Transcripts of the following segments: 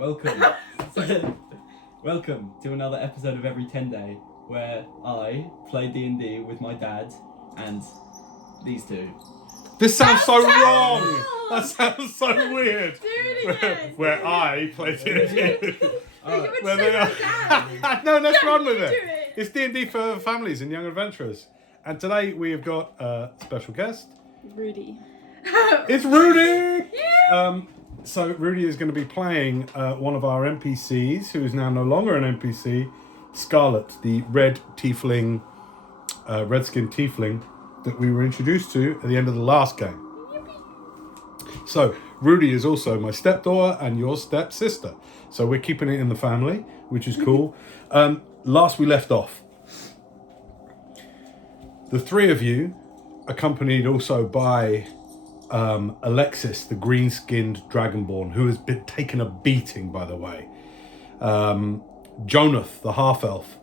Welcome. Welcome to another episode of Every Tenday, where I play D&D with my dad and these two. This sounds so wrong! That sounds so weird. Do it again. Where I play D&D. Dad. No, let's run with do it. it. It's D&D for families and young adventurers. And today we have got a special guest. Rudy. It's Rudy! So Rudy is going to be playing one of our NPCs, who is now no longer an NPC, Scarlett, the redskin tiefling that we were introduced to at the end of the last game. Yippee. So Rudy is also my stepdaughter and your stepsister. So we're keeping it in the family, which is cool. Last we left off, the three of you, accompanied also by Alexis, the green-skinned dragonborn, who has been taken a beating, by the way. Jonath, the half-elf,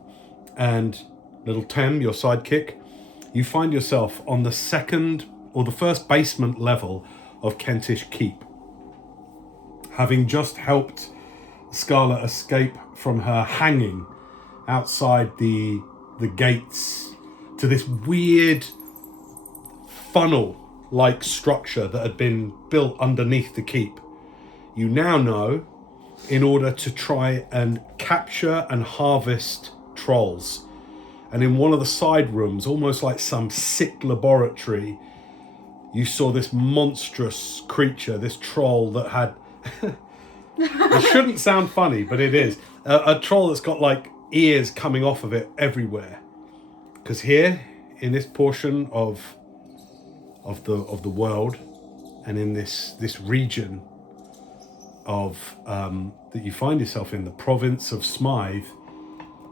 and little Tem, your sidekick. You find yourself on the first basement level of Kentish Keep, having just helped Scarlett escape from her hanging outside the gates to this weird funnel-like structure that had been built underneath the keep. You now know, in order to try and capture and harvest trolls, and in one of the side rooms, almost like some sick laboratory, you saw this monstrous creature, this troll that had... It shouldn't sound funny, but it is. A troll that's got like ears coming off of it everywhere. Because here, in this portion of the world, and in this region of that you find yourself in, the province of Smythe,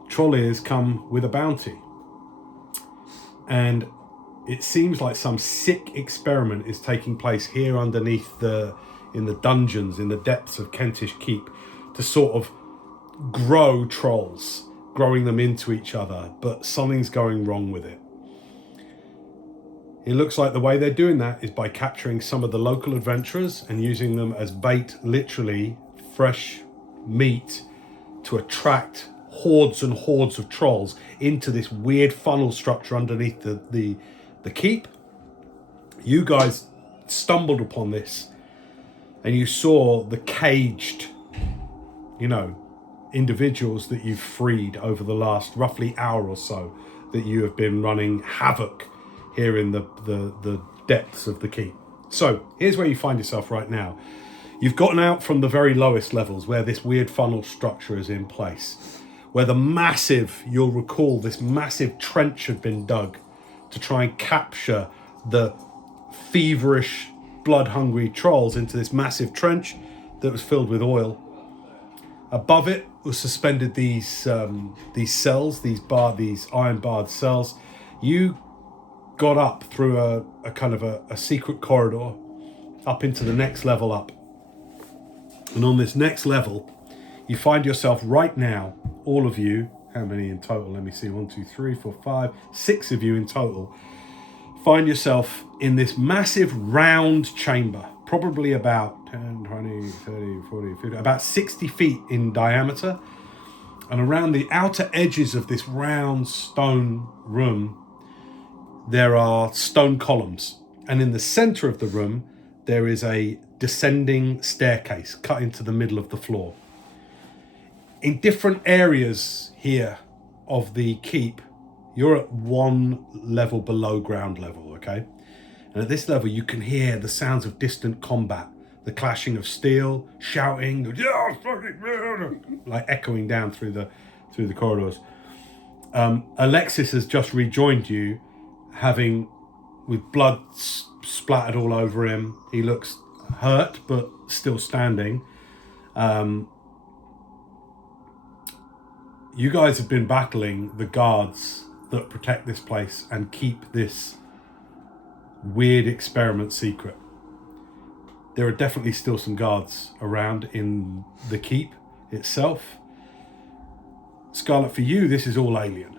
troll ears come with a bounty. And it seems like some sick experiment is taking place here underneath in the dungeons, in the depths of Kentish Keep, to sort of grow trolls, growing them into each other, but something's going wrong with it. It looks like the way they're doing that is by capturing some of the local adventurers and using them as bait, literally fresh meat, to attract hordes and hordes of trolls into this weird funnel structure underneath the keep. You guys stumbled upon this, and you saw the caged, individuals that you've freed over the last roughly hour or so, that you have been running havoc here in the depths of the keep. So here's where you find yourself right now. You've gotten out from the very lowest levels where this weird funnel structure is in place, where you'll recall this massive trench had been dug to try and capture the feverish, blood-hungry trolls into this massive trench that was filled with oil. Above it was suspended these cells, these iron-barred cells. You got up through a kind of a secret corridor up into the next level up. And on this next level, you find yourself right now, all of you, how many in total? Let me see, 1, 2, 3, 4, 5, 6 of you in total, find yourself in this massive round chamber, probably about 10, 20, 30, 40, 50, about 60 feet in diameter. And around the outer edges of this round stone room, there are stone columns. And in the center of the room, there is a descending staircase cut into the middle of the floor. In different areas here of the keep, you're at one level below ground level, okay? And at this level, you can hear the sounds of distant combat, the clashing of steel, shouting, like echoing down through the corridors. Alexis has just rejoined you, with blood splattered all over him. He looks hurt, but still standing. You guys have been battling the guards that protect this place and keep this weird experiment secret. There are definitely still some guards around in the keep itself. Scarlett, for you, this is all alien.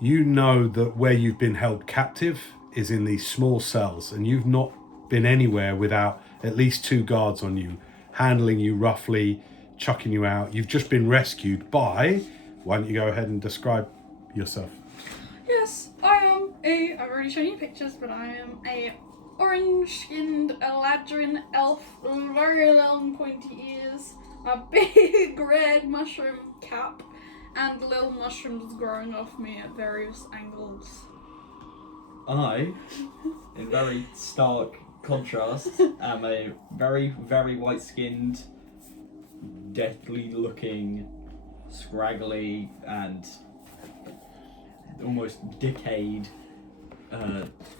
You know that where you've been held captive is in these small cells, and you've not been anywhere without at least 2 guards on you, handling you roughly chucking you out. You've just been rescued by... Why don't you go ahead and describe yourself? Yes, I've already shown you pictures, but I am a orange-skinned Eladrin elf, very long pointy ears, a big red mushroom cap, and little mushrooms growing off me at various angles. I, in very stark contrast, am a very, very white-skinned, deathly-looking, scraggly, and almost decayed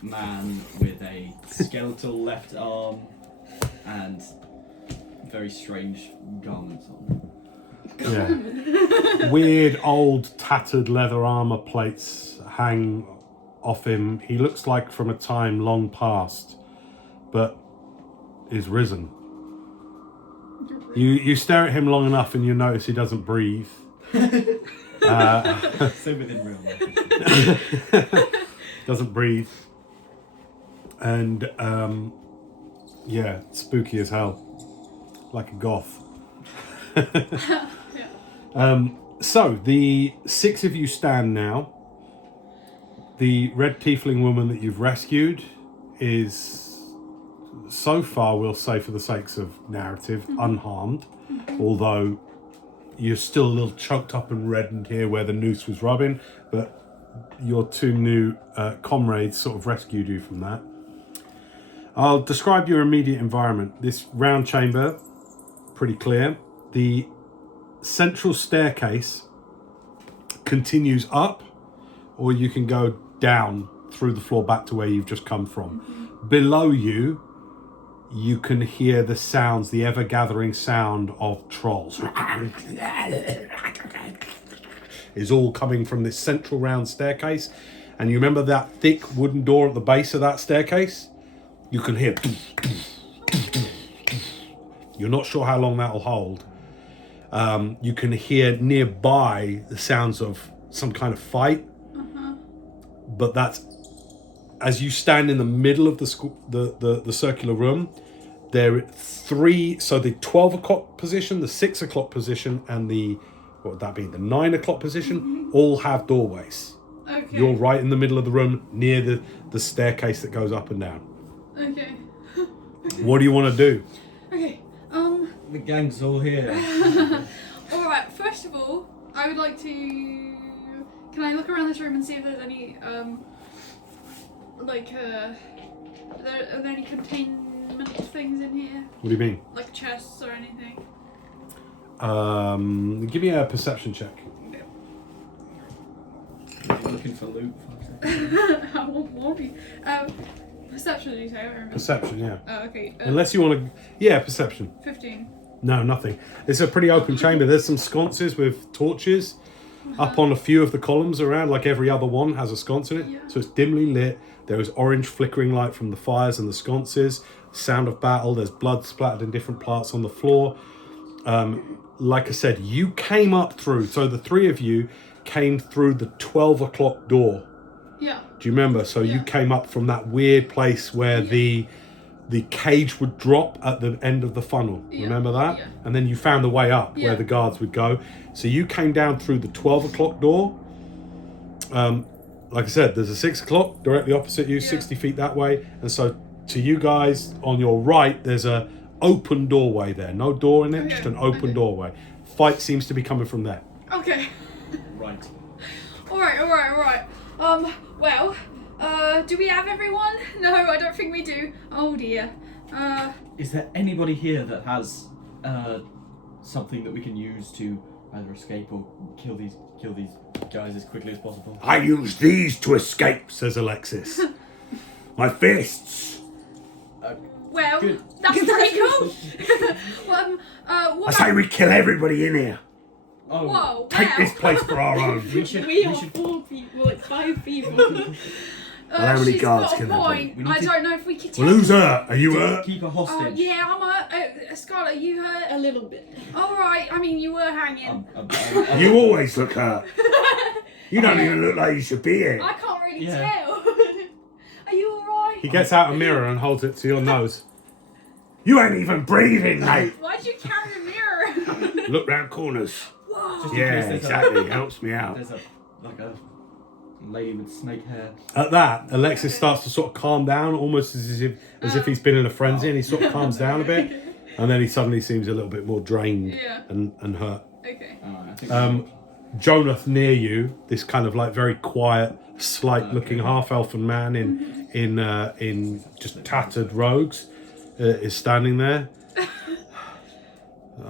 man with a skeletal left arm and very strange garments on. Yeah. Weird old tattered leather armor plates hang off him. He looks like from a time long past, but is risen. You stare at him long enough and you notice he doesn't breathe. So within real life. Doesn't breathe. And yeah, spooky as hell. Like a goth. So the 6 of you stand now. The red tiefling woman that you've rescued is, so far we'll say for the sakes of narrative, unharmed. Although you're still a little choked up and reddened here where the noose was rubbing, but your 2 new comrades sort of rescued you from that. I'll describe your immediate environment. This round chamber, pretty clear. The central staircase continues up, or you can go down through the floor back to where you've just come from. Below you, you can hear the sounds, the ever-gathering sound of trolls. Is all coming from this central round staircase. And you remember that thick wooden door at the base of that staircase? You can hear... You're not sure how long that'll hold. You can hear nearby the sounds of some kind of fight. But that's... As you stand in the middle of the circular room, there are 3... So the 12 o'clock position, the 6 o'clock position, and the... What would that be? The 9 o'clock position, all have doorways. Okay. You're right in the middle of the room, near the staircase that goes up and down. Okay. What do you want to do? Okay. The gang's all here. Alright, first of all, I would like to... Can I look around this room and see if there's any, are there any containment things in here? What do you mean? Like chests or anything? Give me a perception check. You're looking for loot. 5 seconds. I want more. Perception, did you say? I don't remember. Perception, yeah. Oh, okay. Unless you want to... Yeah, perception. 15. No, nothing. It's a pretty open chamber. There's some sconces with torches up on a few of the columns around, like every other one has a sconce in it. Yeah. So it's dimly lit. There is orange flickering light from the fires and the sconces. Sound of battle. There's blood splattered in different parts on the floor. Like I said, you came up through... So the 3 of you came through the 12 o'clock door. Yeah. Do you remember? So you came up from that weird place where the cage would drop at the end of the funnel. Yeah. Remember that? Yeah. And then you found the way up where the guards would go. So you came down through the 12 o'clock door. Like I said, there's a 6 o'clock directly opposite you, 60 feet that way. And so to you guys on your right, there's a open doorway there. No door in it, just an open doorway. Fight seems to be coming from there. Okay. Right. Alright. Well, do we have everyone? No, I don't think we do. Oh dear. Is there anybody here that has something that we can use to either escape or kill these guys as quickly as possible? I use these to escape, says Alexis. My fists. Well, Good. that's pretty cool. Well, what I say about... we kill everybody in here. Oh, Whoa, Take wow. this place for our own. We are 4 people, like 5 people. How many she's guards got a can there be? point. We need I to- don't know if we could take... Well, who's hurt? Are you hurt? keep a hostage. Yeah, I'm Scarlett, are you hurt? A little bit. Alright, I mean, you were hanging. You always look hurt. You don't even look like you should be here. I can't really Yeah. tell. Are you alright? He gets out a mirror and holds it to your nose. You ain't even breathing, mate. Why'd you carry a mirror? Look round corners. Whoa. Just in Yeah, case there's exactly. Helps me out. There's a lady with snake hair. At that, Alexis starts to sort of calm down, almost as if he's been in a frenzy, and he sort of calms down a bit, and then he suddenly seems a little bit more drained and hurt. Okay. I think Jonath near you, this kind of like very quiet, slight-looking half-elfin man in just tattered robes, is standing there.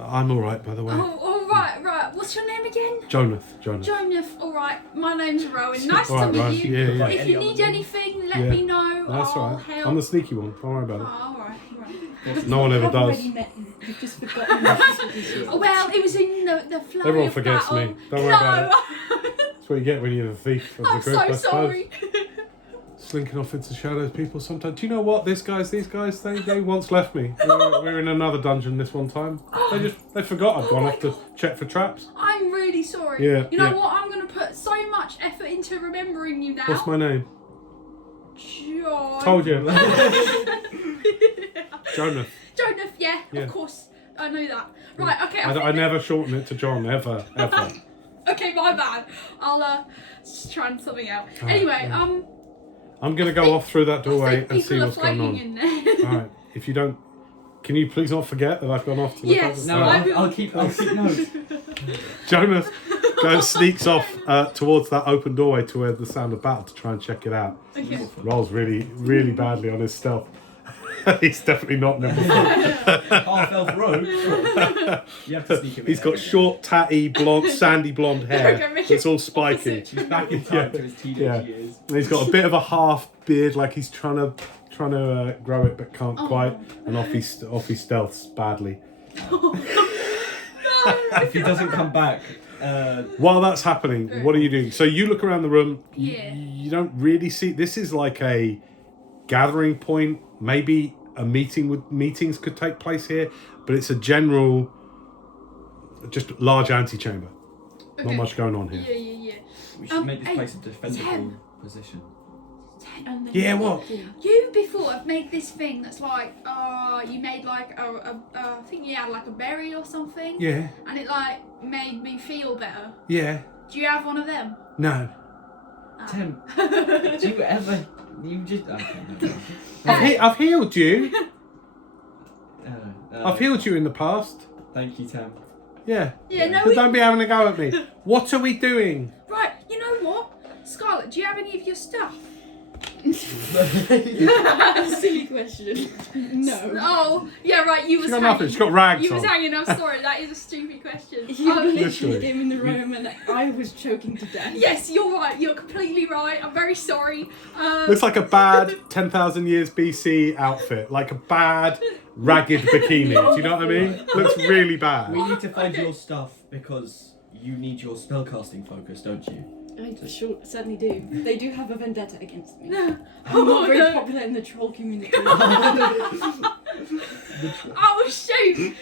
I'm all right, by the way. Oh, all right. What's your name again? Jonath. Jonath. All right. My name's Rowan. Nice All to right, meet right. you. Yeah. If you need anything, let Yeah. me know. That's I'll all right. help. I'm the sneaky one. Don't worry about it. Oh, all right. No one ever I've does. already met him. You've just forgotten that. Oh, well, it was in the flow Everyone of forgets battle. me. Don't worry about That's what you get when you're the thief of the I'm group, so I suppose. sorry. Slinking off into shadows, people sometimes. Do you know what? These guys, they once left me. We were in another dungeon this one time. They forgot I'd gone off to check for traps. I'm really sorry. Yeah, You know yeah. what? I'm going to put so much effort into remembering you now. What's my name? John. Told you. Jonath. Jonath, yeah, Yeah. of course. I know that. Right, okay. I never shorten it to John, ever. Okay, my bad. I'll just try and something out. Alright, Anyway, yeah. I'm going to go off through that I doorway think and see people are what's going flying on. in there. Alright, if you don't... Can you please not forget that I've gone off to the Yes. No, I Alright. will. I'll keep notes. Jonath sneaks off towards that open doorway to where the sound of battle to try and check it out. Okay. Rolls really, really badly on his stealth. He's definitely not number 4. Half elf rogue. You have to sneak him in. He's got short, tatty, blonde, sandy blonde hair. It's all spiky. He's back in time to his teenage Yeah. years. And he's got a bit of a half beard, like he's trying to grow it but can't quite. And off he stealths badly. If he doesn't come back, While that's happening, what are you doing? So you look around the room. Yeah. You don't really see. This is like a gathering point. Maybe a meetings could take place here, but it's a general, just large antechamber. Not Okay. much going on here. Yeah. we should make this hey, place a defendable Tem. position. And then Yeah, what? You before have made this thing that's like, you made like I think you had like a berry or something. Yeah, And it like made me feel better. yeah. Do you have one of them? No. Tim, do you ever? You just. Okay, no. I've healed you. Uh, I've healed you in the past. Thank you, Tim. Yeah. Yeah, no. So don't be having a go at me. What are we doing? Right, you know what? Scarlett, do you have any of your stuff? Silly question. No. Oh, yeah, right. You was She's got hanging. nothing. She's got rags You was on. hanging. I'm sorry. That is a stupid question. You Literally. literally came in the room and I was choking to death. Yes, you're right. You're completely right. I'm very sorry. Looks like a bad 10,000 years BC outfit. Like a bad, ragged bikini. Do you know what I mean? Looks really bad. We need to find your stuff because you need your spellcasting focus, don't you? I certainly do. They do have a vendetta against me. I'm Oh, not very no. popular in the troll community. Oh shoot!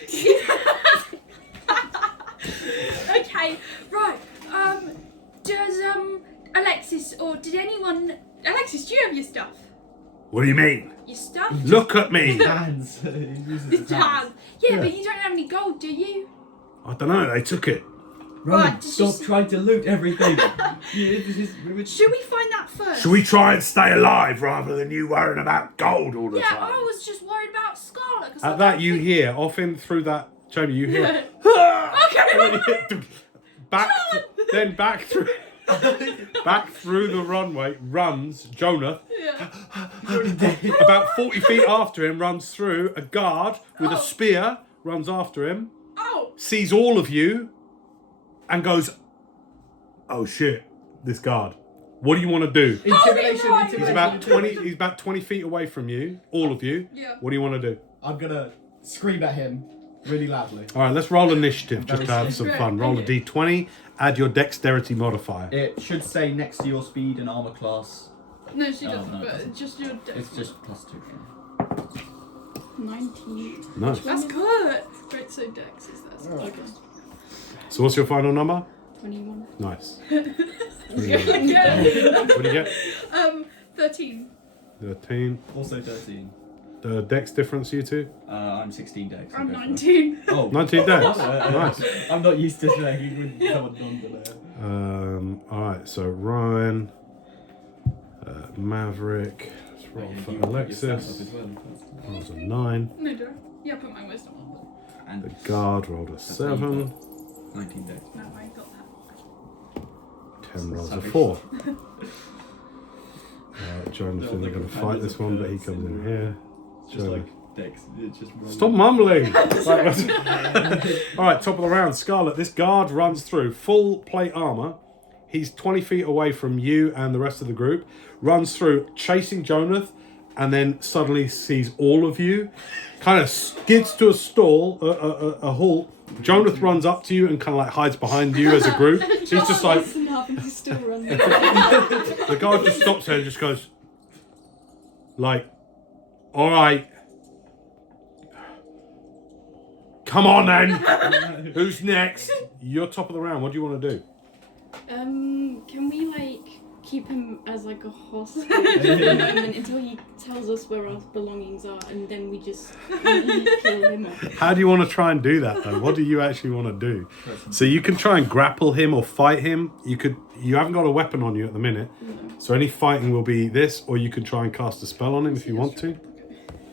Okay, right. Does Alexis or did anyone? Alexis, do you have your stuff? What do you mean? Your stuff? Look at me. Hands. He uses The his hands. jazz. Yeah, Yeah. but you don't have any gold, do you? I don't know. They took it. Rowan, Right, did you stop trying to loot everything. Should we find that first? Should we try and stay alive rather than you worrying about gold all the Yeah, time? I was just worried about Scarlett. 'Cause I At that, don't you think- hear, off in through that chamber, you hear, Okay. then back through the runway runs Jonath. Yeah. About 40 feet after him runs through a guard with a spear, runs after him, Oh. sees all of you, and goes, "Oh shit, this guard. What do you want to do?" Intimidation, right. intimidation. He's about 20. He's about 20 feet away from you, all of you. Yeah. What do you want to do? I'm gonna scream at him really loudly. All right, let's roll initiative just to have Very some good. fun. Roll a d20. Add your dexterity modifier. It should say next to your speed and armor class. No, she Oh, doesn't. no, it but doesn't. just your. It's just +2. 19. Nice. That's good. Great. So Dex is that. Okay. So what's your final number? 21. Nice. Good. What do you get? 13. 13. Also 13. dex difference, you two? I'm 16 dex. I'm 19. Oh, 19 dex. Nice. I'm not used to saying with someone non-below. Alright, so Rowan, Maverick, let's roll for Alexis. Rolls a 9. No, Joe. Yeah, put my wisdom on. And The guard rolled a 7. 19 dex. No, I got that. 10 rolls a Savage. 4. Jonathan, they're going to fight this one, but he comes in here. Just like dex. It's just Stop mumbling! Alright, top of the round. Scarlett, this guard runs through, full plate armour. He's 20 feet away from you and the rest of the group. Runs through, chasing Jonath, and then suddenly sees all of you. Kind of skids to a stall, a halt. Jonath runs up to you and kind of like hides behind you as a group. So he's just like... And to still run. The guard just stops there and just goes... Like... Alright. Come on then! Who's next? You're top of the round. What do you want to do? Can we like keep him as like a hostage for the moment until he tells us where our belongings are, and then we just kill him off? How do you want to try and do that though? What do you actually want to do? So you can try and grapple him or fight him. You haven't got a weapon on you at the minute. No. So any fighting will be this, or you can try and cast a spell on him if you want to.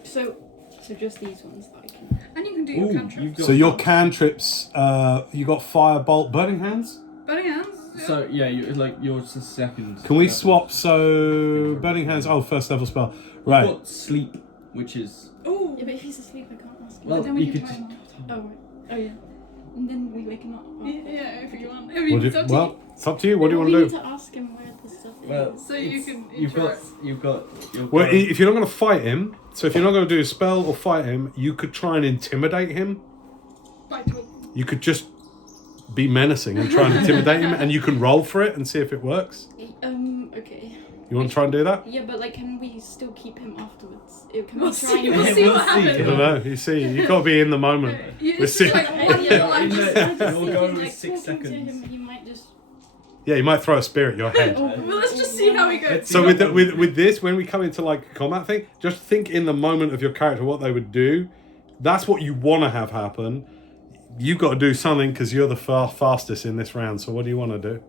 So just these ones that I can. And you can do your Ooh, cantrip. you've got So your cantrips, you got Firebolt, Burning Hands? Burning hands. Yeah. So yeah, yours is second. Can we level. swap? So Burning Hands, first level spell. Right. You've got sleep, which is Oh. Yeah, but if he's asleep, I can't ask him. well, But then we you can could try just. him Oh right. Oh yeah. And then we wake him up. Yeah, if you want. I mean, it's up to you. It's up to you. What do you want We to need do? to ask him where the stuff Well, is. So you can You've got. interact. Well, if you're not going to fight him, so if you're not going to do a spell or fight him, you could try and intimidate him. Bite me. You could just be menacing and try and intimidate him, and you can roll for it and see if it works. Okay. You want to try and do that? Yeah, but like, can we still keep him afterwards? Can We'll we try see. and... We'll see what I happens. don't know. You see, you got to be in the moment. You We'll just see. like one Yeah, little I just You'll thinking, go with like, 6 talking to seconds. him, he might just... Yeah, you might throw a spear at your head. Well, let's just see how we go. Let's So see. with this, when we come into like a combat thing, just think in the moment of your character what they would do. That's what you want to have happen. You've got to do something because you're the fastest in this round. So what do you want to do?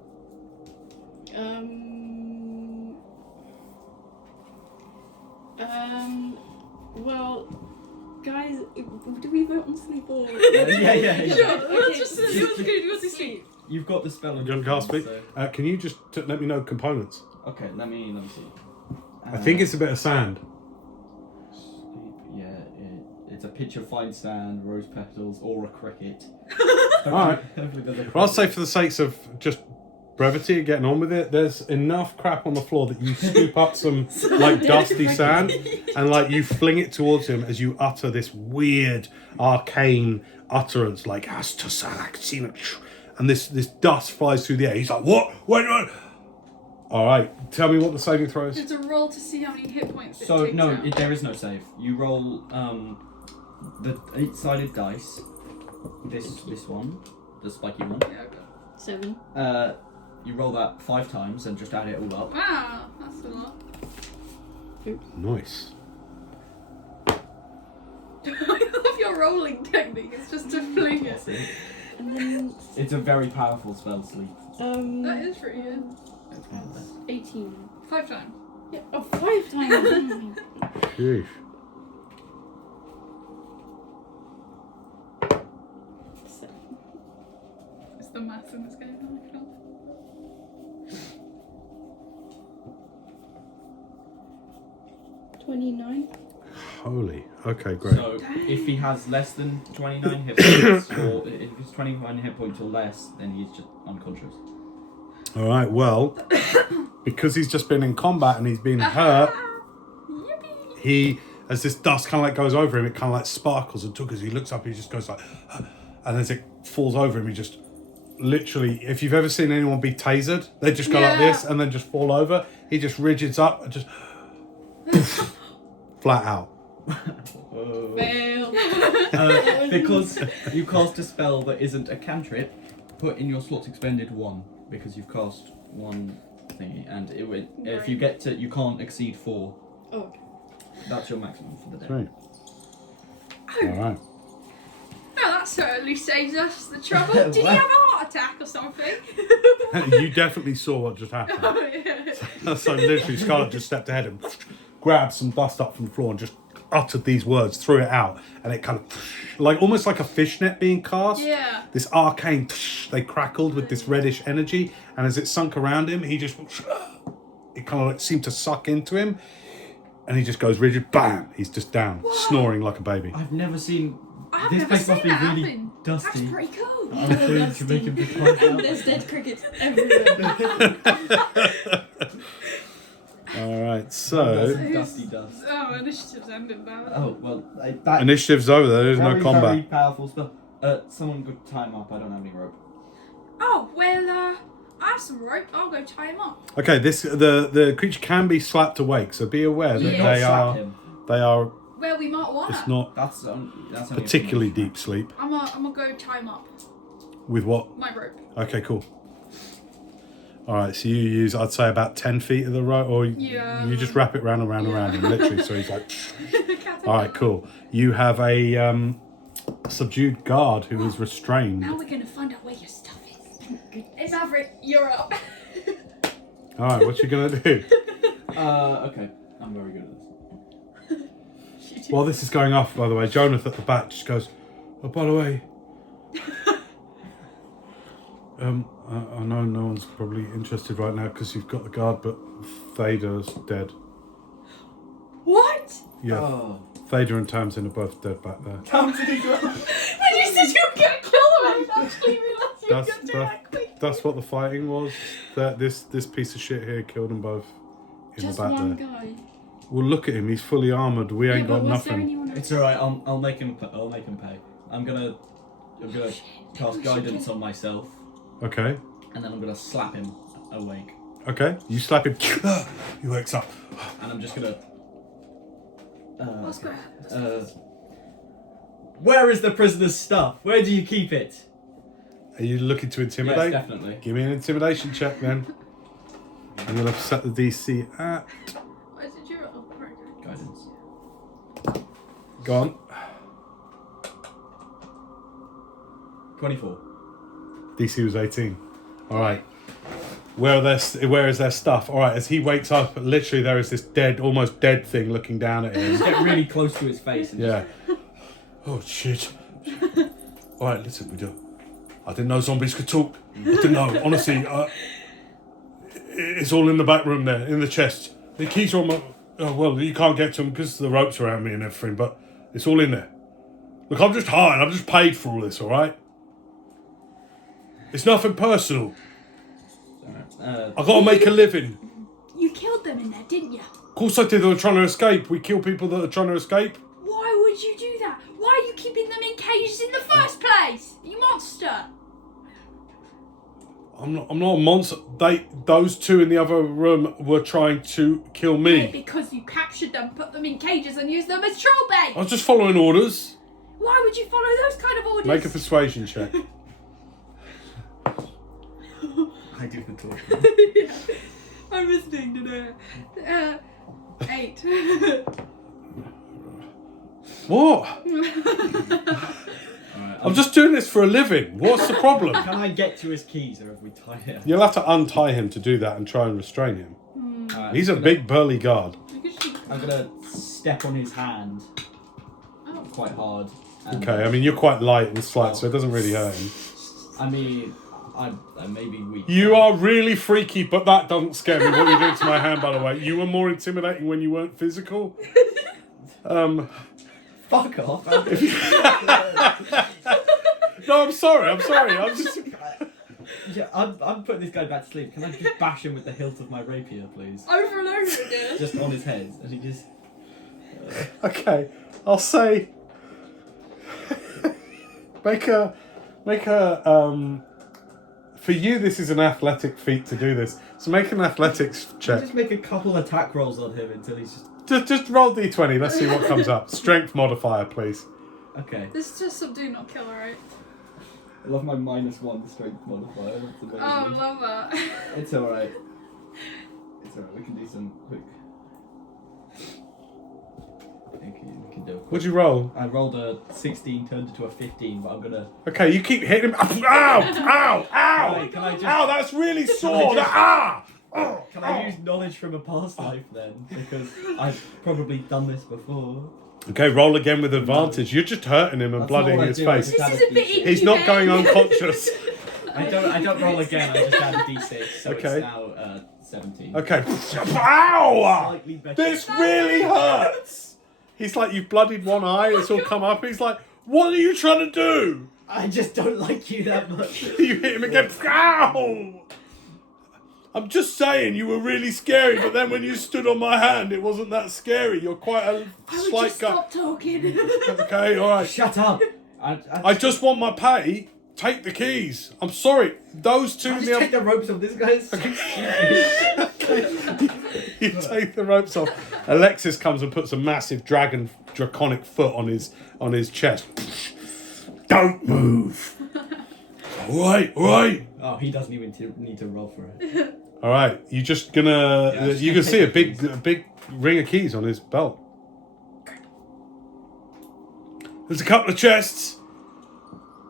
Well, guys, do we vote on sleep or... Yeah. Sure, Okay. let's just see what's good. You want to sleep? You've got the spell. You want to cast speak? So. Can you just let me know components? Okay, let me see. I think it's a bit of sand. Yeah, it's a pitch of fine sand, rose petals, or a cricket. Alright. Hopefully there's a cricket. Well, I'll say for the sakes of just brevity and getting on with it, there's enough crap on the floor that you scoop up some like dusty sand and like you fling it towards him as you utter this weird arcane utterance like and this dust flies through the air. He's like, what? Wait. Alright, tell me what the saving throw is. It's a roll to see how many hit points it So takes no, out. there is no save. You roll the 8-sided dice. This one, the spiky one. Yeah, okay. 7. You roll that 5 times and just add it all up. Wow, that's a lot. Nice. I love your rolling technique. It's just to fling it. And then, It's a very powerful spell, sleep. That is pretty good. It's one of the best. 18. 5 times. Yeah, 5 times. Sheesh. 7. It's the maths in this game. I feel. 29. Holy. Okay, great. So if he has less than 29 hit points, or if it's 29 hit points or less, then he's just unconscious. All right, well, because he's just been in combat and he's been hurt, Yippee! he, as this dust kind of like goes over him, it kind of like sparkles and as he looks up, he just goes like, and as it falls over him, he just literally, if you've ever seen anyone be tasered, they just go like this and then just fall over. He just rigids up and just flat out. Fail. Because you cast a spell that isn't a cantrip, put in your slots expended 1 because you've cast 1 thingy, and if you get to, you can't exceed 4. Oh, okay. That's your maximum for the day. 3. All right. Oh, that certainly saves us the trouble. Did he have a heart attack or something? You definitely saw what just happened. Oh, yeah. So literally, Scarlett just stepped ahead and grabbed some dust up from the floor and just uttered these words, threw it out, and it kind of, like almost like a fishnet being cast. Yeah. This arcane, they crackled with this reddish energy, and as it sunk around him, he just, it kind of like seemed to suck into him, and he just goes rigid, bam, he's just down, snoring like a baby. I've never seen. I've This never place must seen be that really happen. dusty. That's pretty cool. I'm sure you should make him be quiet now. There's dead crickets everywhere. All right, That's so some dusty dust. Oh, initiative's ended now. Oh well, that initiative's over. There's no very, combat. very powerful spell. Someone could tie him up. I don't have any rope. Oh, well, I have some rope. I'll go tie him up. Okay, the creature can be slapped awake, so be aware that Yeah. Not they slap are him. Well, we might want It's to. not That's only particularly information. deep sleep. I'm gonna go tie him up. With what? My rope. Okay, cool. All right, so you use, I'd say, about 10 feet of the rope, or Yeah. you just wrap it round and round and round him, literally. So he's like, Caterpillar. all right, cool. You have a subdued guard who is restrained. Now we're gonna find out where your stuff is. Hey, Maverick, you're up. All right, what you gonna do? Okay. I'm very good at this. While this is going off, by the way, Jonathan at the back just goes, oh, by the way, I know no one's probably interested right now because you've got the guard, but Thada's dead. What? Yeah, Oh. Thada and Tamsin are both dead back there. Tamsin as well. When you said you were gonna kill him, I didn't actually realise you were That's gonna do that quick. That's what the fighting was. That this piece of shit here killed them both in Just the back one there. guy. Well, look at him. He's fully armored. We ain't Yeah, but got was there nothing. anyone else? It's alright. I'll make him. I'll make him pay. I'm gonna cast guidance on myself, Okay. and then I'm gonna slap him awake, Okay. You slap him. He wakes up. and I'm just gonna. Let's go. Where is the prisoner's stuff? Where do you keep it? Are you looking to Yes, intimidate? definitely. Give me an intimidation check then. I'm gonna set the DC at. Where did you roll? Guidance. Go on. 24. DC was 18. All right. Where is their stuff? All right. As he wakes up, literally there is this dead, almost dead thing looking down at him. Just get really close to his face. And Yeah. Oh shit. All right. Listen, we do. I didn't know zombies could talk. I didn't know. Honestly, it's all in the back room there, in the chest. The keys are on my. Oh, well, you can't get to them because the ropes around me and everything, but it's all in there. Look, I'm just hired. I'm just paid for all this. All right. It's nothing personal. Alright. I gotta make a living. You killed them in there, didn't you? Of course I did. They were trying to escape. We kill people that are trying to escape. Why would you do that? Why are you keeping them in cages in the first place? You monster! I'm not a monster. Those two in the other room were trying to kill me. Because you captured them, put them in cages, and used them as troll bait. I was just following orders. Why would you follow those kind of orders? Make a persuasion check. I do the talk. Yeah. I'm listening to that. 8. What? Alright. I'm just doing this for a living. What's the problem? Can I get to his keys, or have we tied him? You'll have to untie him to do that and try and restrain him. Alright, He's a I'm big burly guard. gonna step on his hand Oh. quite hard. And, Okay, I mean you're quite light and slight, so it doesn't really hurt him. I mean, I may be weak. You are really freaky, but that doesn't scare me. What you're doing to my hand, by the way. You were more intimidating when you weren't physical. Fuck off. No, I'm sorry. I'm just. Yeah, I'm putting this guy back to sleep. Can I just bash him with the hilt of my rapier, please? Over and over again. Just on his head, and he just. Okay, I'll say. Make a. For you, this is an athletic feat to do this. So make an athletics check. Just make a couple attack rolls on him until he's just. Just roll d20. Let's see what comes up. Strength modifier, please. Okay. This is just subdue, not kill, right? I love my -1 strength modifier. That's amazing. Oh, I love that. It's alright. It's alright. We can do some quick. you can do. What'd you roll? I rolled a 16, turned into a 15, but I'm gonna. Okay, you keep hitting him. Ow! Ow! Wait, can I just? Ow! That's really sore. just- Oh, Can I use knowledge from a past life then? Because I've probably done this before. Okay, roll again with advantage. You're just hurting him and That's blooding not what I his do, I face. just add This is a bit D6. He's not going unconscious. I don't roll again. I just add a d6, so Okay. it's now 17. Okay. Ow! Slightly better. This really hurts. He's like, you've bloodied one eye. It's all come up. He's like, what are you trying to do? I just don't like you that much. You hit him again. Ow! I'm just saying, you were really scary, but then when you stood on my hand, it wasn't that scary. You're quite a I would slight just guy. stop talking. Okay, all right. Shut up. I just want my pay. Take the keys. I'm sorry. Those two. I'll just take the ropes off this guy's. You take the ropes off. Alexis comes and puts a massive draconic foot on his chest. Don't move. All right. Oh, he doesn't even need to roll for it. All right. You're just gonna. Yeah, just you gonna can see a take the big ring of keys on his belt. There's a couple of chests.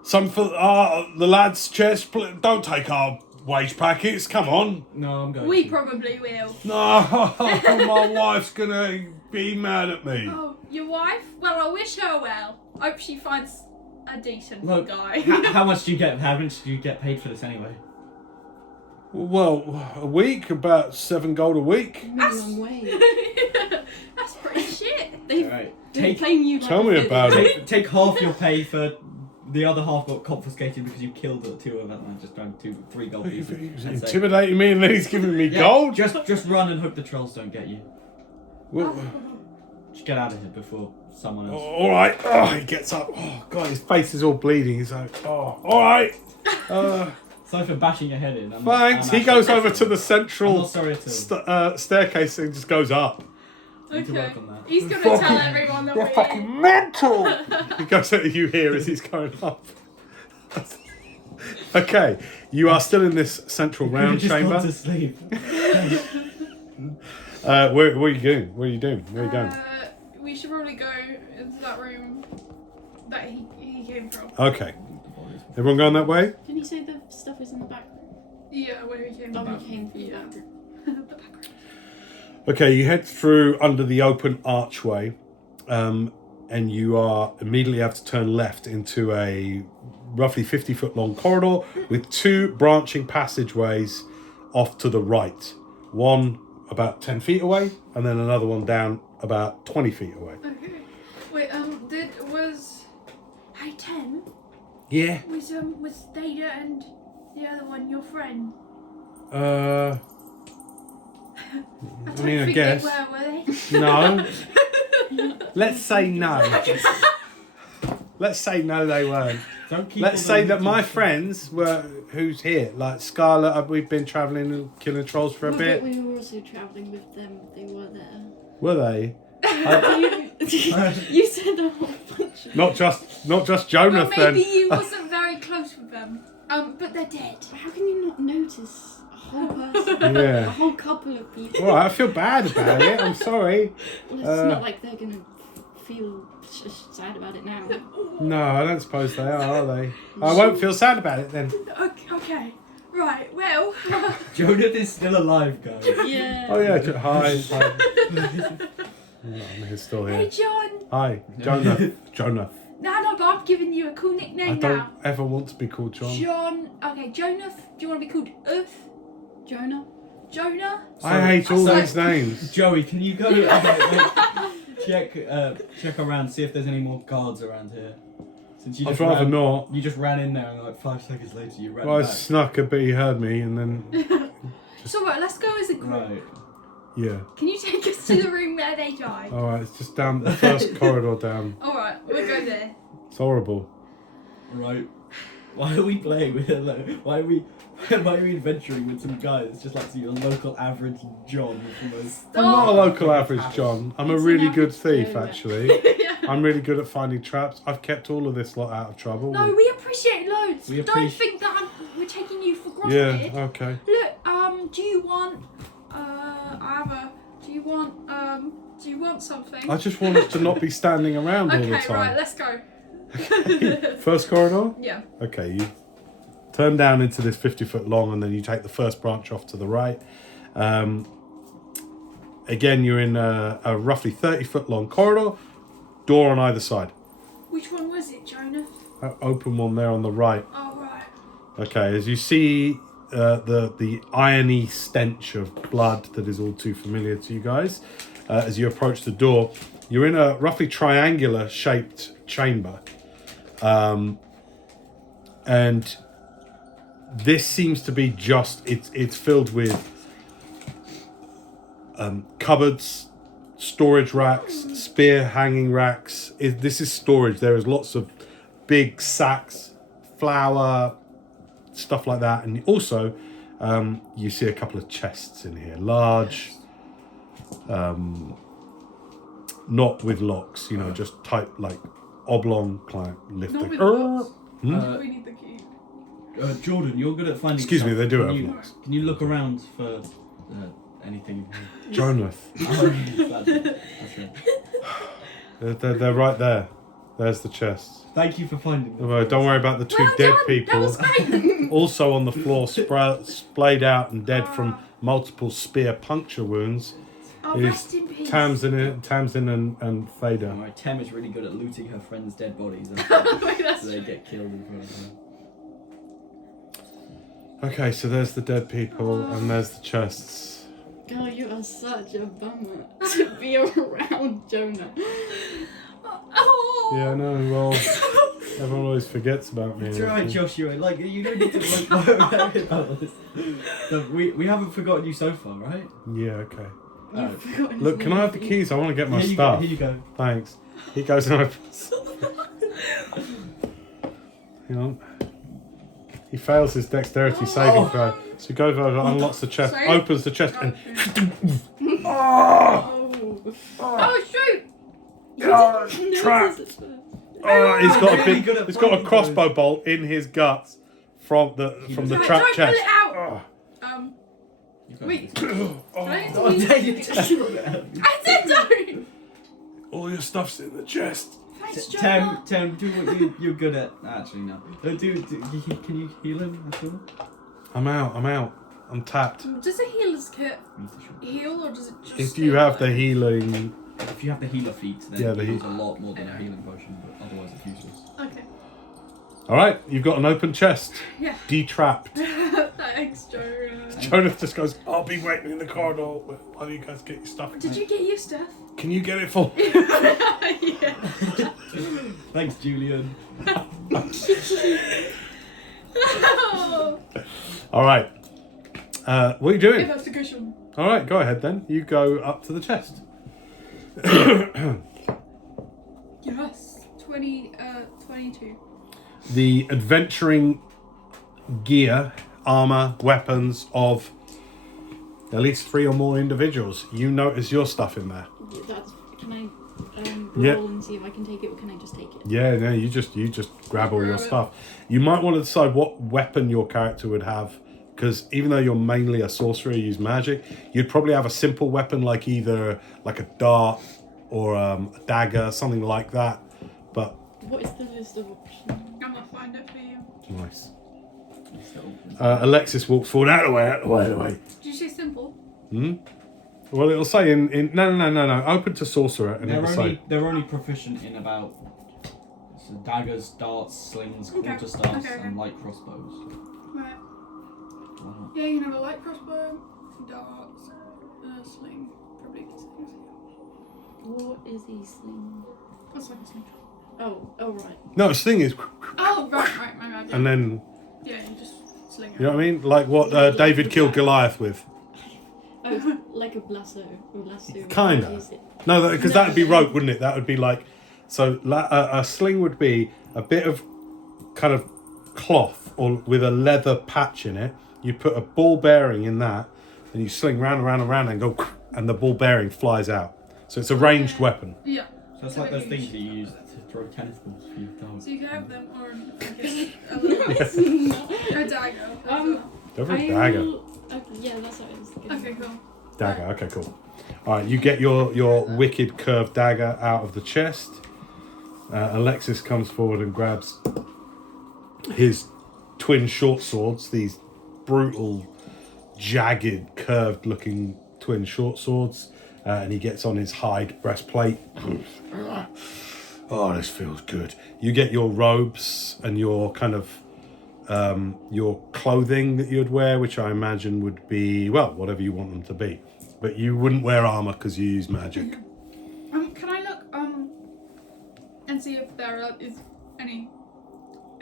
Some for the lads' chest. Don't take our wage packets. Come on. No, I'm going. We to. probably will. No, my wife's gonna be mad at me. Oh, your wife? Well, I wish her well. Hope she finds a decent Look, guy. how much do you get? How much do you get paid for this anyway? Well, a week, about 7 gold a week. Minimum wage. That's pretty shit. They Alright, they claim you. Tell me about it. Take half your pay for the other half got confiscated because you killed the two of them and just done 3 gold pieces. He's and say, intimidating me and then he's giving me yeah, gold. Just run and hope the trolls don't get you. Well, Just get out of here before someone else. all right. Oh, he gets up. Oh, God, his face is all bleeding. He's like, oh, all right. Sorry for bashing your head in. Thanks. He goes over to the I'm central not sorry at all. staircase and just goes up. Need to Okay. work on that. He's gonna tell everyone that You're we're fucking mental. He goes at you here as he's going up. Okay, you are still in this central round Just chamber. gone to sleep. Where are you going? Where are you doing? Where are you going? We should probably go into that room that he came from. Okay. Everyone going that way? Didn't you say the stuff is in the back room? Yeah, where he came Oh, from. he came from the back room. The back room. Okay, you head through under the open archway, and you immediately have to turn left into a roughly 50-foot long corridor with 2 branching passageways off to the right. One about 10 feet away, and then another one down about 20 feet away. Okay. Wait, Hey, Tem, Yeah. was Data and the other one your friend? I don't mean, I think guess. they were they? No. Let's say no. Let's say no, they weren't. Don't keep Let's all say the that my little- friends were who's here, like Scarlett. We've been travelling and killing trolls for a Well, bit. but we were also travelling with them. They were there. Were they? You said a whole bunch of. Not just Well, Jonathan. maybe you wasn't very close with them. But they're dead. How can you not notice a whole person? A Yeah. whole couple of people. All right, I feel bad about it. I'm sorry. Well, it's not like they're gonna feel sad about it now. No, I don't suppose they are they? I won't feel sad about it then. Okay. Right, well. Jonathan is still alive, guys. Yeah. Oh yeah, hi. He's still Hey, here. John. Hi, Jonah. No, but I'm giving you a cool I nickname don't now. ever want to be called John. John. Okay, Jonah. Do you want to be called Earth? Jonah. Jonah? I hate all So- these names. Joey, can you go check around, see if there's any more guards around here? Since you I'd just rather ran, not. You just ran in there and like 5 seconds later you ran Well, I back. snuck a bit, he heard me, and then, So right, let's go as a group. Right. yeah. Can you take us to the room where they died? Alright, it's just down the first corridor down. Alright, we'll go there. It's horrible. Right. Why are we playing with why are we adventuring with some guy that's just like your local average John from us? I'm not a local average John. I'm a It's an really good average thief, Joe. actually. I'm really good at finding traps. I've kept all of this lot out of trouble. No, we appreciate loads. We Don't appreci- think that we're taking you for granted. Yeah, okay. Look, do you want, do you want, Do you want something? I just want us to not be standing around all the Okay, time. right, let's go. First corridor? Yeah. Okay, you turn down into this 50-foot long, and then you take the first branch off to the right. Again, you're in a roughly 30-foot long corridor, door on either side. Which one was it, Jonah? Open one there on the right. Oh, right. Okay, as you see the irony stench of blood that is all too familiar to you guys, as you approach the door, you're in a roughly triangular shaped chamber. And this seems to be it's filled with cupboards, storage racks, spear hanging racks. This is storage. There is lots of big sacks, flour, stuff like that. And also, you see a couple of chests in here. Large, not with locks, just type like oblong client lifting. Not with locks. Uh, We need the key. Jordan, you're good at finding. Excuse me, stuff. they do Can have you- locks. Can you look around for anything? Jonath. That's right. They're right there. There's the chests. Thank you for finding them. Don't worry about the two Well dead done, people. That was great. Also on the floor, splayed out and dead from multiple spear puncture wounds, Oh, is rest in peace. Tamsin and Fader. Alright, Tem is really good at looting her friends' dead bodies. Wait, that's So they true. get killed in front of her. Okay, so there's the dead people and there's the chests. Oh, you are such a bummer to be around, Jonah. Oh. Yeah, I know. Well, everyone always forgets about me. It's alright, Joshua. Like, you don't need to worry about this. We haven't forgotten you so far, right? Yeah, okay. You've forgotten Look, his can I name. have the keys? I want to get my Here you stuff. go. Here you go. Thanks. He goes and opens. Hang on. He fails his dexterity saving throw. So he goes over, unlocks the chest, Sorry? opens the chest, and Oh. Oh, shoot. trapped. Notice it. He's got a Really big, good at he's got a finding crossbow bolt in his guts from the Can I trapped try and chest. pull it out? Oh. You got Wait. this. Can I Oh, use- dang it. I said don't. All your stuff's in the chest. Thanks, Jonah. Tem, do what you're good at. Actually, no. Can you heal him at all? I'm out. I'm tapped. Does a healer's kit Me too, sure. heal or does it just... If you have the healing, If you have the healer feat, then Yeah, it the heals a lot more than a healing potion, but otherwise it's useless. Okay. all right, you've got an open chest, Yeah. detrapped. Thanks, Jonah. Jonas just goes, I'll be waiting in the corridor while you guys get your stuff. Did you get your stuff? Can you get it for me? Yeah. Thanks, Julian. Oh, All right. What are you doing? investigation. All right, go ahead then. You go up to the chest. Yes. 22. The adventuring gear, armor, weapons of at least 3 or more individuals. You notice your stuff in there. Can I Yeah. roll and see if I can take it, or can I just take it? Yeah, no, you just grab all your Grab it. stuff. You might want to decide what weapon your character would have, because even though you're mainly a sorcerer, you use magic, you'd probably have a simple weapon like either like a dart or a dagger, something like that. But What is the list of options? I'm gonna find it for you. nice. Alexis walks forward. Out of the way. Did you say simple? Well, it'll say in no. Open to sorcerer, and it'll say They're only proficient in about daggers, darts, slings, Okay, quarterstaffs, okay. and light crossbows. Right. Wow. Yeah, you know, a light crossbow, darts, sling, probably these things. What is a sling? That's like a sling. Oh right. no. The thing is, Oh, right, my bad. Yeah. and then Yeah, you just sling it. you know what I mean, like what David killed Goliath with. Oh, like a lasso. Kinda. What is it? No, because that would be rope, wouldn't it? That would be like, so a sling would be a bit of kind of cloth or with a leather patch in it. You put a ball bearing in that, and you sling round and round and round and go, and the ball bearing flies out. So it's a ranged weapon. Yeah. So it's like those things that you use to throw tennis balls for your dog. So you can have them, or I guess a dagger. Go for a I dagger. will- yeah, that's what I was thinking. Okay, cool. Dagger. Okay, cool. All right, you get your wicked curved dagger out of the chest. Alexis comes forward and grabs his twin short swords, these brutal, jagged, curved-looking twin short swords, and he gets on his hide breastplate. Oh, this feels good. You get your robes and your kind of your clothing that you'd wear, which I imagine would be, well, whatever you want them to be. But you wouldn't wear armor because you use magic. Can I look and see if there is any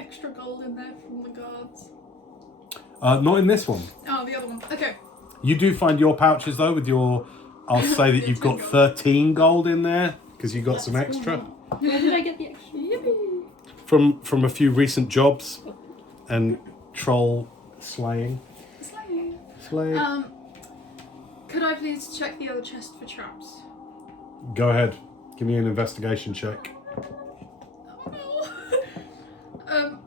extra gold in there from the guards? Not in this one. Oh, the other one. Okay. You do find your pouches though with your. I'll say that you've got 13 gold in there because you got some extra Where did I get the extra? Yippee. from a few recent jobs and troll slaying. Slaying. Could I please check the other chest for traps? Go ahead. Give me an investigation check. Oh no.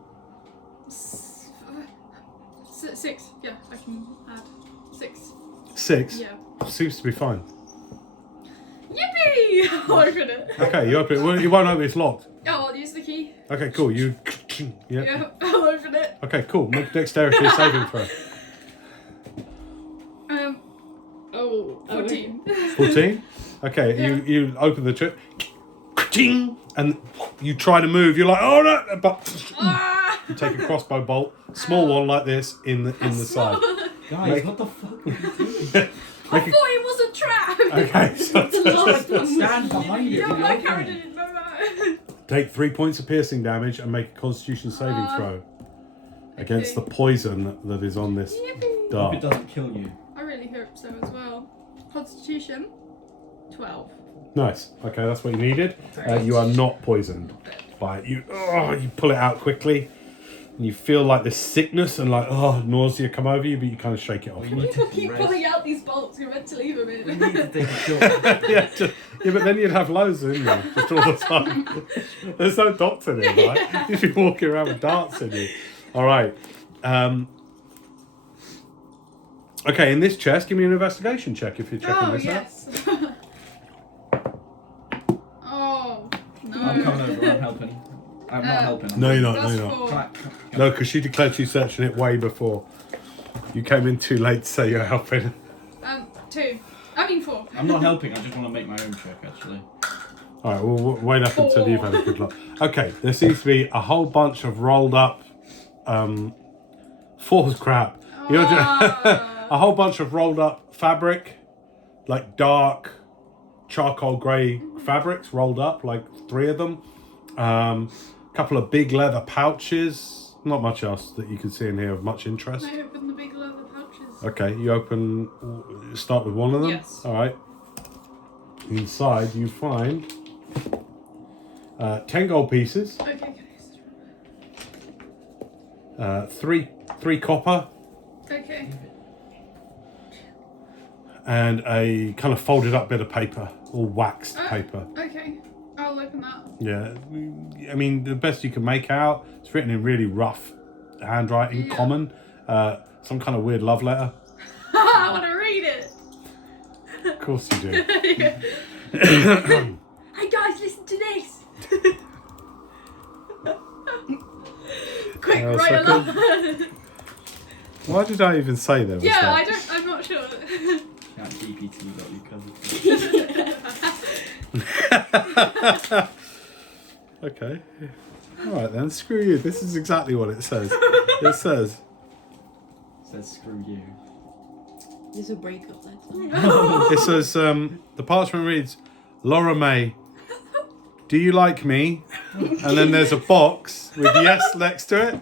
6. Yeah, I can add 6. 6. Yeah. Seems to be fine. Yippee! I'll open it. Okay, you open it. Well, you won't open it. It's locked. Oh, I'll use the key. Okay, cool. You. Yeah. Yeah, I'll open it. Okay, cool. Make dexterity saving throw. 14. 14. Okay, Yeah. you open the trip, and you try to move. You're like, oh no! But Ah! you take a crossbow bolt, small one like this, in the side. Guys, Make- what the fuck? I thought it was a trap! Okay, so The last one. Stand behind it. Yeah, with my your character opening. didn't know that. take 3 points of piercing damage and make a Constitution saving throw against the poison that is on this Yippee. Hope dart. it doesn't kill you. I really hope so as well. Constitution 12. Nice. Okay, that's what you needed. You are not poisoned by it. You pull it out quickly, and you feel like this sickness and nausea come over you, but you kind of shake it off. You need to People keep rest. pulling out these bolts, you're meant to leave them We in. need to take a shot. Yeah, but then you'd have loads, wouldn't you? Just all the time. There's no dots in it, right? You'd be walking around with darts in you. All right. Okay, in this chest, give me an investigation check if you're checking this out. yes. Oh, no. I'm coming over. I'm helping. I'm not helping. I'm No, you're not. No, That's you're not. 4. Clack. No, because she declared she was searching it way before. You came in too late to say you're helping. 2. I mean 4. I'm not helping. I just want to make my own check, actually. All right, well, wait up until you've had a good look. Okay, there seems to be a whole bunch of rolled up. Four's crap. You're just, a whole bunch of rolled up fabric, like dark charcoal grey fabrics rolled up, like 3 of them. Couple of big leather pouches. Not much else that you can see in here of much interest. I open the big leather pouches. Okay, you start with one of them. Yes. All right. Inside you find 10 gold pieces, Okay, 3 copper, okay. and a kind of folded up bit of paper, all waxed paper. Okay, I'll open that. Yeah, I mean the best you can make out. It's written in really rough handwriting, Yeah. common, some kind of weird love letter. I want to read it. Of course you do. Hey guys, listen to this. Quick, Well, write a second. love. Why did I even say there was Yeah, that? I'm not sure. Can't GPT got you covered. Okay. All right then. Screw you. This is exactly what it says. It says, Says screw you. There's a breakup letter. the parchment reads, Laura May, do you like me? And then there's a box with yes next to it,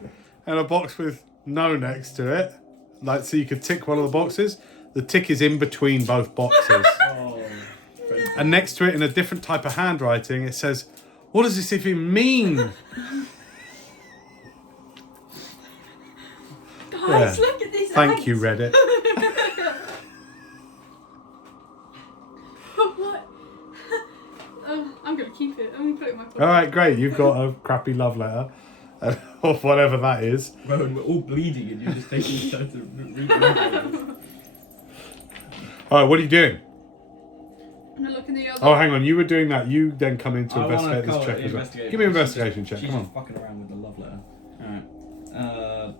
and a box with no next to it. Like, so you could tick one of the boxes. The tick is in between both boxes. Oh. And next to it, in a different type of handwriting, it says, what does this even mean? Guys, Yeah. look at this. Thank you, Reddit. What? I'm gonna keep it. I'm gonna put it in my pocket. All right, great. You've got a crappy love letter, or whatever that is. Rowan, we're all bleeding and you're just taking time to read the All right, what are you doing? I'm gonna look in the other. Oh, hang on. You were doing that. You then come in to I wanna investigate this call check it as well. investigate. Give me an investigation check. She's Come on. just fucking around with the love letter. Alright.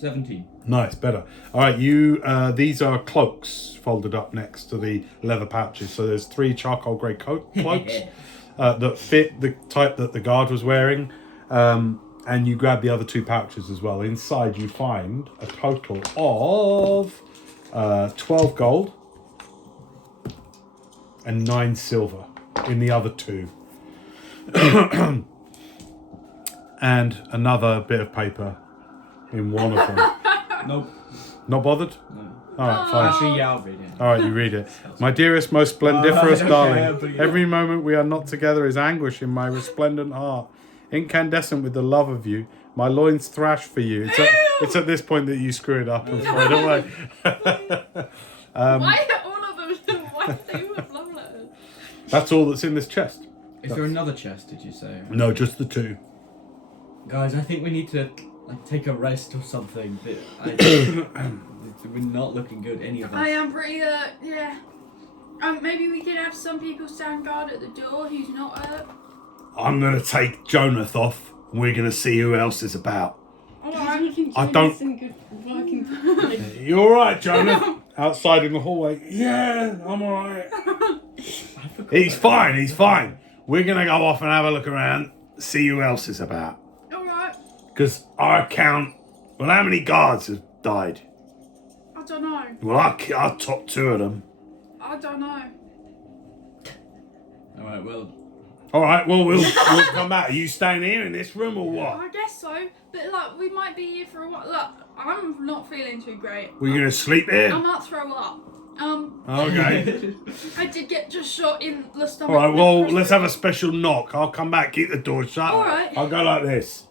17. Nice, better. All right, you. These are cloaks folded up next to the leather pouches. So there's 3 charcoal grey cloaks that fit the type that the guard was wearing, and you grab the other 2 pouches as well. Inside, you find a total of 12 gold and 9 silver in the other 2, and another bit of paper in one of them. Nope. Not bothered? No. Alright, fine. Actually, yeah, I'll read it. Alright, you read it. My dearest, most splendiferous Okay, darling, but yeah. every moment we are not together is anguish in my resplendent heart. Incandescent with the love of you, my loins thrash for you. It's at this point that you screw it up and throw it away. Why are all of them? Why are they with love letters? That's all that's in this chest. Is there another chest, did you say? No, just the 2. Guys, I think we need to take a rest or something. We're not looking good, any of us. I am pretty, yeah. Maybe we could have some people stand guard at the door who's not, I'm gonna take Jonath off. We're gonna see who else is about. alright. I don't- Good working. You alright, Jonah? Outside in the hallway. Yeah, I'm alright. He's fine, he's fine. We're gonna go off and have a look around, see who else is about. Alright. Because our count, well, how many guards have died? I don't know. Well, I topped 2 of them. I don't know. Alright, well, Alright, well, we'll come back. Are you staying here in this room or what? I guess so. But, like, we might be here for a while. Look, I'm not feeling too great. We're gonna sleep I here? might throw up. Okay. I did get just shot in the stomach. Alright, well, with let's have a special knock. I'll come back, keep the door shut. Alright. I'll go like this.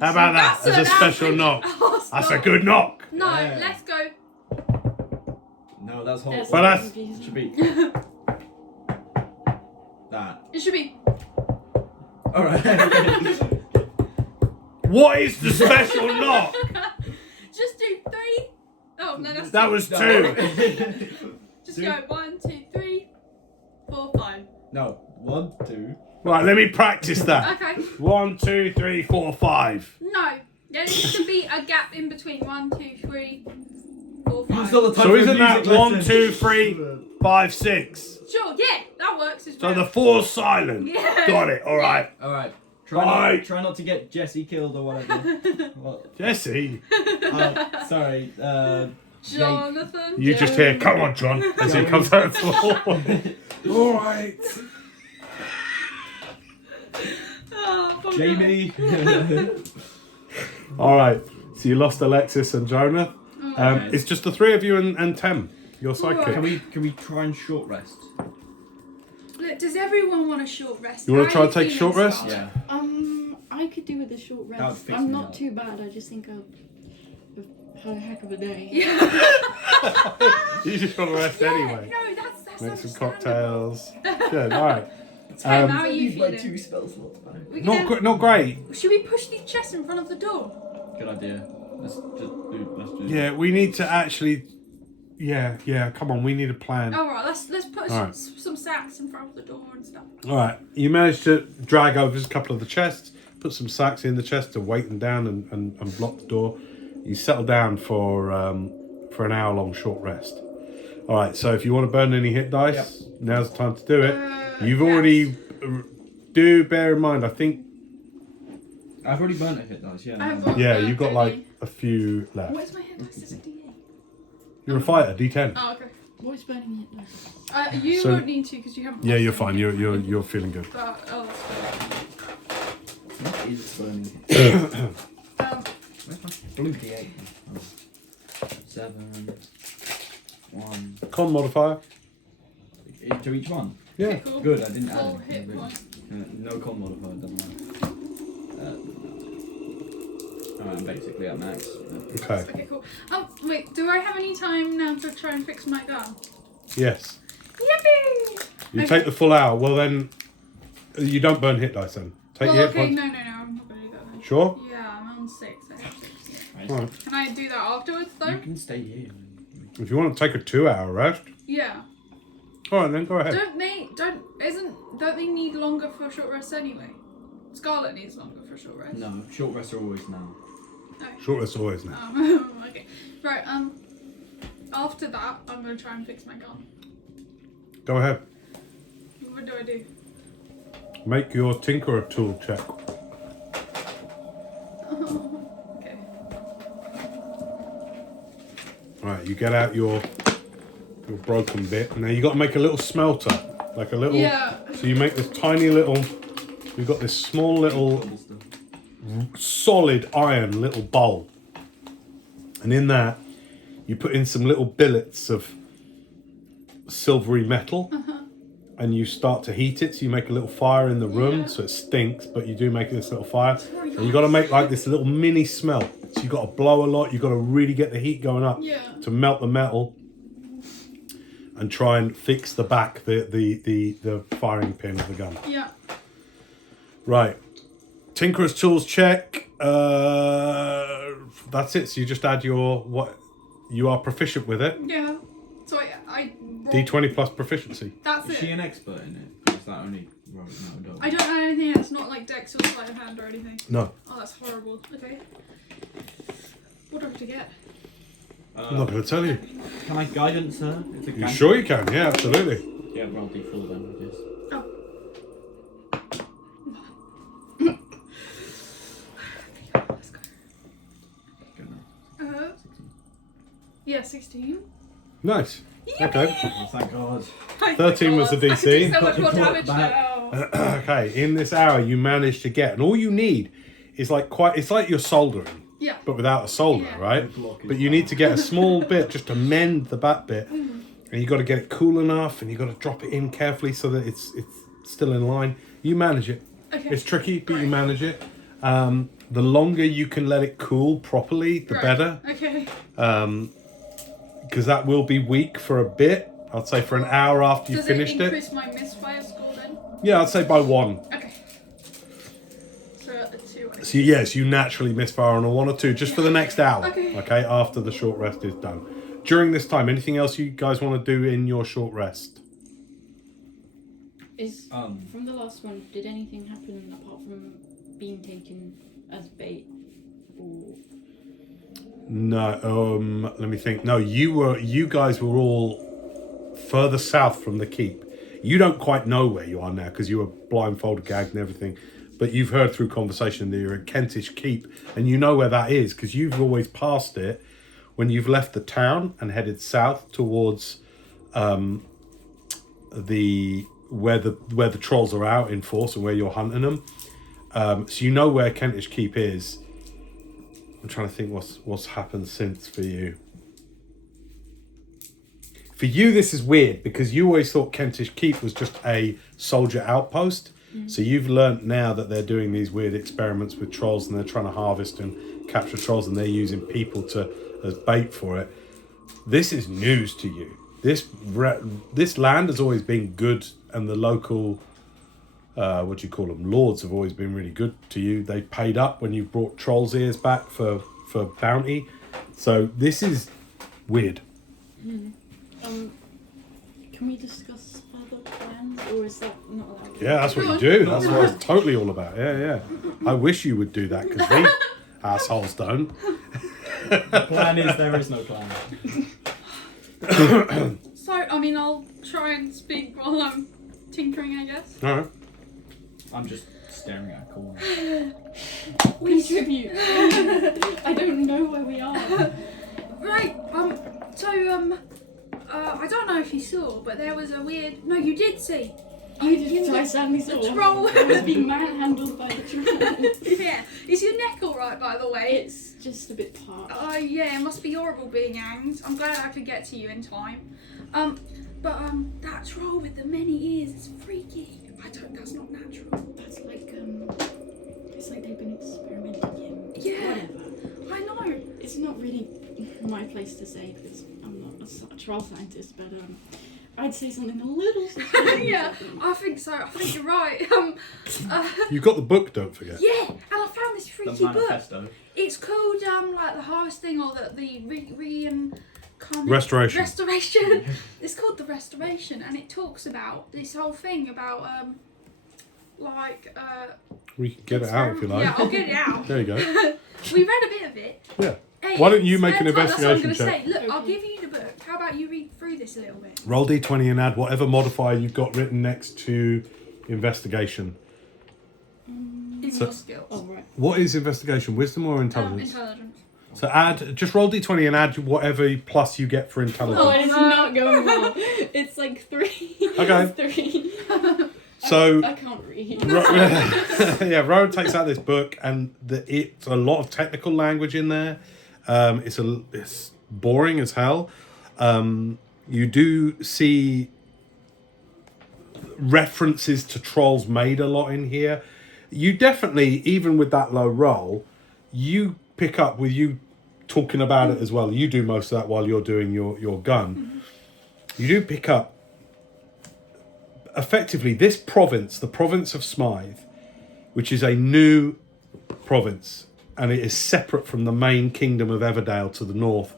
How about that? That's As a special knock. Oh, That's a stop. good knock. No, Yeah. let's go. no, that's whole. That's Well, that's- It should be that. It should be. Alright. What is the special knock? Just do 3. Oh, no, that's That 2. was 2. Just go 1, 2, 3, 4, 5. No, 1, 2. Right, let me practice that. Okay. 1, 2, 3, 4, 5. No. There needs to be a gap in between 1, 2, 3, 4, 5. So isn't that 1, 2, 3, 5, 6? Sure, yeah, that works as So well. the 4's silent. Yeah. Got it. All right. Alright. Right. Try not to get Jesse killed or whatever. What? Jesse, Sorry. Jonathan. You just hear, come on, John, as he comes out of the hallway. all right. Oh, poor Jamie. Alright, so you lost Alexis and Jonah. Okay. It's just the 3 of you and Tem, your Alright. sidekick. Can we try and short rest? Look, does everyone want a short rest? You wanna How try are and take a feeling, short rest? Scarlett? Yeah. I could do with a short That would rest. fix I'm me not up. too bad. I just think I've had a heck of a day. You just want to rest Yeah, anyway. no, that's Make some understandable. cocktails. Good, alright. Tim, how are you feeling? spell slots back. We can- Not great. Should we push these chests in front of the door? Good idea. Let's do. Yeah, we need to actually... Yeah, come on, we need a plan. Alright, let's put Alright. some sacks in front of the door and stuff. Alright, you managed to drag over a couple of the chests, put some sacks in the chest to weight them down and block the door. You settle down for an hour-long short rest. Alright, so if you want to burn any hit dice, now's the time to do it. You've yes. already... Do bear in mind, I think... I've already burnt a hit dice. Yeah. I have got, Yeah, you've got 30. like a few left. Where's my hit dice? Is it D8? You're a fighter, D10. Oh, okay. What's burning it like? You So- won't need to because you haven't. Yeah, lost you're any fine. yet. You're feeling good. Oh, that's What is burning? good. Where's my blue D8? Oh. 7. 1. Con modifier. To each one. Yeah. Okay, cool. Good. I didn't add 4 anything, hit really. points. No con modifier. Doesn't matter. I'm basically at max. Okay. Okay, cool. Oh, wait, do I have any time now to try and fix my gun? Yes. Yippee! You Okay. take the full hour. Well, then you don't burn hit dice then. Take Well, your hit okay, points. no, I'm not gonna do that then. Sure. Yeah, I'm on 6. So, Right. Alright. can I do that afterwards though? You can stay here. If you want to take a 2-hour rest, Yeah. alright then, go ahead. Don't they need longer for short rest anyway? Scarlett needs longer for short rest. No, short rests are always now. Short rest always now. Okay. Right. After that, I'm gonna try and fix my gun. Go ahead. What do I do? Make your tinkerer tool check. Okay. Right, you get out your broken bit. Now you got to make a little smelter, like a little. Yeah. So you make this tiny little. You've got this small little Double stuff. solid iron little bowl, and in that you put in some little billets of silvery metal, and you start to heat it. So you make a little fire in the room, Yeah. so it stinks, but you do make this little fire. And you got to make like this little mini smelt. So you got to blow a lot. You got to really get the heat going up Yeah. to melt the metal, and try and fix the back, the firing pin of the gun. Yeah. Right. Tinkerer's tools check. That's it. So you just add your what you are proficient with it. Yeah. So I D20 plus proficiency. That's Is she it. an expert in it? Or is that only Rowan? No, I don't know anything else, not like Dex or sleight of hand or anything. No, Oh, that's horrible. Okay. What do I have to get? I'm not going to tell you. Can I guidance her? It's a You guidance- sure you can? Yeah, absolutely. Yeah, roll D4 then, I guess. Oh. Let's go. Go now. Yeah, 16. Nice. Okay. Oh, thank God. 13 was the I can do DC. so much more Put it damage back. now. Okay. In this hour, you manage to get, and all you need is like it's like you're soldering, Yeah. but without a solder, Yeah. right? The block is But you need to get a small bit just to mend the back bit, and you got to get it cool enough, and you got to drop it in carefully so that it's still in line. You manage it. Okay. It's tricky, but you manage it. The longer you can let it cool properly, the Right. better, Okay. because that will be weak for a bit. I'd say for an hour after you Does finished it it. increase my misfire score then? Yeah, I'd say by 1. Okay. So a 2. So yes, you naturally misfire on a 1 or 2 just for the next hour. Okay. After the short rest is done. During this time, anything else you guys want to do in your short rest? Is Um. from the last one, did anything happen apart from being taken as bait? Or No, let me think. No, you guys were all further south from the keep. You don't quite know where you are now because you were blindfolded, gagged and everything. But you've heard through conversation that you're at Kentish Keep, and you know where that is because you've always passed it when you've left the town and headed south towards where the trolls are out in force and where you're hunting them. So you know where Kentish Keep is. I'm trying to think what's happened since for you. For you, this is weird because you always thought Kentish Keep was just a soldier outpost. So you've learnt now that they're doing these weird experiments with trolls and they're trying to harvest and capture trolls and they're using people as bait for it. This is news to you. This land has always been good, and the local lords have always been really good to you. They paid up when you brought trolls' ears back for bounty. So this is weird. can we discuss further plans, or is that not allowed? Yeah, that's what you do. That's what it's totally all about. Yeah. I wish you would do that because these assholes don't. The plan is there is no plan. So, I mean, I'll try and speak while I'm tinkering, I guess. All right. I'm just staring at a corner. Contribute. I don't know where we are. Right, I don't know if you saw, but there was a weird... No, you did see. I sadly saw. The troll. I was being manhandled by the troll. Yeah. Is your neck alright, by the way? It's just a bit parched. Yeah, it must be horrible being hanged. I'm glad I could get to you in time. That troll with the many ears is freaky. That's not natural. That's like it's like they've been experimenting him. Yeah. Whatever. I know. It's not really my place to say because I'm not a troll scientist, but I'd say something a little suspicious. Yeah, I think so. I think you're right. You got the book, don't forget. Yeah, and I found this The freaky book. manifesto. It's called like the harvesting or the Restoration. Restoration. It's called the Restoration, and it talks about this whole thing about We can get it out if you like. Yeah, I'll get it out. There you go. We read a bit of it. Yeah. Hey, Why don't you make spare an time, that's what I'm investigation gonna check? say. Look, I'll Okay. give you the book. How about you read through this a little bit? Roll d20 and add whatever modifier you've got written next to investigation. In So- your skills. Oh, right. What is investigation? Wisdom or intelligence? Intelligence. So just roll d20 and add whatever plus you get for intelligence. Oh, it's not going well. It's like 3. Okay. It's 3. So I can't read. yeah, Rowan takes out this book, and it's a lot of technical language in there. It's boring as hell. You do see references to trolls made a lot in here. You definitely, even with that low roll, you pick up with you talking about it as well. You do most of that while you're doing your gun. You do pick up effectively this province, the province of Smythe, which is a new province, and it is separate from the main kingdom of Everdale to the north.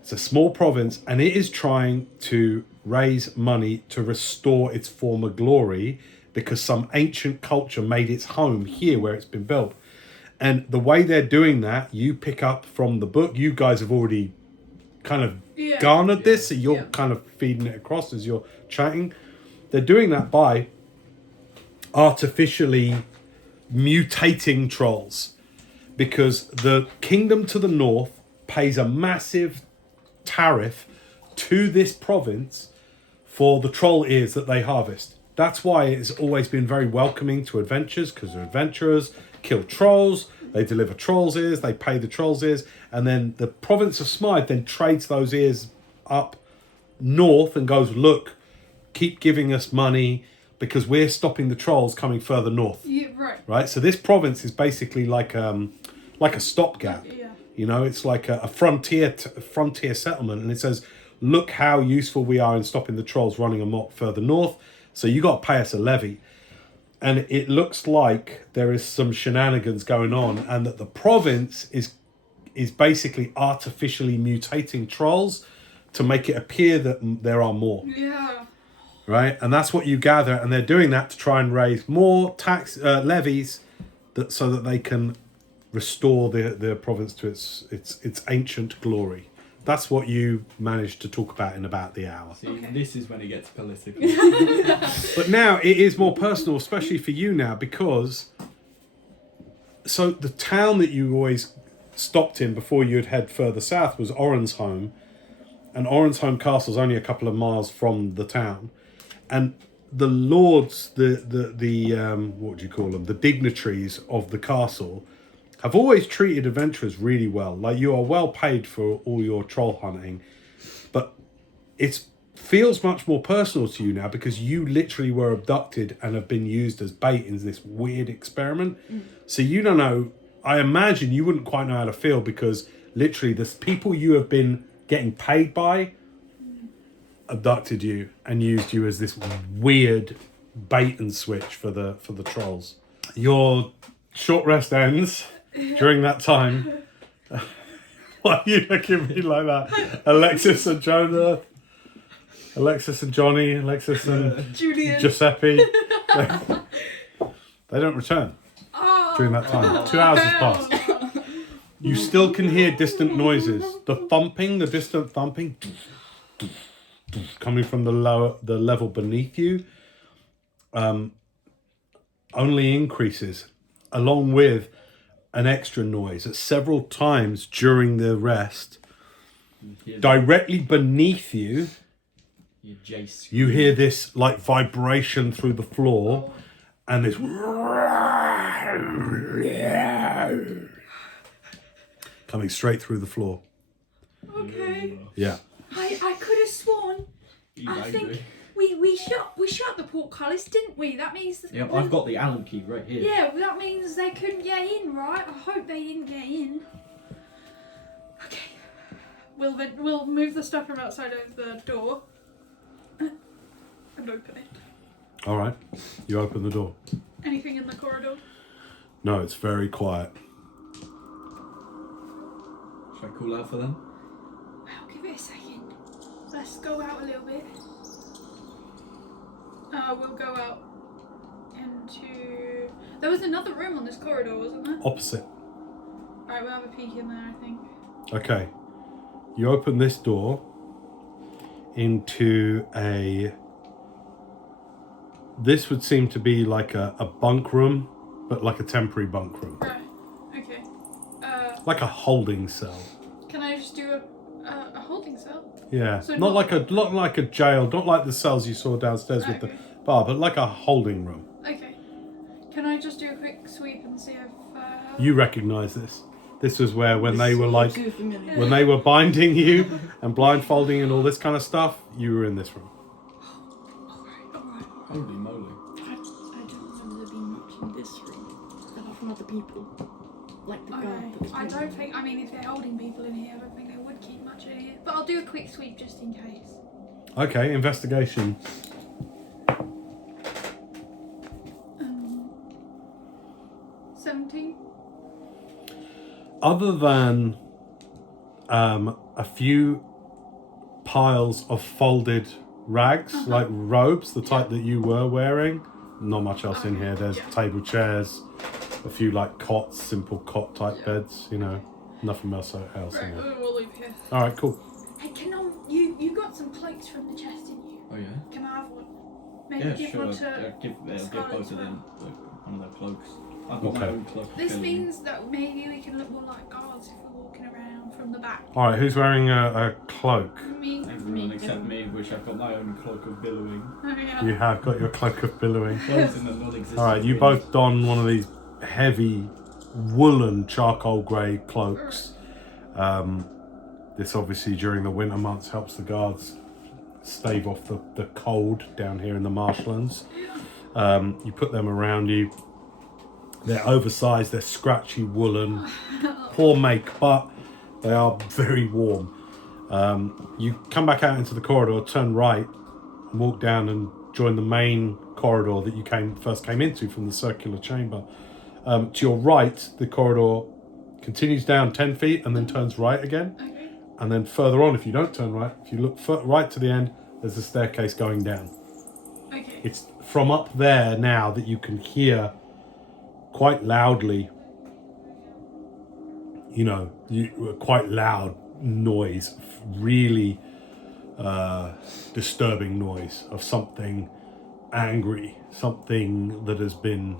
It's a small province, and it is trying to raise money to restore its former glory because some ancient culture made its home here where it's been built. And the way they're doing that, you pick up from the book. You guys have already kind of garnered this, so you're kind of feeding it across as you're chatting. They're doing that by artificially mutating trolls, because the kingdom to the north pays a massive tariff to this province for the troll ears that they harvest. That's why it's always been very welcoming to adventurers, because the adventurers kill trolls, they deliver trolls ears, they pay the trolls ears, and then the province of Smythe then trades those ears up north and goes, look, keep giving us money because we're stopping the trolls coming further north. Yeah, right. Right? So this province is basically like a stopgap. Yeah. You know, it's like a frontier settlement, and it says, look how useful we are in stopping the trolls running amok further north. So you got to pay us a levy. And it looks like there is some shenanigans going on, and that the province is basically artificially mutating trolls to make it appear that there are more. Yeah. Right? And that's what you gather, and they're doing that to try and raise more tax levies so that they can restore the province to its ancient glory. That's what you managed to talk about in about the hour. See, this is when it gets political. But now it is more personal, especially for you now, because so the town that you always stopped in before you'd head further south was Oronsholm, and Oronsholm Castle is only a couple of miles from the town, and the lords, the what do you call them, the dignitaries of the castle, have always treated adventurers really well. Like, you are well paid for all your troll hunting, but it feels much more personal to you now because you literally were abducted and have been used as bait in this weird experiment. So you don't know, I imagine you wouldn't quite know how to feel, because literally the people you have been getting paid by abducted you and used you as this weird bait and switch for the trolls. Your short rest ends during that time. Why are you looking at me like that? Alexis and Jonah, Alexis and Johnny, Alexis and Julian. Giuseppe. They don't return during that time. 2 hours has passed. You still can hear distant noises. The thumping, the distant thumping, coming from the level beneath you, only increases, along with an extra noise at several times during the rest. Directly beneath you, you hear this like vibration through the floor, and this coming straight through the floor. Okay. Yeah. I could have sworn. I think we shut the portcullis, didn't we? That means. Yeah, I've got the Allen key right here. Yeah, well, that means they couldn't get in, right? I hope they didn't get in. Okay. We'll move the stuff from outside of the door. and open it. All right. You open the door. Anything in the corridor? No, it's very quiet. Should I call out for them? I'll give it a second. Let's go out a little bit. We'll go out into... There was another room on this corridor, wasn't there? Opposite. Alright, we'll have a peek in there, I think. Okay. You open this door into a... This would seem to be like a bunk room, but like a temporary bunk room. Right, okay. Like a holding cell. Can I just do a holding cell? Yeah. So not like a jail, not like the cells you saw downstairs with the Okay. bar, but like a holding room. Okay. Can I just do a quick sweep and see if... You recognise this. This was where when they were like... Too familiar. When they were binding you and blindfolding and all this kind of stuff, you were in this room. Alright. Holy moly. I don't remember there being much in this room, apart from other people, like the guard that was I with don't me. think... I mean, if they're holding people in here, I don't think they would keep much in here. But I'll do a quick sweep just in case. Okay, investigation. 17? Other than a few piles of folded rags, like robes, the type that you were wearing, not much else in here. There's table chairs, a few like cots, simple cot type beds, you know, nothing else in Right, here. we'll leave here. All right, cool. Hey, you got some cloaks from the chest, didn't you? Oh yeah? Can I have one? Maybe Yeah, give sure. one to... Give Scarlett both as of well. them one of their cloaks. I've got my Okay. own cloak. This filling. means that maybe we can look more like guards if we're walking around from the back. All right, who's wearing a cloak? Me. Everyone except me, which I've got my own cloak of billowing. Oh, yeah. You have got your cloak of billowing. Clothes in the non-existent All right, you wind. both don one of these heavy woolen charcoal grey cloaks. This obviously during the winter months helps the guards stave off the cold down here in the marshlands. You put them around you. They're oversized, they're scratchy woolen, poor make, but they are very warm. You come back out into the corridor, turn right, and walk down and join the main corridor that you first came into from the circular chamber. To your right, the corridor continues down 10 feet and then turns right again. Okay. And then further on, if you don't turn right, if you look right to the end, there's a staircase going down. Okay. It's from up there now that you can hear quite loudly, quite loud noise, really disturbing noise of something angry, something that has been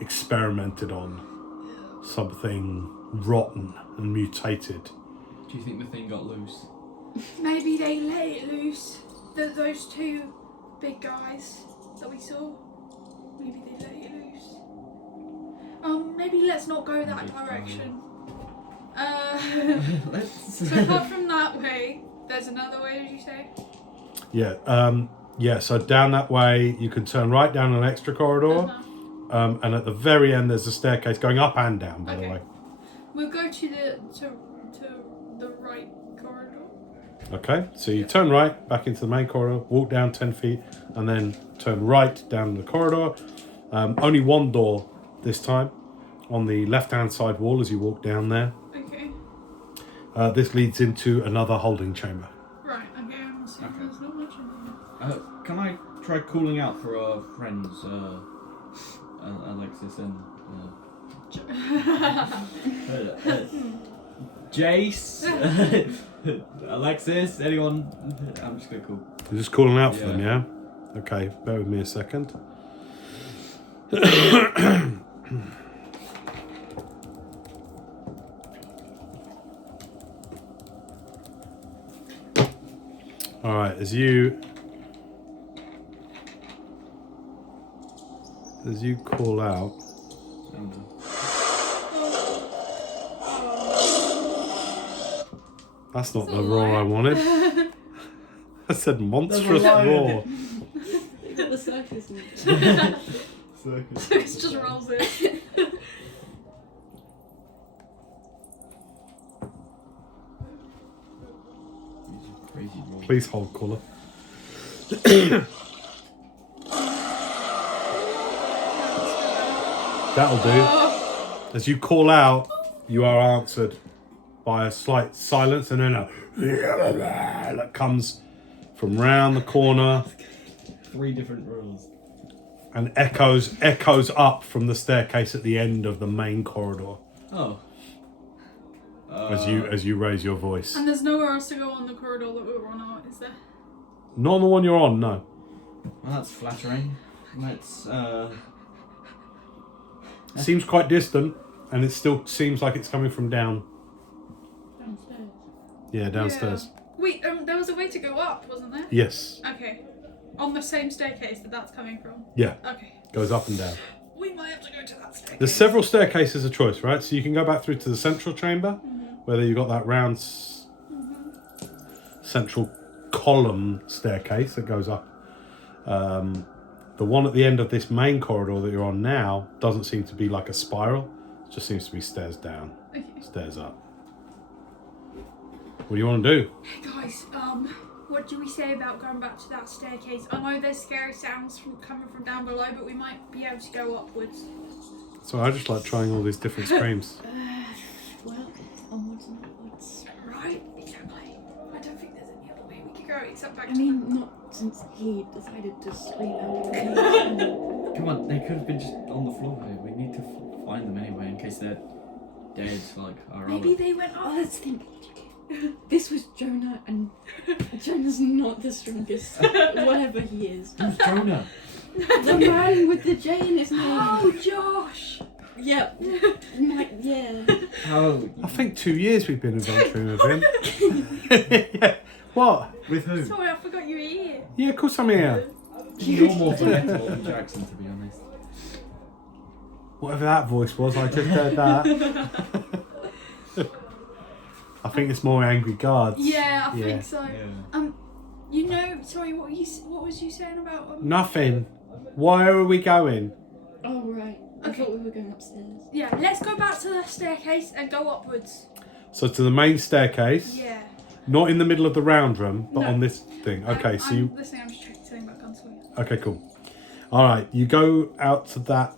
experimented on, something rotten and mutated. Do you think the thing got loose? Maybe they let it loose. Those two big guys that we saw. Maybe they let it loose. Maybe let's not go that Maybe direction. Let's. So apart from that way, there's another way, did you say? Yeah, so down that way, you can turn right down an extra corridor, and at the very end, there's a staircase going up and down, by the Okay. way. We'll go to the right corridor. Okay, so you turn right, back into the main corridor, walk down 10 feet, and then turn right down the corridor. Only one door this time, on the left-hand side wall as you walk down there. Okay. This leads into another holding chamber. Right, okay, I'm assuming Okay. there's not much in there. Can I try calling out for our friends, Alexis and Jace? Alexis? Anyone? I'm just gonna call. You're just calling out for them, Yeah. yeah? Okay, bear with me a second. All right, as you call out, that's not the roar I wanted. I said monstrous roar. They got the circus in it. So it just rolls in. Crazy roll. Please hold caller. That'll do. As you call out, you are answered by a slight silence, and then a that comes from round the corner 3 different rules. and echoes up from the staircase at the end of the main corridor Oh. as you raise your voice. And there's nowhere else to go on the corridor that we were on, is there? Not on the one you're on, no. Well, that's flattering. Let's, Seems quite distant, and it still seems like it's coming from downstairs. Yeah, downstairs. Yeah. Wait, there was a way to go up, wasn't there? Yes. Okay. On the same staircase that's coming from? Yeah. Okay. Goes up and down. We might have to go to that staircase. There's several staircases of choice, right? So you can go back through to the central chamber, where you've got that round central column staircase that goes up. The one at the end of this main corridor that you're on now doesn't seem to be like a spiral. It just seems to be stairs down, Okay. stairs up. What do you want to do? Guys, what do we say about going back to that staircase? I know there's scary sounds coming from down below, but we might be able to go upwards. So I just like trying all these different screams. Well, onwards and upwards. Right, exactly. I don't think there's any other way we could go except back I to mean, not since he decided to scream out. come on, they could have been just on the floor here. We need to find them anyway in case they're dead, like our Maybe they went Oh, up. let's think. This was Jonah, and Jonah's not the strongest. Whatever he is. Who's Jonah? The man with the J in his name. Oh, Josh! Yep. Yeah. Oh, I think 2 years we've been adventuring with him. What? with who? Sorry, I forgot you were here. Yeah, of course I'm here. You're more forgettable than Jackson, to be honest. Whatever that voice was, I just heard that. I think it's more angry guards. Yeah, I Yeah. think so. Yeah. You know, sorry, what was you saying about? Nothing. Where are we going? Oh, right. I Okay. thought we were going upstairs. Yeah, let's go back to the staircase and go upwards. So to the main staircase, Yeah. not in the middle of the round room, but No. on this thing. Okay, so you. Listening, I'm just turning back on. Sorry. Okay, cool. All right, you go out to that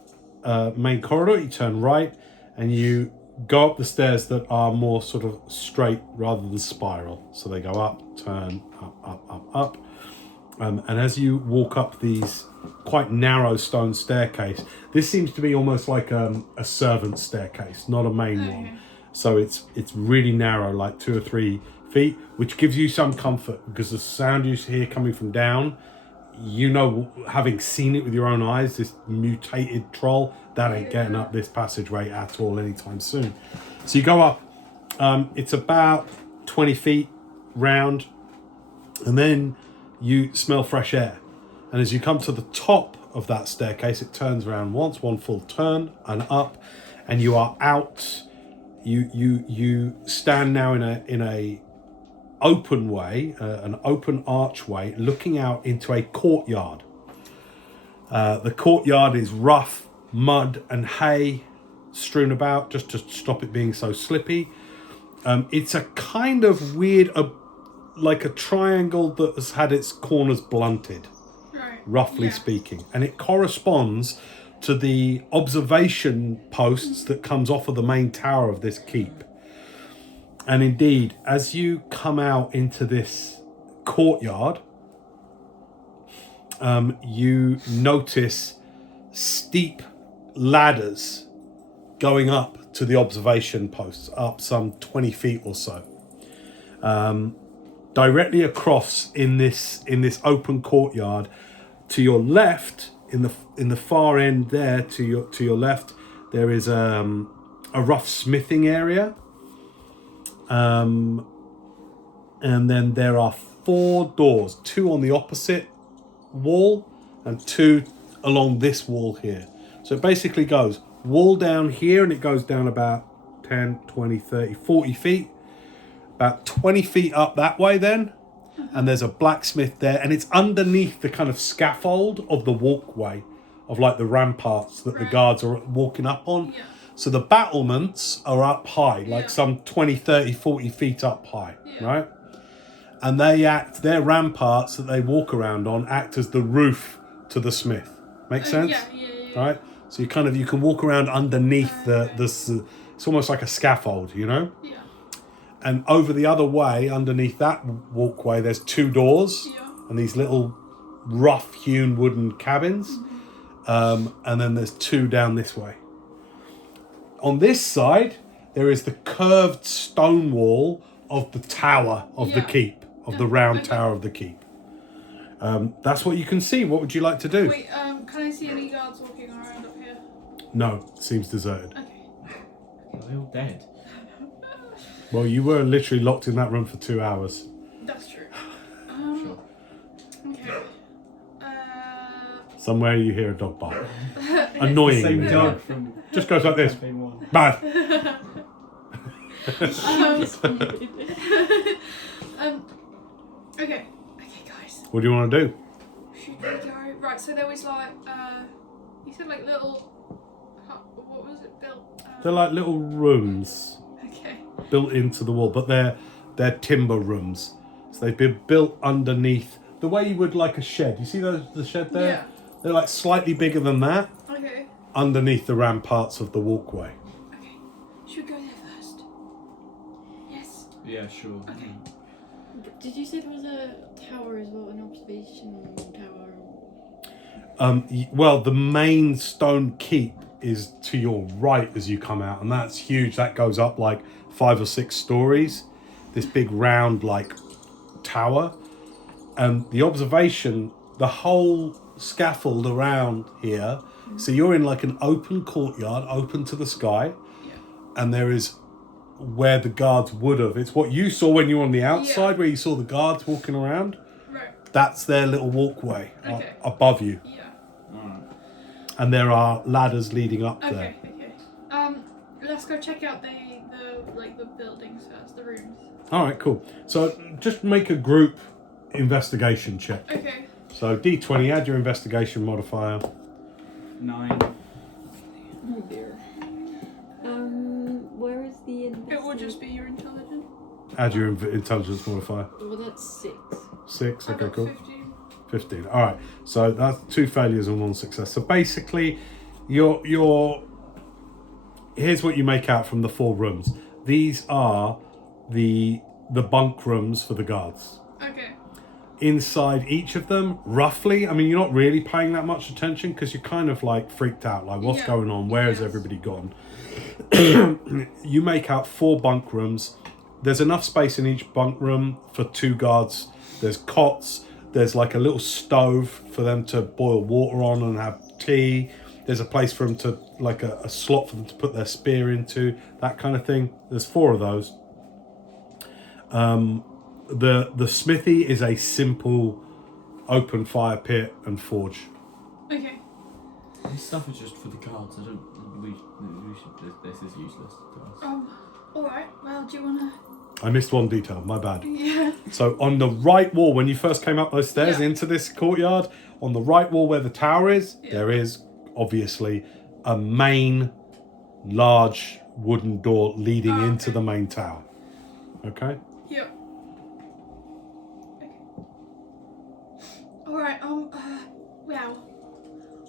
main corridor. You turn right, and you go up the stairs that are more sort of straight rather than spiral. So they go up, turn, up. And as you walk up these quite narrow stone staircase, this seems to be almost like a servant staircase, not a main one. So it's really narrow, like 2 or 3 feet, which gives you some comfort because the sound you hear coming from down, you know, having seen it with your own eyes, this mutated troll, that ain't getting up this passageway at all anytime soon. So you go up, it's about 20 feet round, and then you smell fresh air. And as you come to the top of that staircase, it turns around once, one full turn and up, and you are out. You stand now in a open way, an open archway, looking out into a courtyard. The courtyard is rough mud and hay strewn about just to stop it being so slippy. It's a kind of weird, like a triangle that has had its corners blunted, Right. roughly Yeah. speaking, and it corresponds to the observation posts that comes off of the main tower of this keep. And indeed, as you come out into this courtyard, you notice steep ladders going up to the observation posts, up some 20 feet or so. Directly across in this open courtyard, to your left, in the far end there, to your left, there is a rough smithing area. And then there are 4 doors, 2 on the opposite wall and 2 along this wall here. So it basically goes wall down here, and it goes down about 10, 20, 30, 40 feet. About 20 feet up that way then, and there's a blacksmith there, and it's underneath the kind of scaffold of the walkway of like the ramparts that the guards are walking up on. Yeah. So the battlements are up high, like Yeah. some 20, 30, 40 feet up high, Yeah. right? and their ramparts that they walk around on act as the roof to the smith. Make sense? Yeah. Right? So you can walk around underneath it's almost like a scaffold, you know? Yeah. And over the other way, underneath that walkway, there's 2 doors and these little rough-hewn wooden cabins. And then there's 2 down this way. On this side, there is the curved stone wall of the tower of the keep, of the round tower of the keep. That's what you can see. What would you like to do? Wait, can I see any guards walking around up here? No, it seems deserted. Okay. Are they all dead? Well, you were literally locked in that room for 2 hours. That's true. Sure. Okay. Somewhere you hear a dog bark. Annoying. Same dog from Just goes like this. campaign 1. Bad. Okay, guys. What do you want to do? Should we go? Right, so there was like, you said like little, what was it built? They're like little rooms Okay. built into the wall, but they're timber rooms. So they've been built underneath the way you would like a shed. You see the shed there? Yeah. They're like slightly bigger than that, Okay. underneath the ramparts of the walkway. Okay. Should we go there first? Yes. Yeah, sure. Okay. Did you say there was a tower as well, an observation tower? Well, the main stone keep is to your right as you come out, and that's huge. That goes up like 5 or 6 stories. This big round like tower, and the observation, the whole scaffold around here. So you're in like an open courtyard, open to the sky, and there is where the guards would have. It's what you saw when you were on the outside, where you saw the guards walking around. Right. That's their little walkway above you. Yeah. And there are ladders leading up there. Okay. Let's go check out the buildings first, the rooms. All right, cool. So just make a group investigation check. Okay. So D20, add your investigation modifier. 9. Oh dear. Where is the investigation? It will just be your intelligence. Add your intelligence modifier. Well, that's 6. 6, I okay, got cool. 15. 15. All right. So that's 2 failures and 1 success. So basically, here's what you make out from the 4 rooms. These are the bunk rooms for the guards. Okay. Inside each of them, roughly, I mean, you're not really paying that much attention because you're kind of like freaked out, like what's going on? Where has everybody gone? You make out 4 bunk rooms. There's enough space in each bunk room for 2 guards. There's cots. There's like a little stove for them to boil water on and have tea. There's a place for them to, like a slot for them to put their spear into, that kind of thing. There's 4 of those. The smithy is a simple open fire pit and forge. Okay. This stuff is just for the guards. We should. This is useless to us. Alright. Well, do you wanna... I missed one detail, my bad. Yeah. So on the right wall, when you first came up those stairs into this courtyard, on the right wall where the tower is, there is obviously a main large wooden door leading into the main tower. Okay? Yep. Okay. Alright, well,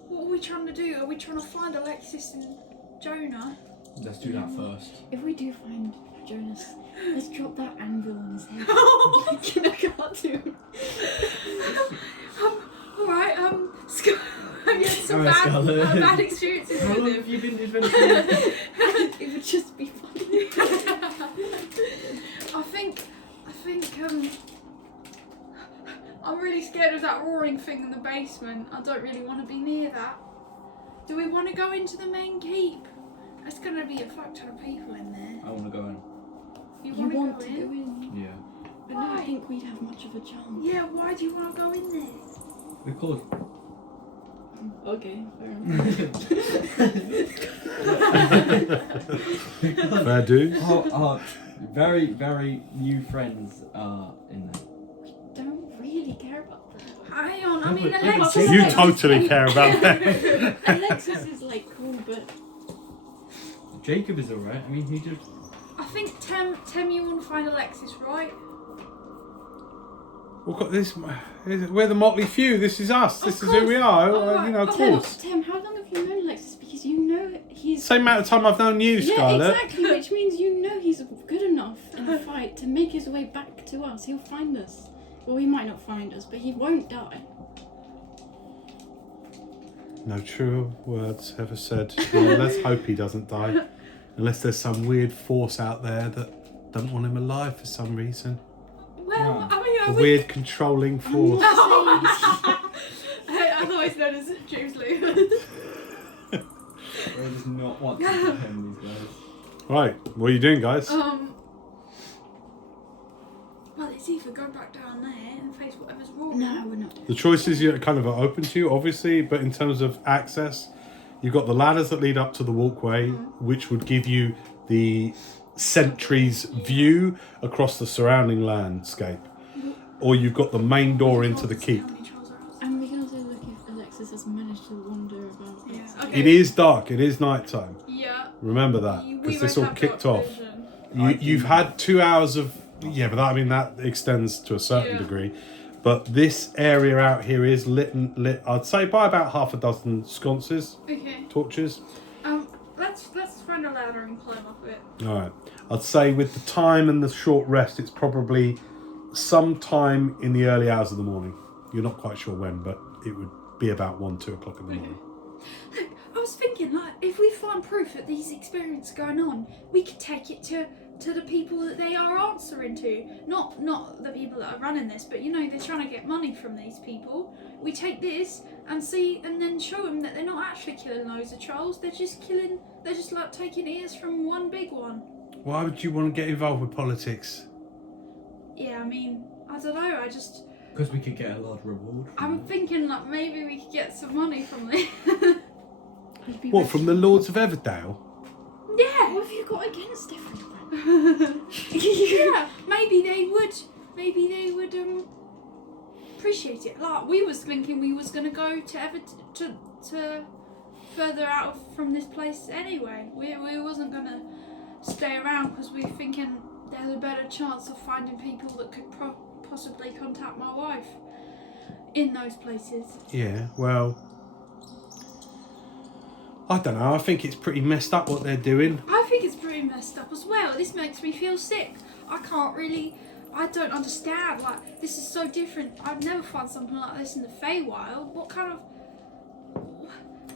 what are we trying to do? Are we trying to find Alexis and Jonah? Let's do that first. If we do find Jonas, let's drop that anvil on his head. Like in a cartoon. Alright, have you had some Scarlett. bad experiences How with long him? have you been adventuring? It would just be funny. I think, I'm really scared of that roaring thing in the basement. I don't really want to be near that. Do we want to go into the main keep? There's going to be a fuck ton of people in there. I want to go in. You You want to go in? go in? Yeah. I don't think we'd have much of a chance. Yeah, why do you want to go in there? Because. Okay, fair enough. Fair dues. Our very, very new friends are in there. Don't really care about that. Hang on, I mean, but- Alexis... You totally care about that. Alexis is like cool, but Jacob is alright. I mean, he just. I think, Tem, you want to find Alexis, right? We've got this. We're the Motley Few. This is us. This is who we are. You know, of course. Tim, how long have you known Alexis? Because you know he's... Same amount of time I've known you, Scarlett. Yeah, exactly, which means you know he's good enough in a fight to make his way back to us. He'll find us. Well, he might not find us, but he won't die. No truer words ever said. Well, let's hope he doesn't die. Unless there's some weird force out there that doesn't want him alive for some reason. Well, I mean, A weird controlling force. otherwise known as James Lewis. Ray does not want to defend these guys. Right, what are you doing, guys? Well, it's either go back down there and face whatever's wrong. No, we're not. The choices are kind of open to you, obviously, but in terms of access, you've got the ladders that lead up to the walkway, which would give you the sentry's view across the surrounding landscape. Or you've got the main door into the keep. And we can also look if Alexis has managed to wander about. Yeah. outside. Okay. It is dark, it is nighttime. Yeah. Remember that, We because won't this all have kicked dark off. vision. You've had 2 hours of... Yeah, but that extends to a certain degree. But this area out here is lit, I'd say, by about half a dozen sconces, Okay. torches. Let's find a ladder and climb up it. All right. I'd say with the time and the short rest, it's probably sometime in the early hours of the morning. You're not quite sure when, but it would be about 1, 2 o'clock in the morning. Look, I was thinking, like, if we find proof that these experiments are going on, we could take it to the people that they are answering to. Not the people that are running this, but you know, they're trying to get money from these people. We take this and then show them that they're not actually killing loads of trolls. They're just like taking ears from one big one. Why would you want to get involved with politics? Yeah, I mean, I don't know. Because we could get a large reward. I'm thinking like maybe we could get some money from this. What, from the Lords of Everdale? Yeah. What have you got against everyone? Yeah, maybe they would appreciate it. Like we was thinking we was gonna go to further out from this place anyway. We wasn't gonna stay around because we were thinking there's a better chance of finding people that could possibly contact my wife in those places. Yeah, well, I don't know. I think it's pretty messed up what they're doing. I think it's pretty messed up as well. This makes me feel sick. I don't understand. Like, this is so different. I've never found something like this in the Feywild. What kind of...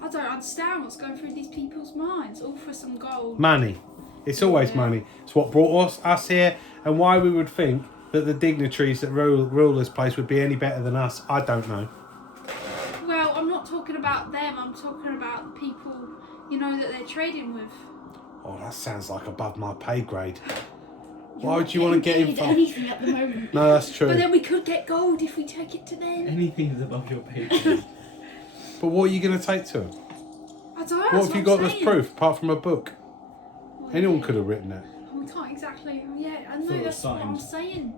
I don't understand what's going through these people's minds. All for some gold. Money. It's always money. It's what brought us here, and why we would think that the dignitaries that rule this place would be any better than us, I don't know. Well, I'm not talking about them. I'm talking about the people, you know, that they're trading with. Oh, that sounds like above my pay grade. Why would you want to get involved? Anything at the moment. No, that's true. But then we could get gold if we take it to them. Anything that's above your pay grade. But what are you going to take to them? I don't know. What that's have you I'm got as saying. proof, apart from a book? Well, Anyone yeah. could have written it. We can't exactly. Yeah, I know Thought it was that's what I'm signed. saying.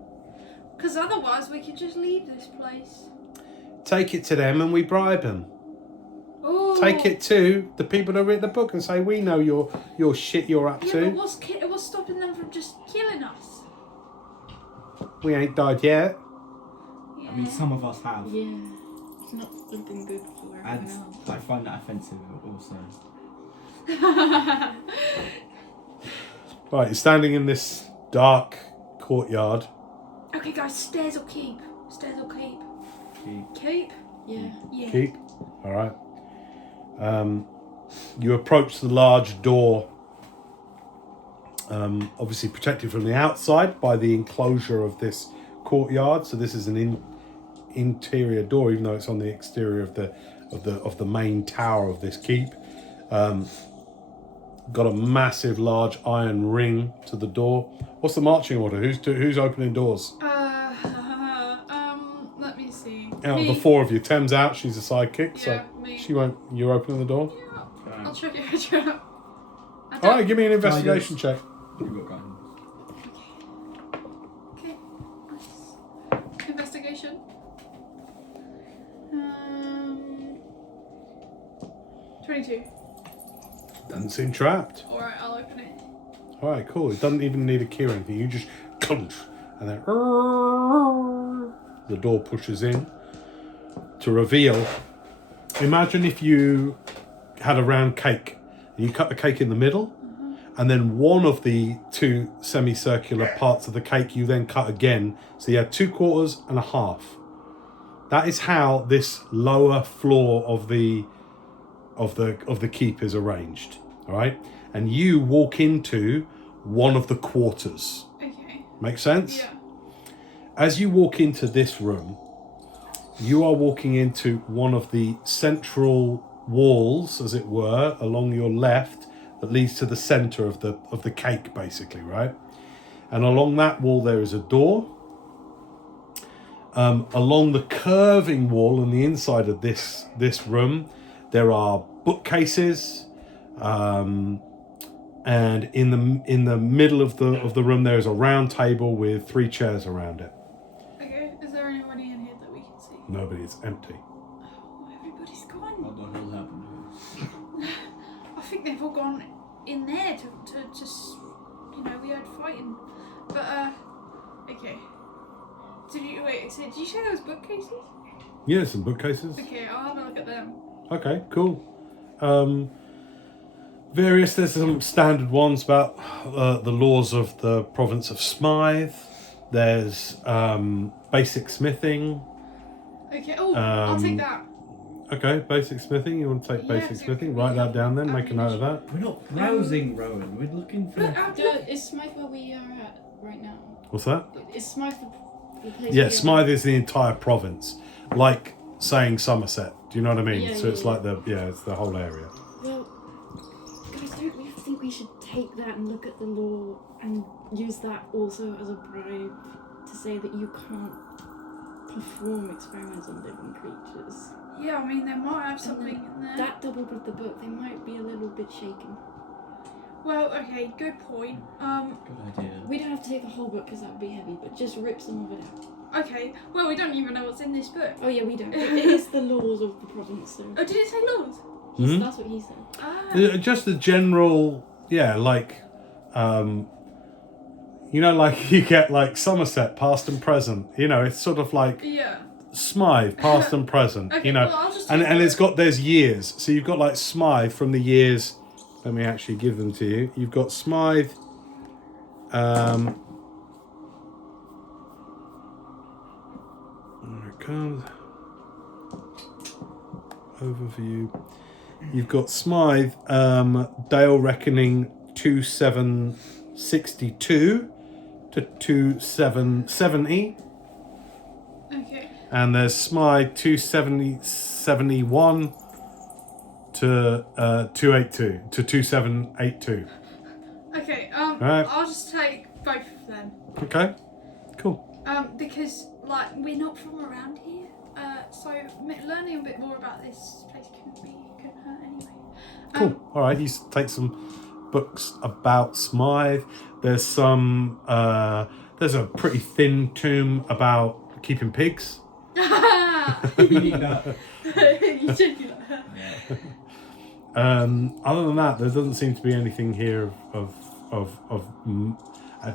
Because otherwise, we could just leave this place. Take it to them and we bribe them. Oh. Take it to the people that written the book and say, we know your shit you're up Yeah, to. but what's stopping them from just killing us? We ain't died yet. Yeah. I mean, some of us have. Yeah. It's not looking good for everyone And else. I find that offensive also. Right, you're standing in this dark courtyard. Okay, guys, stairs or keep? Stairs or keep? Keep? Yeah. Yeah. Keep. All right. You approach the large door, obviously protected from the outside by the enclosure of this courtyard. So this is an interior door, even though it's on the exterior of the main tower of this keep. Got a massive, large iron ring to the door. What's the marching order? Who's opening doors? Let me see. Out of Me. the 4 of you, Tem's out. She's a sidekick, Yeah, so me. she won't. You're opening the door. Yeah, I'll check it out. All right, give me an investigation check. You've got guidance. Okay. Nice. Investigation. 22. Doesn't seem trapped. Alright, I'll open it. All right, cool. It doesn't even need a key or anything. You just crunch and then The door pushes in to reveal. Imagine if you had a round cake. And you cut the cake in the middle, and then one of the two semicircular parts of the cake you then cut again. So you had 2/4 and a half. That is how this lower floor of the keep is arranged. All right, and you walk into one of the quarters. Okay. Make sense? Yeah. As you walk into this room, you are walking into one of the central walls, as it were, along your left, that leads to the center of the cake, basically, right? And along that wall there is a door. Along the curving wall on the inside of this room, there are bookcases, and in the middle of the room there is a round table with 3 chairs around it. Okay. Is there anybody in here that we can see? Nobody, it's empty. Oh, everybody's gone. What the hell happened here? I think they've all gone in there to just, we had fighting. But, okay. Did you say there was bookcases? Yeah, some bookcases. Okay, I'll have a look at them. Okay, cool. There's some standard ones about the laws of the province of Smythe. There's basic smithing. Okay, I'll take that. Okay, basic smithing. You want to take Yeah, basic so smithing? we Write that have down then. Make a note of that. We're not browsing, Rowan. We're looking for. Is Smythe where we are at right now? What's that? Is Smythe the place? Yeah, we are Smythe is the entire province. Like saying Somerset. Do you know what I mean? Yeah, So yeah, it's yeah. like it's the whole area. Well, guys, don't we think we should take that and look at the law and use that also as a bribe to say that you can't perform experiments on living creatures? Yeah, I mean, they might have something in there. That doubled with the book, they might be a little bit shaken. Well, okay, good point. Good idea. We don't have to take the whole book because that would be heavy, but just rip some of it out. Okay, well, we don't even know what's in this book. Oh yeah, we don't. It is the laws of the province, so Oh, did it say laws? Mhm. that's what he said. Ah. Just the general, like, like you get like Somerset, past and present. It's sort of like Yeah. Smythe, past and present. Okay, well, I'll just and take and that. it's got there's years. So you've got like Smythe from the years. Let me actually give them to you. You've got Smythe. There it comes. Overview. You've got Smythe, Dale Reckoning 2762 to 2770. Okay. And there's Smythe 271 to 282 to 2782. Okay, Right. I'll just take both of them. Okay, cool. Because, like, we're not from around here. So learning a bit more about this place couldn't hurt anyway. Cool. All right, you take some books about Smythe. There's some. There's a pretty thin tome about keeping pigs. You said you like that. Other than that, there doesn't seem to be anything here of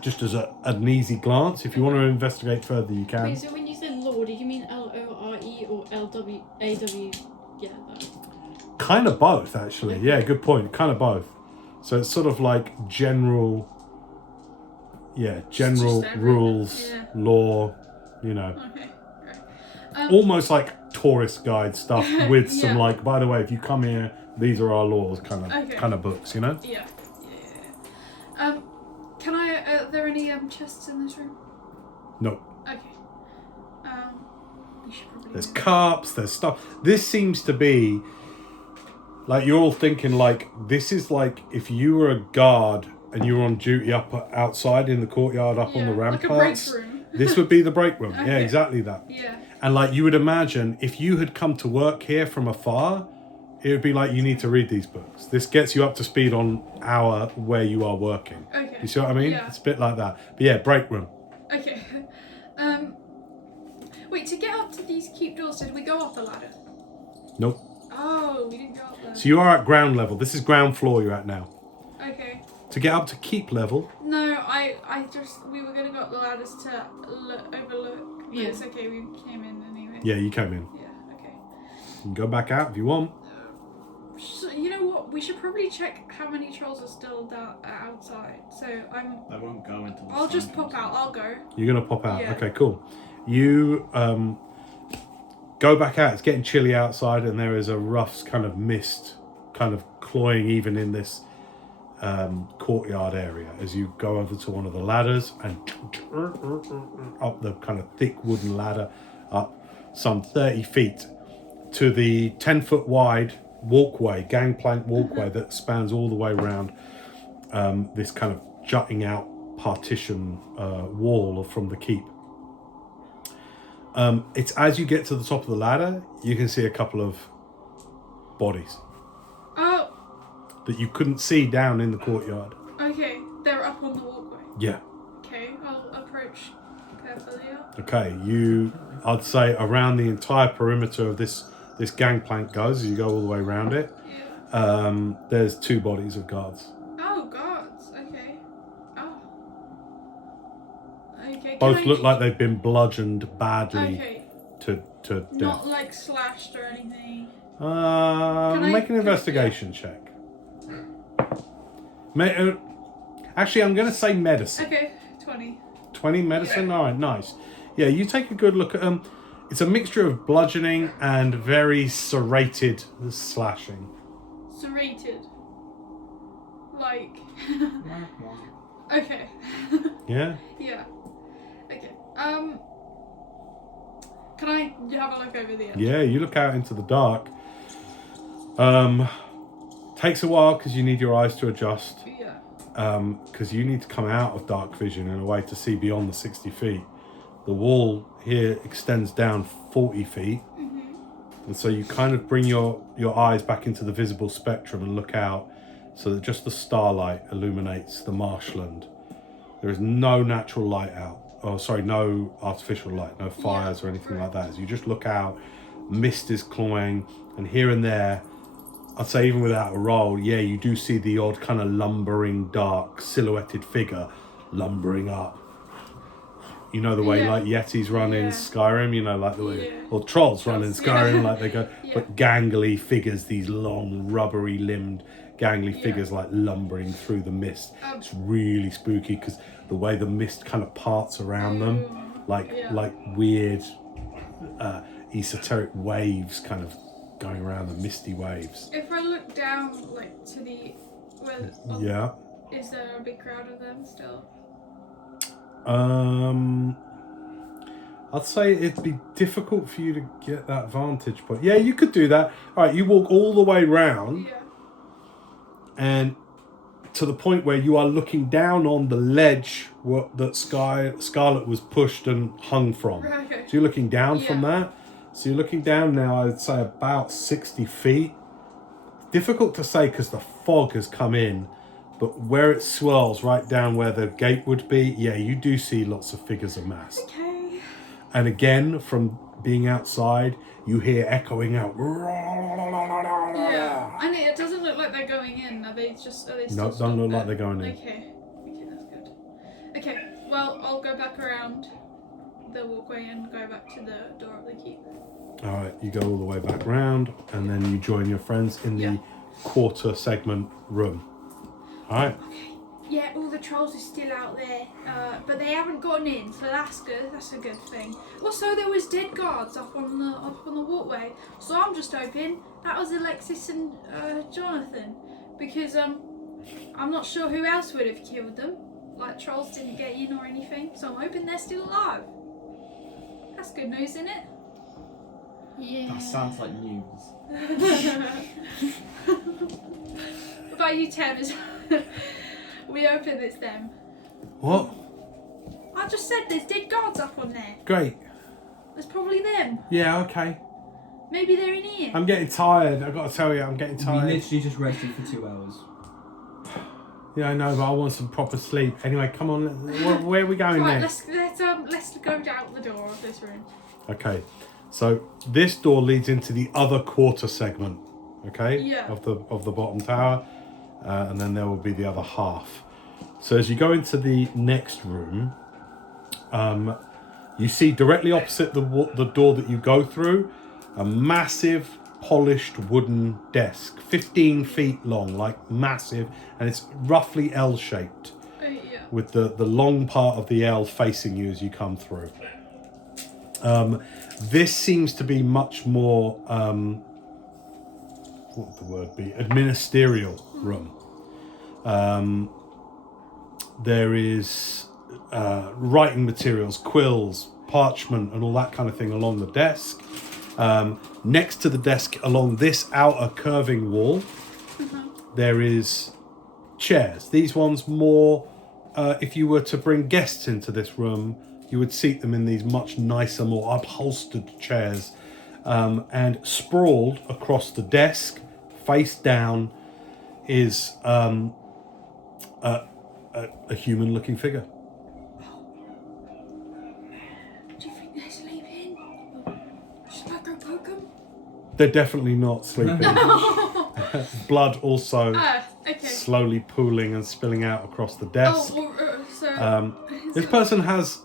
just as an easy glance. If you want to investigate further, you can. Wait, so when you said law, did you mean LORE or LWAW? Yeah, that. Kind of both, actually. Yeah, good point. Kind of both. So it's sort of like general Just everything. rules, Yeah. law, Okay. Right. almost like tourist guide stuff with some Yeah. like, by the way, if you come here, these are our laws kind Okay. of books, Yeah. Can I? Are there any chests in this room? No. Okay. We should probably. There's cups, there's stuff. This seems to be like you're all thinking like this is like if you were a guard and you were on duty outside in the courtyard up on the like a break ramparts. room. This would be the break room. Yeah, Okay. exactly that. Yeah. And like you would imagine if you had come to work here from afar, it would be like you need to read these books. This gets you up to speed on where you are working. Okay. You see what I mean? Yeah. It's a bit like that. But yeah, break room. Okay. Wait, to get up to these keep doors, did we go up a ladder? Nope. Oh, we didn't go up there. So you are at ground level. This is ground floor you're at now. Okay. To get up to keep level, No, we were gonna go up the ladders to overlook. But Yeah. it's okay, we came in anyway. yeah, you came in. Yeah, okay. You can go back out if you want. So, you know what? We should probably check how many trolls are still outside. So I won't go until. I'll just pop out. I'll go. You're gonna pop out. Yeah. Okay, cool. You go back out. It's getting chilly outside, and there is a rough kind of mist, kind of cloying even in this courtyard area as you go over to one of the ladders and up the kind of thick wooden ladder up some 30 feet to the 10-foot wide walkway, gangplank walkway that spans all the way around this kind of jutting out partition wall from the keep. It's as you get to the top of the ladder, you can see a couple of bodies Oh, that you couldn't see down in the courtyard. okay. They're up on the walkway. Yeah. Okay, I'll approach carefully up. Okay, I'd say around the entire perimeter of this gangplank goes, as you go all the way around it, Yeah. there's 2 bodies of guards. Oh, gods. Okay. Oh. Okay. Both look like they've been bludgeoned badly Okay. to death. Not like slashed or anything. Make an investigation check. Actually, I'm going to say medicine. Okay, 20. 20 medicine? Yeah. All right, nice. Yeah, you take a good look at them. It's a mixture of bludgeoning and very serrated slashing. Serrated. Like. Okay. Yeah? Yeah. Okay. Can I have a look over the edge? Yeah, you look out into the dark. Takes a while because you need your eyes to adjust. Yeah. Because you need to come out of dark vision in a way to see beyond the 60 feet. The wall here extends down 40 feet. Mm-hmm. And so you kind of bring your eyes back into the visible spectrum and look out so that just the starlight illuminates the marshland. There is no natural light out. Oh, sorry, no artificial light, no fires or anything like that. As you just look out, mist is cloying, and here and there, I'd say even without a roll, yeah, you do see the odd kind of lumbering, dark, silhouetted figure lumbering up. You know the way like Yetis run in Skyrim, you know, like the way, or trolls run in Skyrim, like they go, but gangly figures, these long, rubbery limbed, gangly figures like lumbering through the mist. It's really spooky because the way the mist kind of parts around them, like weird, esoteric waves kind of going around, the misty waves. If I look down, like to the, is there a big crowd of them still? I'd say it'd be difficult for you to get that vantage point. Yeah, you could do that. All right, you walk all the way round, and to the point where you are looking down on the ledge that Scarlett was pushed and hung from. Okay. So you're looking down from that. So you're looking down now, I'd say about 60 feet. Difficult to say because the fog has come in, but where it swirls right down where the gate would be, yeah, you do see lots of figures amassed. Okay. And again, from being outside, you hear echoing out. Yeah, and it doesn't look like they're going in. Are they still? No, don't look like they're going in. Okay, that's good. Okay, well, I'll go back around the walkway and go back to the door of the keep. All right, you go all the way back round, and then you join your friends in the quarter segment room. All right. Okay. Yeah, all the trolls are still out there, but they haven't gotten in, so that's good. That's a good thing. Also, there was dead guards up on the walkway, so I'm just hoping that was Alexis and Jonathan, because I'm not sure who else would have killed them. Like trolls didn't get in or anything, so I'm hoping they're still alive. That's good news, isn't it? Yeah. That sounds like news. What about you, Tem? We open it's them. What? I just said there's dead guards up on there. Great. It's probably them. Yeah, okay. Maybe they're in here. I'm getting tired. I've got to tell you, I'm getting We tired. literally just rested for 2 hours. Yeah, I know, but I want some proper sleep. Anyway, come on. Where are we going Right, next? let's go out the door of this room. Okay, so this door leads into the other quarter segment. Okay. Yeah. Of the bottom tower, and then there will be the other half. So as you go into the next room, you see directly opposite the door that you go through, a massive polished wooden desk, 15 feet long, like massive, and it's roughly L-shaped, with the long part of the L facing you as you come through. This seems to be much more, what would the word be, administerial room. There is writing materials, quills, parchment, and all that kind of thing along the desk. Next to the desk, along this outer curving wall, there is chairs. These ones more, if you were to bring guests into this room, you would seat them in these much nicer, more upholstered chairs. And sprawled across the desk, face down, is a human-looking figure. Do you think they're sleeping? Should I go poke them? They're definitely not sleeping. Blood also Okay. slowly pooling and spilling out across the desk. This person has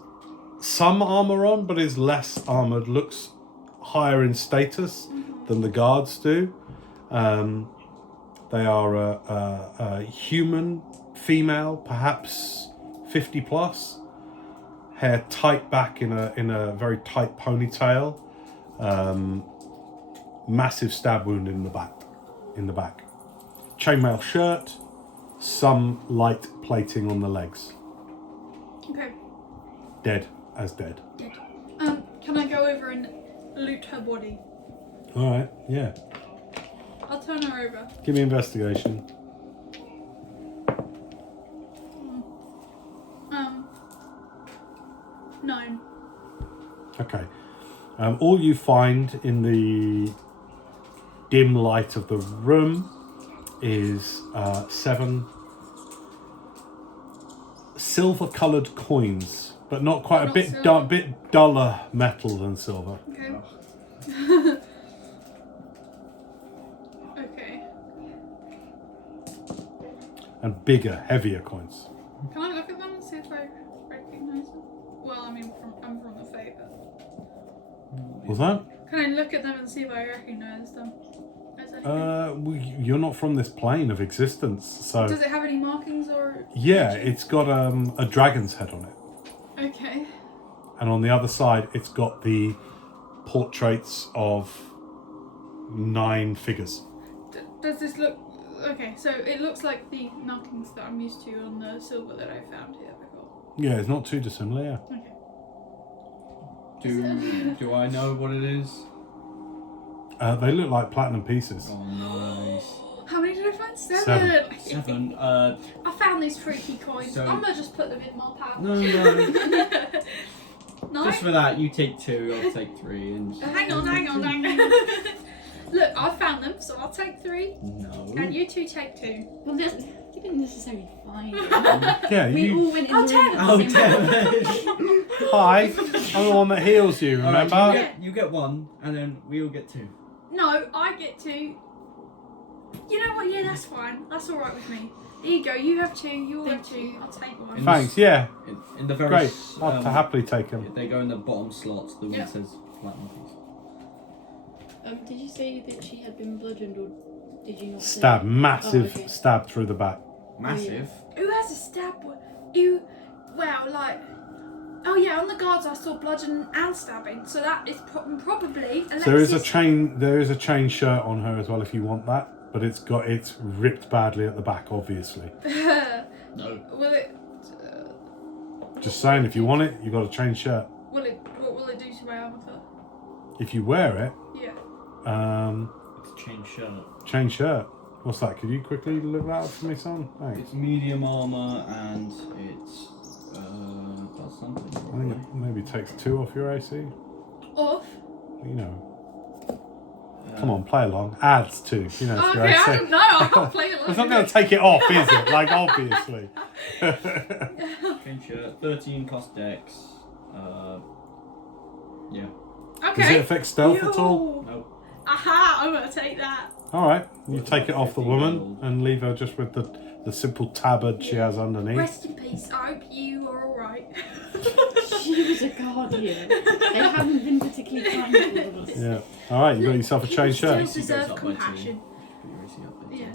some armor on, but is less armored, looks higher in status than the guards do. They are a human female, perhaps 50 plus, hair tight back in a very tight ponytail, massive stab wound in the back, chainmail shirt, some light plating on the legs. Okay. Dead as dead. Dead. Can I go over and loot her body? All right, yeah. I'll turn her over. Give me investigation. 9. Okay. All you find in the dim light of the room is 7 silver-coloured coins, but not quite Not a bit silver. bit duller metal than silver. Okay. Okay. And bigger, heavier coins. Can I look at them and see if I recognise them? Well, I mean, I'm from the Fae, but... Was that? Can I look at them and see if I recognise them? Is anything? Well, you're not from this plane of existence, so Does it have any markings or... yeah, it's got a dragon's head on it. Okay. And on the other side, it's got the portraits of 9 figures. Does this look... Okay, so it looks like the markings that I'm used to on the silver that I found here before. Yeah, it's not too dissimilar, yeah. Okay. Do I know what it is? They look like platinum pieces. Oh, nice. How many did I find? 7. 7. 7. I found these freaky coins. So- I'm gonna just put them in my pouch. No. No? Just for that, you take 2, I'll take 3. And Hang on. Look, I found them, so I'll take 3. No. And you 2 take 2. Well, you didn't necessarily find it. Yeah, We you. all went in the room at Oh, the same time. damn. Hi, I'm the one that heals you. Remember? Alright, you get 1, and then we all get 2. No, I get 2. You know what? Yeah, that's fine. That's alright with me. There you go. You have 2. You all have 2. I'll take 1. Thanks. Yeah, In the very great. I'll happily take them. they go in the bottom slots. The one Yeah. that says platinum piece. Did you say that she had been bludgeoned, or did you not say? Stab, massive Oh, okay. stab through the back. Massive. Who has a stab? You. Wow, like. Oh yeah, on the guards I saw bludgeon and stabbing, so that is probably. Alexis. There is a chain. There is a chain shirt on her as well, if you want that. But it's ripped badly at the back, obviously. No. Will it? Just saying, if you want it, you got a chain shirt. What will it do to my armor? If you wear it, Yeah. It's a chain shirt. chain shirt. What's that? Could you quickly look that up for me, son? Thanks. It's medium armor and it's does something I think probably. it maybe takes 2 off your AC. Off. You know. Come on, play along. Adds 2. You know, it's your Okay, AC. I don't know. I can't play it. It's not going to take it off, is it? Like, obviously. Chain shirt. 13 plus dex. Yeah. Okay. Does it affect stealth at all? Nope. Aha! I'm gonna take that. All right, you What's take that, it off the 15 woman gold? and leave her just with the simple tabard she has underneath. Rest in peace. I hope you are alright. She was a guardian. They haven't been particularly kind to us. Yeah. All right, you got yourself a chain Still shirt. deserve Goes up by 2. compassion. Put your AC up by 2. Yeah.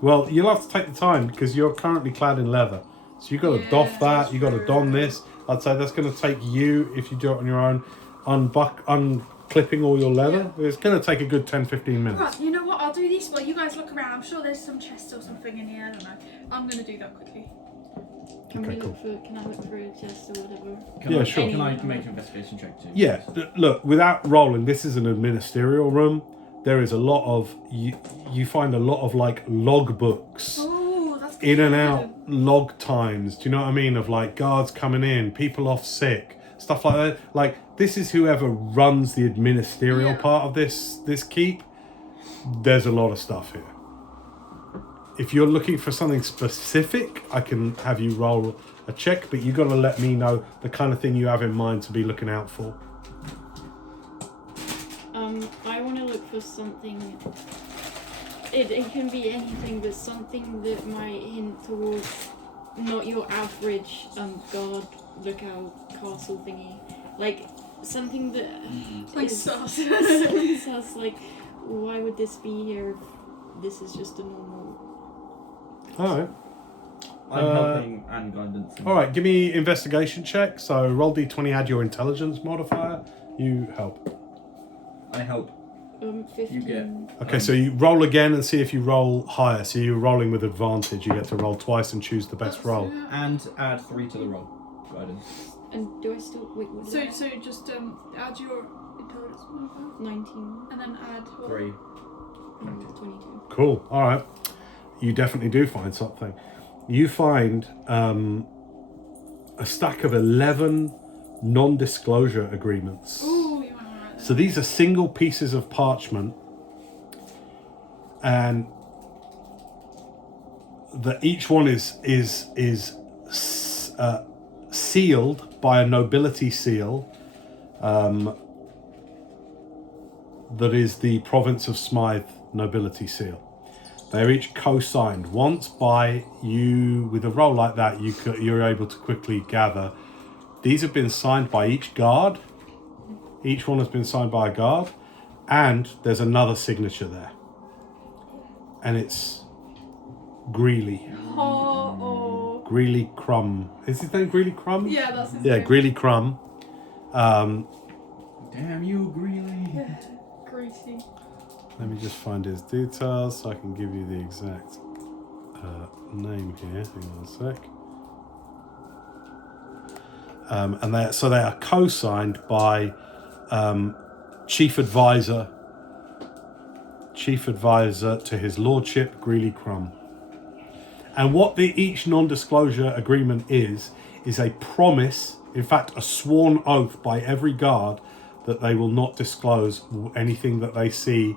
Well, you'll have to take the time because you're currently clad in leather. So you've got to doff Yeah, that, you've got to don this. I'd say that's going to take you, if you do it on your own, unclipping all your leather. It's going to take a good 10-15 minutes. Right, you know what? I'll do this while you guys look around. I'm sure there's some chests or something in here. I don't know. I'm gonna do that quickly. Can Okay, we cool. look for? Can I look for a chest or whatever? Yeah, sure. Can I make an investigation check too? Yeah, look, without rolling, this is an administerial room. There is a lot of, you find a lot of like log books. Oh, that's good. In and out log times, do you know what I mean? Of like guards coming in, people off sick, stuff like that. Like this is whoever runs the administerial Yeah. part of this keep. There's a lot of stuff here. If you're looking for something specific, I can have you roll a check, but you got to let me know the kind of thing you have in mind to be looking out for. I want to look for something. It can be anything, but something that might hint towards not your average guard lookout castle thingy, like something that Like is sus. something sus. Like, why would this be here if this is just a normal? All right. I'm helping and guidance. All right, give me investigation check. So roll d20, add your intelligence modifier. You help. I help. 15. You get. Okay, so you roll again and see if you roll higher. So you're rolling with advantage. You get to roll twice and choose the best roll. And add 3 to the roll. Guidance. And do I still wait? What is So it? just add your intelligence modifier 19. and then add what? 3. 22. Cool. All right. You definitely do find something. You find a stack of 11 non-disclosure agreements. Ooh, you want to write that? So these are single pieces of parchment, and that each one is sealed by a nobility seal. That is the province of Smythe nobility seal. They're each co-signed. Once by you, with a roll like that, you're able to quickly gather. These have been signed by each guard. Each one has been signed by a guard, and there's another signature there. And it's Greeley. Oh. Greeley Crumb. Is his name Greeley Crumb? Yeah, that's his Yeah, name. Greeley Crumb. Damn you, Greeley. Greasy. Let me just find his details so I can give you the exact name here. Hang on a sec. And they are co-signed by Chief Advisor to His Lordship Greeley Crumb. And what each non-disclosure agreement is a promise, in fact, a sworn oath by every guard that they will not disclose anything that they see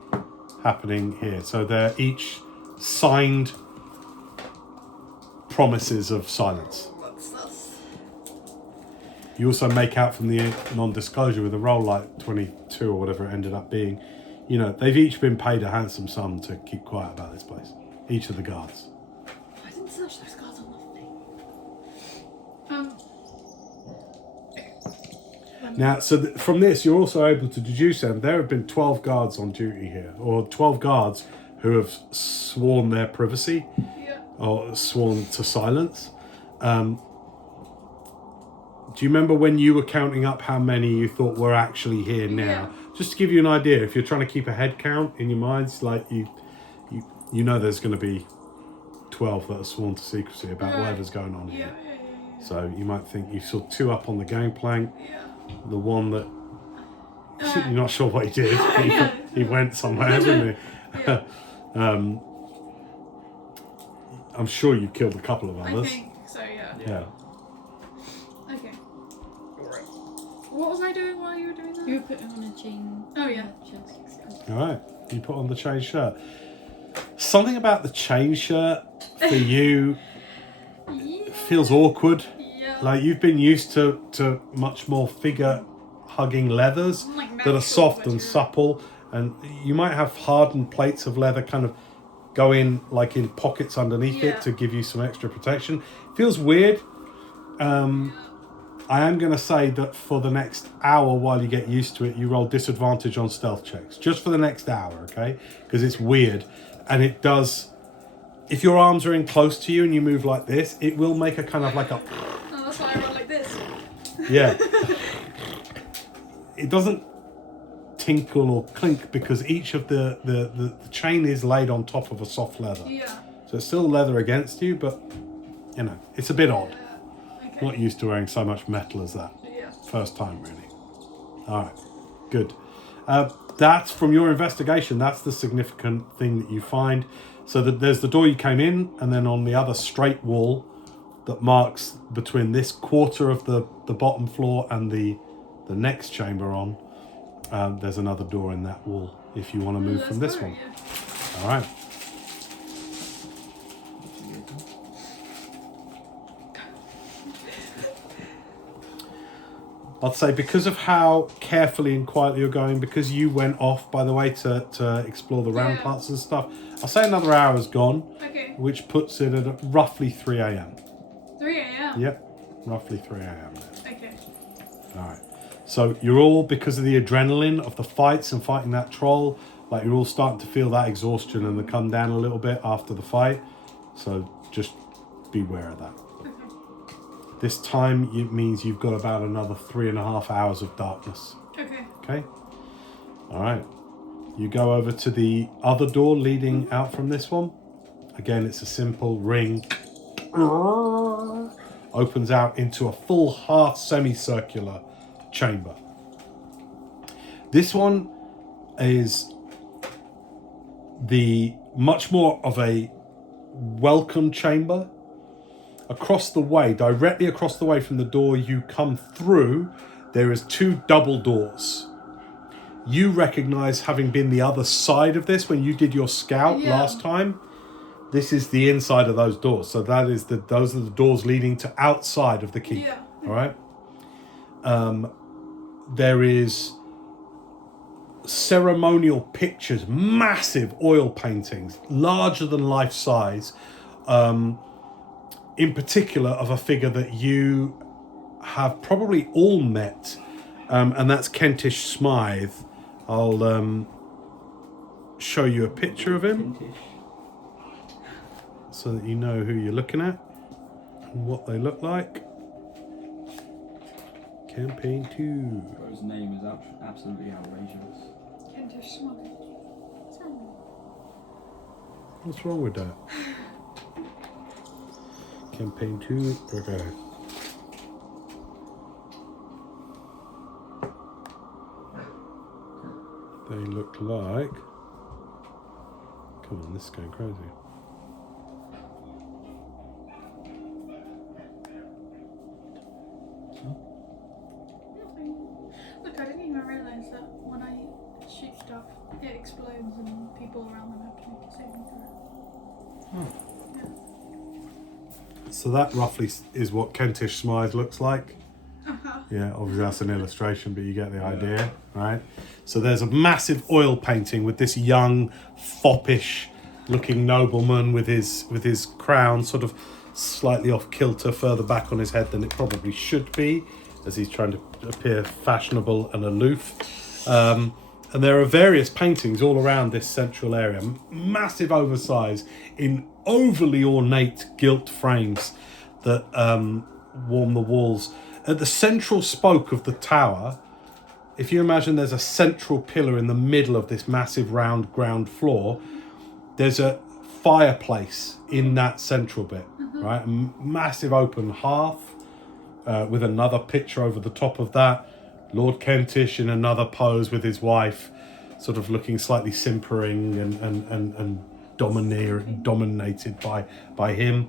happening here. So they're each signed promises of silence. What's this? You also make out from the non-disclosure with a roll like 22 or whatever it ended up being, you know, they've each been paid a handsome sum to keep quiet about this place. Each of the guards. I didn't search those cards on nothing. Now, so from this, you're also able to deduce then there have been 12 guards on duty here, or 12 guards who have sworn their privacy, Yeah. or sworn to silence. Do you remember when you were counting up how many you thought were actually here now? Yeah. Just to give you an idea, if you're trying to keep a head count in your minds, like you know there's going to be 12 that are sworn to secrecy about Right. whatever's going on Yeah. here. So you might think you saw 2 up on the gangplank. Yeah. The one that you're not sure what he did. He went somewhere, didn't he? Yeah. I'm sure you killed a couple of I others. think so. Yeah. Yeah. Okay. Alright. What was I doing while you were doing that? You were putting on a chain. Oh, yeah. Chest. All right. You put on the chain shirt. Something about the chain shirt for you Yeah. feels awkward. Yeah. Like you've been used to much more figure hugging leathers Like that are natural soft and material. supple, and you might have hardened plates of leather kind of go in like in pockets underneath it to give you some extra protection. Feels weird. I am going to say that for the next hour, while you get used to it, you roll disadvantage on stealth checks. Just for the next hour, okay? Because it's weird. And it does... If your arms are in close to you and you move like this, it will make a kind of like a... Oh, that's why I run like this. Yeah. It doesn't tinkle or clink because each of the chain is laid on top of a soft leather. Yeah. So it's still leather against you, but, you know, it's a bit odd. Okay. Not used to wearing so much metal as that. Yeah. First time, really. All right, good. That's from your investigation. That's the significant thing that you find. So that there's the door you came in, and then on the other straight wall that marks between this quarter of the bottom floor and the next chamber on, there's another door in that wall if you want to move from this one. Yeah. All right. I'd say because of how carefully and quietly you're going, because you went off, by the way, to explore the ramparts and stuff, I'll say another hour is gone, Okay. which puts it at roughly 3 a.m. 3 a.m. Yep, roughly 3 a.m. Okay. All right. So you're all, because of the adrenaline of the fights and fighting that troll, like you're all starting to feel that exhaustion and the come down a little bit after the fight. So just beware of that. This time it means you've got about another 3.5 hours of darkness. Okay. Okay? All right. You go over to the other door leading out from this one. Again, it's a simple ring. Opens out into a full half semicircular chamber. This one is the much more of a welcome chamber. Across the way, directly across the way from the door you come through, there is 2 double doors. You recognize, having been the other side of this when you did your scout last time, this is the inside of those doors. So that is those are the doors leading to outside of the keep. Yeah. All right. There is ceremonial pictures, massive oil paintings, larger than life size. In particular of a figure that you have probably all met, and that's Kentish Smythe. I'll show you a picture of him so that you know who you're looking at and what they look like. Campaign 2. His name is absolutely outrageous. Kentish Smythe. What's wrong with that? Campaign 2, okay. They look like... Come on, this is going crazy. Look, I didn't even realise that when I shoot stuff, it explodes and people around them have to make a saving throw. Oh. So that roughly is what Kentish Smythe looks like. Yeah, obviously that's an illustration, but you get the idea, right? So there's a massive oil painting with this young, foppish looking nobleman with his crown sort of slightly off kilter further back on his head than it probably should be, as he's trying to appear fashionable and aloof. And there are various paintings all around this central area, massive oversize in overly ornate gilt frames that warm the walls. At the central spoke of the tower, if you imagine there's a central pillar in the middle of this massive round ground floor, there's a fireplace in that central bit, right? A massive open hearth with another picture over the top of that. Lord Kentish in another pose with his wife, sort of looking slightly simpering and dominated by him.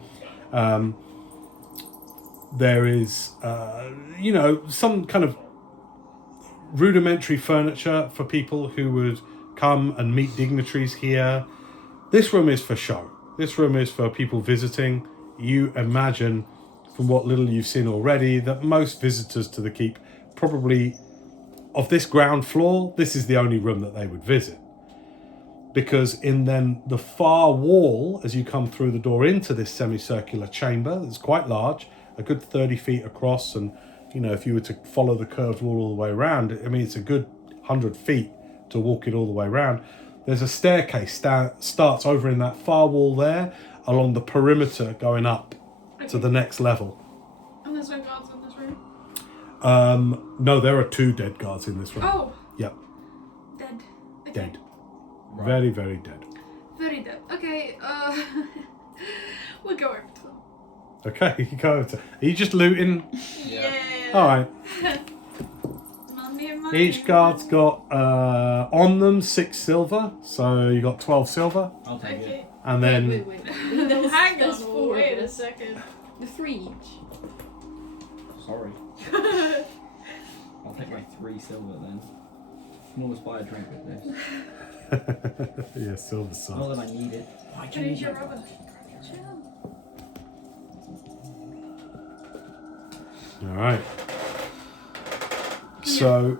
There is, some kind of rudimentary furniture for people who would come and meet dignitaries here. This room is for show. This room is for people visiting. You imagine, from what little you've seen already, that most visitors to the keep probably of this ground floor, this is the only room that they would visit. Because in then the far wall, as you come through the door into this semicircular chamber that's quite large, a good 30 feet across, and you know, if you were to follow the curved wall all the way around, I mean, it's a good 100 feet to walk it all the way around. There's a staircase starts over in that far wall there, along the perimeter going up to the next level. And there's no guards in this room? No, there are 2 dead guards in this room. Oh! Yep, Dead. Okay. dead. Right. Very, very dead. Very dead. Okay, we'll go over to them. Okay, you go over to... Are you just looting? Yeah. Alright. Money. Each guard's got on them 6 silver, so you got 12 silver, I'll take Okay. it. and then Wait. There's, Hang there's on, 4 wait of a us. second. The 3 each. Sorry. I'll take my 3 silver then. I can always buy a drink with this. yeah, silver Not salt. that I need it. Why do Can you you need your it? rubber? Chill. All right. So,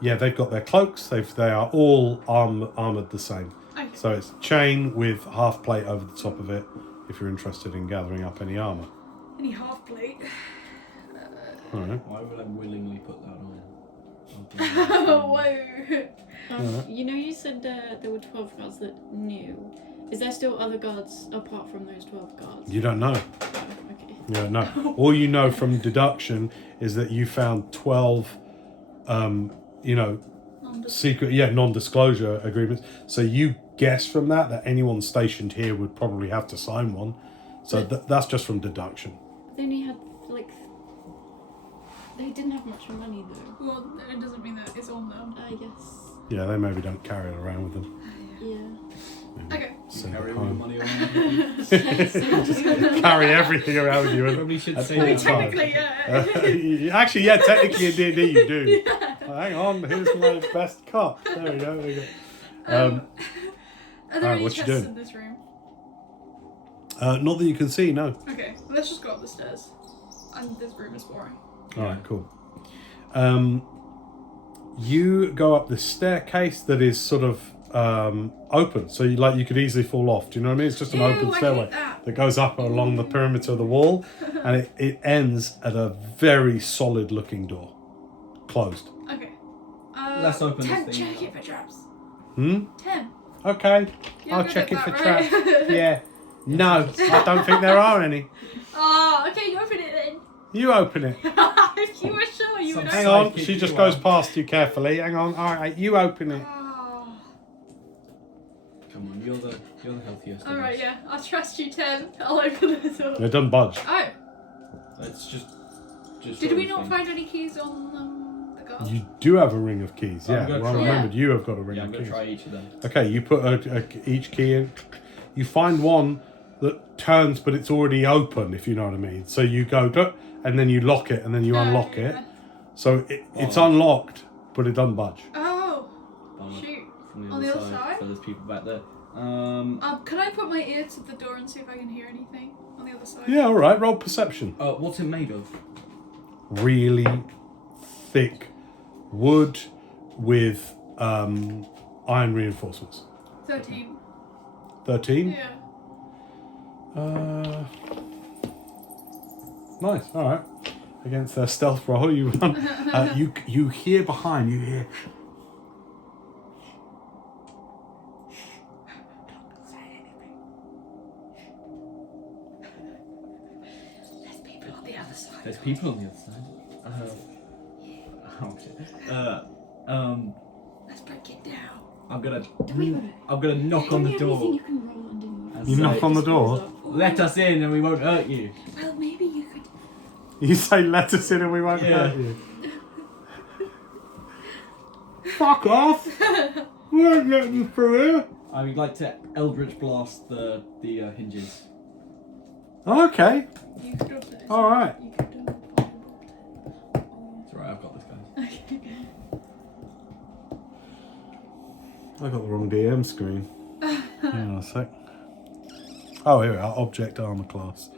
yeah, they've got their cloaks. They are all armored the same. Okay. So it's chain with half plate over the top of it. If you're interested in gathering up any armor. Any half plate? All right. Why would I willingly put that on? Whoa. You know, you said there were 12 guards that knew. Is there still other guards apart from those 12 guards? You don't know. Oh, okay. You don't know. All you know from deduction is that you found 12, you know, secret, non-disclosure agreements. So you guess from that anyone stationed here would probably have to sign one. So that's just from deduction. They only had, like... They didn't have much money, though. Well, it doesn't mean that it's on them. I guess. Yeah, they maybe don't carry it around with them. Yeah. Maybe Okay. send Carry it all your home. money on. Carry everything around with you. Probably should At say all I mean, that. times. technically, yeah. Actually, yeah, technically in D&D you do. Oh, hang on, here's my best cut. There we go. There we go. Are there alright, any what you chests doing? in this room? Not that you can see, no. Okay, let's just go up the stairs. And this room is boring. All right, cool. You go up this staircase that is sort of open, so you could easily fall off. Do you know what I mean? It's just an Ew, open I stairway hate that. that goes up along the perimeter of the wall, and it ends at a very solid-looking door, closed. Okay. Let's open Tem, this thing check up. it for traps. Hmm. Tem. Okay, You're I'll good check at it for that, traps. right? Yeah. No, I don't think there are any. Oh, okay, you open it then. You open it. If you were sure you would Hang open on, Sidekick she just you goes are. past you carefully. Hang on. All right, you open it. Oh. Come on, you're the healthiest. of Alright, us. yeah. I'll trust you, Tem. I'll open the door. It doesn't budge. Oh, It's just. did we not find any keys on the guard? You do have a ring of keys, I'm yeah. gonna Well, I try. remembered you have got a ring Yeah, I'm of gonna keys. try each of them. Okay, you put each key in. You find one that turns, but it's already open, if you know what I mean. So you go, "Duh," and then you lock it, and then you unlock it. So it's Oh. unlocked, but it doesn't budge. Oh, Oh, shoot. From On the other side? So there's people back there. Can I put my ear to the door and see if I can hear anything on the other side? Yeah, all right. Roll perception. What's it made of? Really thick wood with iron reinforcements. 13. 13. Yeah. Nice. All right. Against their stealth roll, you run. You hear behind. You hear. Don't say anything. There's people on the other side. There's people on the other side. Okay. Let's break it down. I'm gonna Do we want it? knock on the Everything door. you can roll and do. and You say, knock on the door. Let us in and we won't hurt you. Well, maybe you could. You say, "Let us in, and we won't Yeah. hurt you." Fuck off! We won't let you through here. I would like to Eldritch Blast the hinges. Okay. You could open it. All right. You could open It's alright, I've got this, guys. it. I got the wrong DM screen. Hang on a sec. Oh, here we are. Object armor class.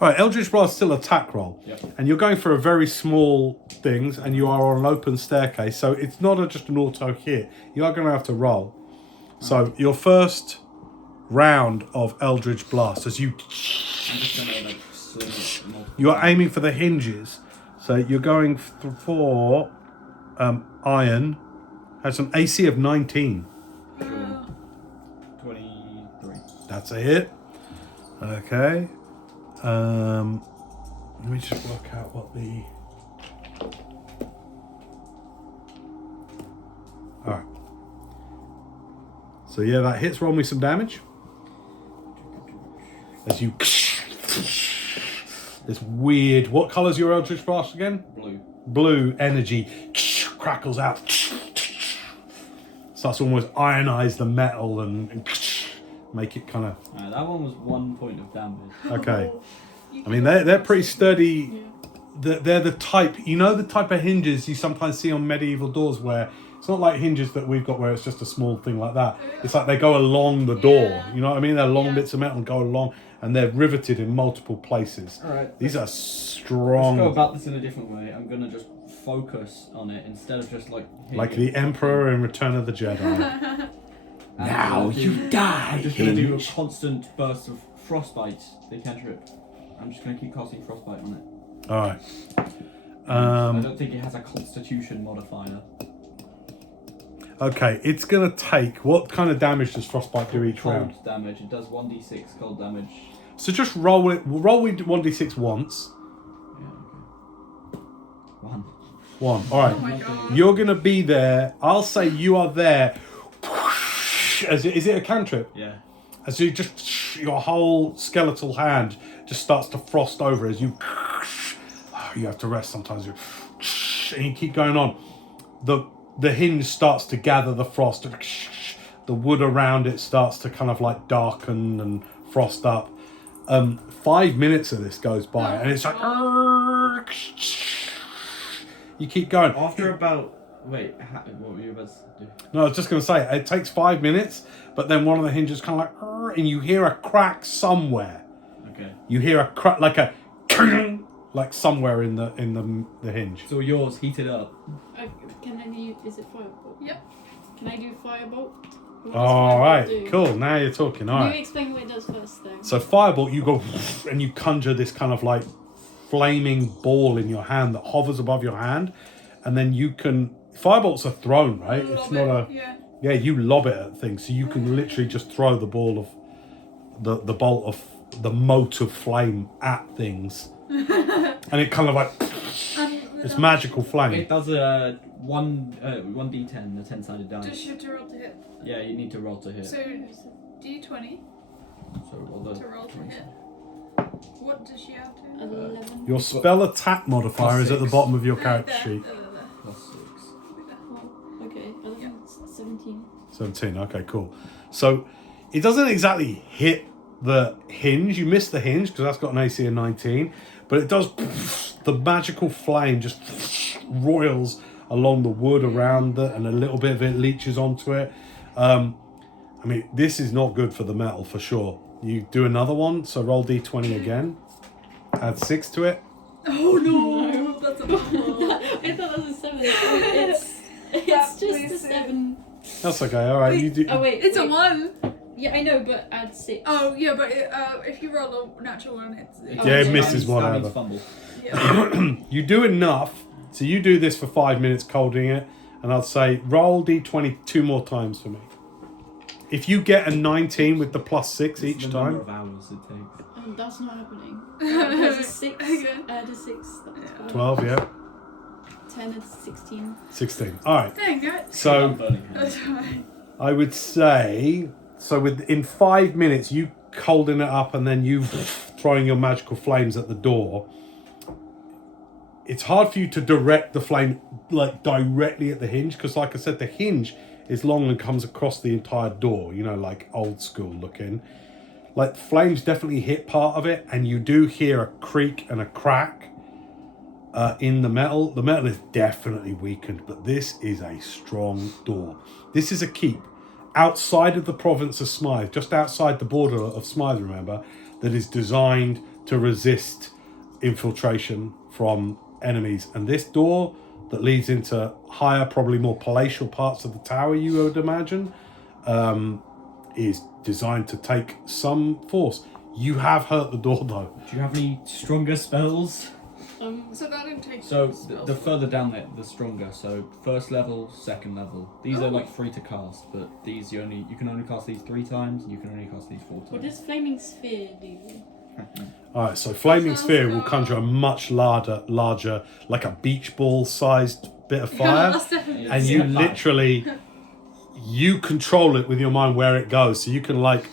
All right, Eldritch Blast still attack roll. Yep. And you're going for a very small things, and you are on an open staircase, so it's not just an auto hit. You are going to have to roll. So your first round of Eldritch Blast, as I'm just gonna like sling it multiple you are times. aiming for the hinges. So you're going for iron. Has an AC of 19. Sure. 23. That's a hit. Okay. Let me just work out what the... Alright. So yeah, that hits. Roll me some damage. As you... This weird... What colour's your Eldritch Blast again? Blue. Blue energy crackles out. Starts to almost ionize the metal and make it kind of... That one was 1 point of damage. Okay. I mean, they're pretty sturdy. Yeah. They're the type, you know, the type of hinges you sometimes see on medieval doors where it's not like hinges that we've got where it's just a small thing like that. It's like they go along the door. Yeah. You know what I mean? They're long Yeah. bits of metal and go along, and they're riveted in multiple places. Alright. These are Let's strong, go about this in a different way. I'm gonna just focus on it instead of just like hitting like it. the Emperor in Return of the Jedi. And Now I'm gonna you die, I'm just gonna do a Hinge. constant burst of frostbite. They cantrip. I'm just gonna keep casting frostbite on it. All right. I don't think it has a constitution modifier. Okay, it's gonna take. What kind of damage does frostbite do each round? Cold damage. It does 1d6 cold damage. So just roll it. Roll with 1d6 once. Yeah, okay. 1. One. All right. Oh my god. You're gonna be there. I'll say you are there. Is it a cantrip? Yeah. As you just your whole skeletal hand just starts to frost over as you. You have to rest sometimes. And you keep going on. The hinge starts to gather the frost. The wood around it starts to kind of like darken and frost up. 5 minutes of this goes by, and it's like you keep going. After about what were you about to do? No, I was just going to say it takes 5 minutes, but then one of the hinges kind of like, and you hear a crack somewhere. Okay. You hear a crack like a, like somewhere in the hinge. So yours heated up. Can I do? Is it firebolt? Yep. Can I do firebolt? What does All firebolt right, do? cool. Now you're talking. All Can you right. explain what it does first, though? So firebolt, you go and you conjure this kind of like flaming ball in your hand that hovers above your hand, and then you can. Firebolt's a thrown, right? It's not a. Yeah. Yeah, you lob it at things, so you can literally just throw the ball of the bolt of the mote of flame at things, and it kind of like it's magical flame. It does a 1d10, a 10-sided dice. Just you have to roll to hit. Yeah, you need to roll to hit. So D20 So roll the to roll to 20. hit. What does she have to? 11. Your spell attack modifier is at the +6. bottom of your character sheet. Plus 6. Oh, okay, 11, 17. 17. Okay, cool. So it doesn't exactly hit the hinge. You miss the hinge because that's got an AC of 19, but it does. The magical flame just roils along the wood around it, and a little bit of it leaches onto it. I mean, this is not good for the metal for sure. You do another one, so roll d20 again. Add 6 to it. Oh no, that's a bummer. I thought that was a 7. It's just a please. 7. That's okay. All right, you do. Oh, wait. It's a wait. 1. Yeah, I know, but add 6. Oh yeah, but if you roll a natural one, it's Yeah, it Oh, misses one That means over. fumble. yeah. You do enough, so you do this for 5 minutes, colding it, and I'd say roll d20 2 more times for me. If you get a 19 with the +6 It's each the time, number of hours it takes. That's not happening. There's a 6. Okay. Add a 6. That's 12, yeah, 10 is 16. 16. All right. Dang it. So Burning hand. That's fine. I would say, so within 5 minutes, you holding it up and then you throwing your magical flames at the door. It's hard for you to direct the flame like directly at the hinge because, like I said, the hinge is long and comes across the entire door. You know, like old school looking. Like flames definitely hit part of it, and you do hear a creak and a crack in the metal. The metal is definitely weakened, but this is a strong door. This is a keep outside of the province of Smythe, just outside the border of Smythe, remember, that is designed to resist infiltration from enemies. And this door that leads into higher, probably more palatial parts of the tower, you would imagine, is designed to take some force. You have hurt the door though. Do you have any stronger spells? So that didn't take. So spells. the further down the stronger. So first level, second level. These are like free to cast, but these you can only cast these 3 times, and you can only cast these 4 times. What does Flaming Sphere do? Alright, so Flaming Sphere will conjure a much larger, like a beach ball sized bit of fire. That's definitely. And you literally, you control it with your mind where it goes. So you can like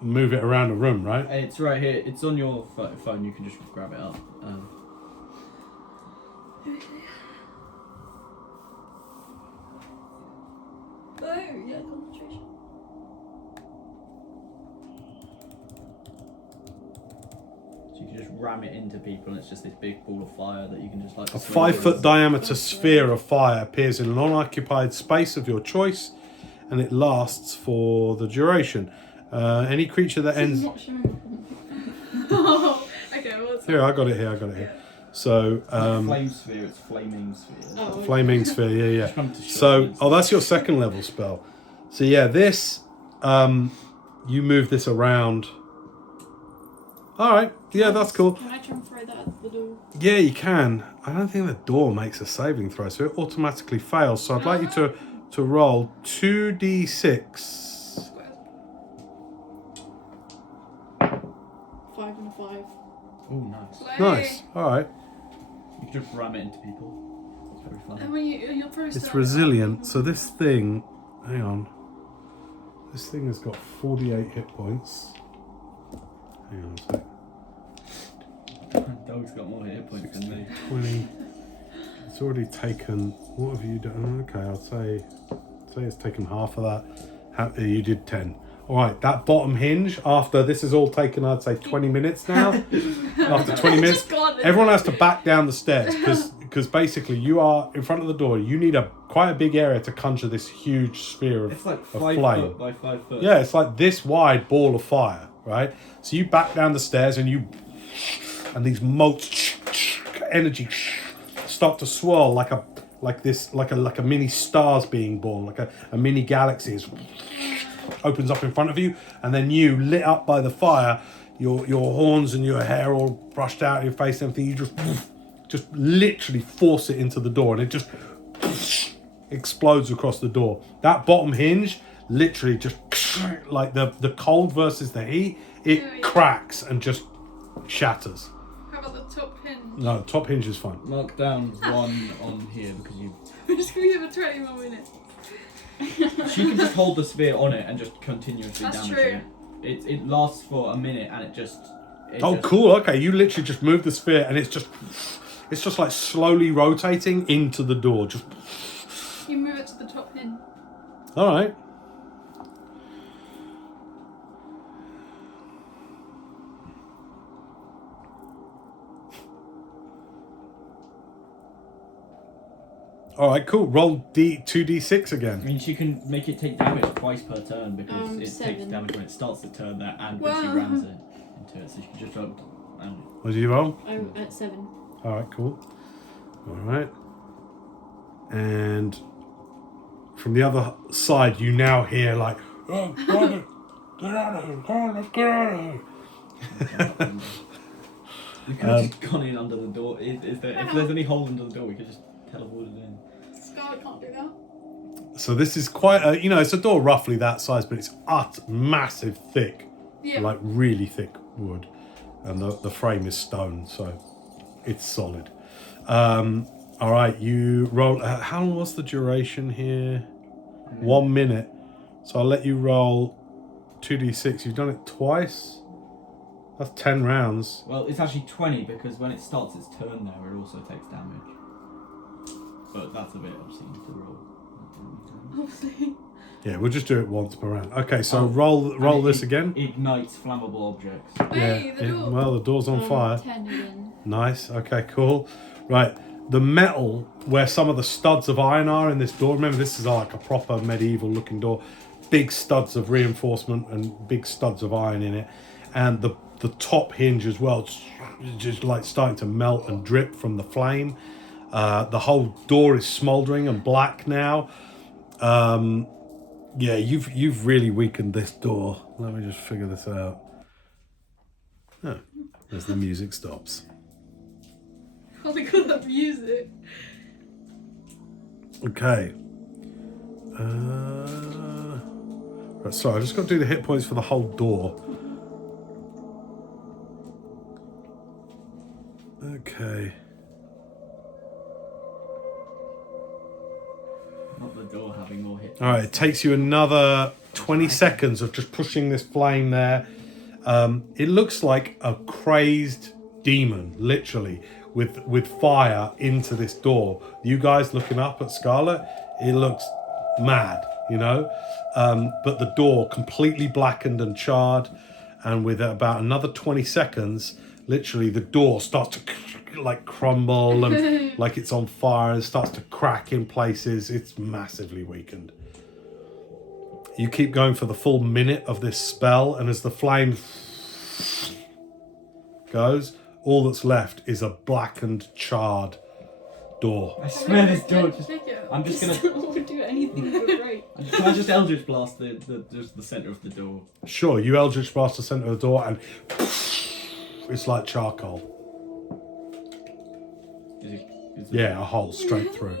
move it around the room, right? It's right here. It's on your phone. You can just grab it up. Oh yeah, concentration. So you can just ram it into people, and it's just this big ball of fire that you can just like. A 5-foot diameter sphere of fire appears in an unoccupied space of your choice, and it lasts for the duration. Any creature that ends. Not showing. Oh, okay. Well, Here, I got it here. So, flame sphere. It's flaming sphere. Oh, okay. Flaming sphere, yeah. Come to So, show that's your second level spell. So yeah, this, you move this around. All right, yeah, that's cool. Can I try and throw that at the door? Yeah, you can. I don't think the door makes a saving throw, so it automatically fails. So I'd like you to roll 2d6. 5 and a 5. Oh, nice. Nice. All right. You can just ram it into people. It's very fun. And when you're probably It's resilient. So this thing, hang on. This thing has got 48 hit points. Hang on a sec. Dog's got more hit points than me. 20. It's already taken. What have you done? Okay, I'll say it's taken half of that. You did 10. All right, that bottom hinge. After this is all taken, I'd say 20 minutes now. After 20 minutes, Just gone. everyone has to back down the stairs because basically you are in front of the door. You need quite a big area to conjure this huge sphere of, It's like of 5 flame. foot by 5 foot. Yeah, it's like this wide ball of fire, right? So you back down the stairs and these motes, energy start to swirl like a mini stars being born, like a mini galaxy is opens up in front of you, and then you, lit up by the fire, your horns and your hair all brushed out of your face and everything, you just literally force it into the door, and it just explodes across the door. That bottom hinge literally just like the cold versus the heat, it cracks and just shatters. How about the top hinge? No, top hinge is fine. Mark down 1 on here because you. We're just gonna give it 20 more minutes. She can just hold the sphere on it and just continuously That's damage it. It lasts for a minute and it just. Cool. Okay, you literally just move the sphere and it's just like slowly rotating into the door. Just You move it to the top hinge. all right. All right, cool. Roll 2d6 I again. mean, she can make it take damage twice per turn because it takes 7. damage when it starts the turn there and when she Wow. rams it into it. So she can just roll. What did you roll? I'm at 7. All right, cool. All right. And from the other side, you now hear like, oh, brother, get out of here, come on, let's get out of here. We could have just gone in under the door. If there's any hole under the door, we could just teleport it in. Scarlett can't do that. So this is quite a, it's a door roughly that size, but it's massive, thick, Yeah. like really thick wood. And the frame is stone, so it's solid. All right, you roll. How long was the duration here? 1 minute. So I'll let you roll 2d6. You've done it twice. That's 10 rounds. Well, it's actually 20 because when it starts its turn there, it also takes damage. But that's a bit obscene to roll. Obviously. Yeah, we'll just do it once per round. Okay, so roll And this it again. Ignites flammable objects. Hey, the door. Well, the door's on fire. 10 again. Nice. Okay, cool. Right. The metal where some of the studs of iron are in this door. Remember, this is like a proper medieval looking door. Big studs of reinforcement and big studs of iron in it. And the the top hinge as well, just like starting to melt and drip from the flame. The whole door is smouldering and black now. Yeah, you've really weakened this door. Let me just figure this out. Oh, as the music stops. Oh my god, that music. Okay. Right, sorry, I just got to do the hit points for the whole door. Okay. Not the door having more hit. All right, it takes you another 20 seconds of just pushing this flame there. It looks like a crazed demon, literally, with fire into this door. You guys looking up at Scarlett, it looks mad, you know? But the door completely blackened and charred, and with about another 20 seconds, literally the door starts to like crumble and like it's on fire and starts to crack in places. It's massively weakened. You keep going for the full minute of this spell, and as the flame goes, all that's left is a blackened, charred door. I swear this door just... Take it. I'm just gonna... would do anything but great. Can I just Eldritch Blast just the centre of the door? Sure, you Eldritch Blast the centre of the door, and it's like charcoal. Is it Yeah, a hole straight through.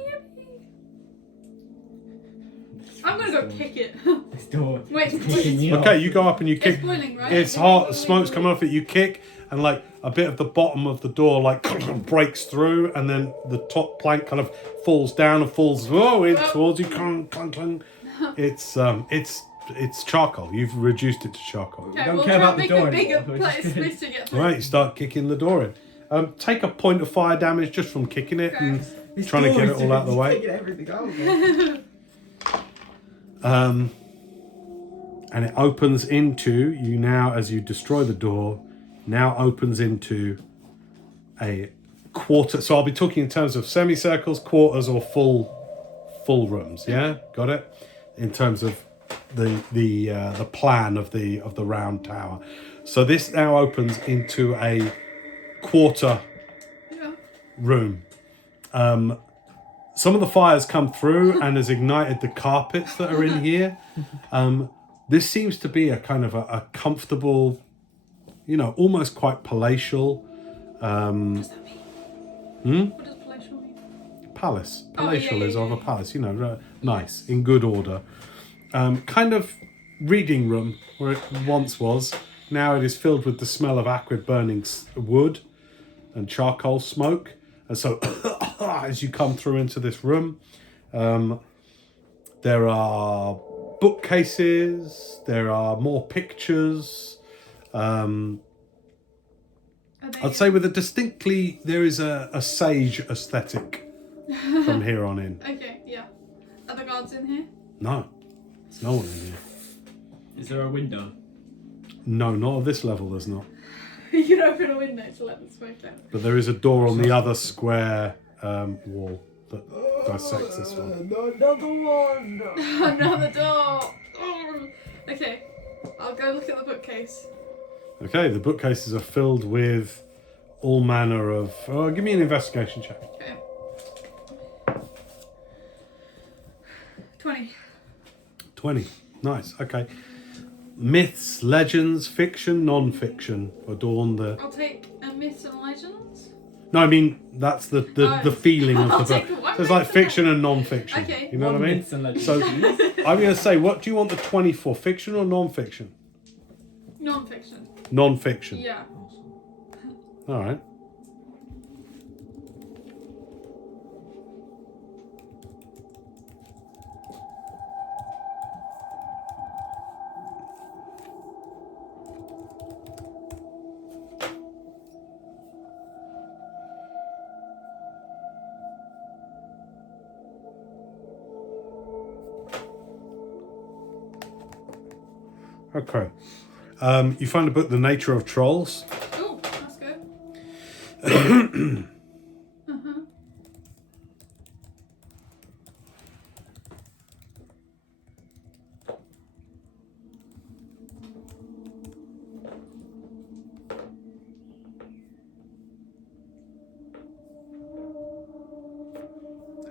I'm gonna go kick it. This door. Wait, is kicking me off. Okay, you go up and you kick. It's boiling, right? It's hot, smoke's coming off it. You kick, and like a bit of the bottom of the door like breaks through, and then the top plank kind of falls down and falls in towards you. Clunk, clunk, clunk. It's charcoal. You've reduced it to charcoal. Okay, don't we'll care try about and the make door a bigger anymore, we're just place gonna- to get through. Right, you start kicking the door in. Take a point of fire damage just from kicking it and This trying to door get is it all out of the it's way. taking everything over. And it opens into you now as you destroy the door. Now opens into a quarter. So I'll be talking in terms of semicircles, quarters, or full rooms. Yeah, got it. In terms of the plan of the round tower. So this now opens into a quarter Yeah. room. Some of the fires come through and has ignited the carpets that are in here. This seems to be a kind of a comfortable, you know, almost quite palatial What does that mean? What does palatial mean? palace. Oh, yeah, Palatial yeah, is of yeah. a palace, you know, nice, in good order. Kind of reading room where it once was. Now it is filled with the smell of acrid burning wood and charcoal smoke. And so as you come through into this room, there are bookcases, there are more pictures. Are they- I'd say with a distinctly, there is a sage aesthetic from here on in. Okay, yeah. Are the guards in here? No, there's no one in here. Is there a window? No, not at this level, there's not. You can open a window to let the smoke out. But there is a door on the other square wall that dissects this one. Another door! Oh. Okay, I'll go look at the bookcase. Okay, the bookcases are filled with all manner of... Oh, give me an investigation check. Okay. 20. 20. Nice, okay. Myths, legends, fiction, non-fiction adorn the... I'll take a myth and legends. No, I mean, that's the feeling of I'll the take book. one So it's like myth and fiction and non-fiction. Okay. You know what I mean? Myths and legends. So I'm going to say, what do you want the 20 for? Fiction or non-fiction? Non-fiction. Non-fiction. Yeah. All right. Okay. You find a book, The Nature of Trolls. Oh, that's good.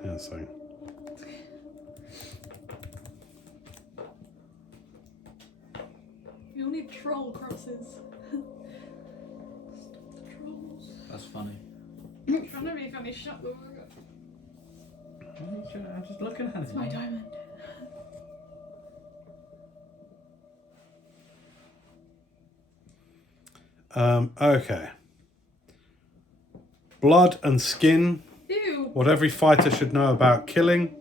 Yeah, so. You'll need troll crosses. Stop the trolls. That's funny. I'm trying to be funny. Shut the fuck up. I'm just looking at it. It's my diamond. Okay. Blood and skin. Ew. What every fighter should know about killing.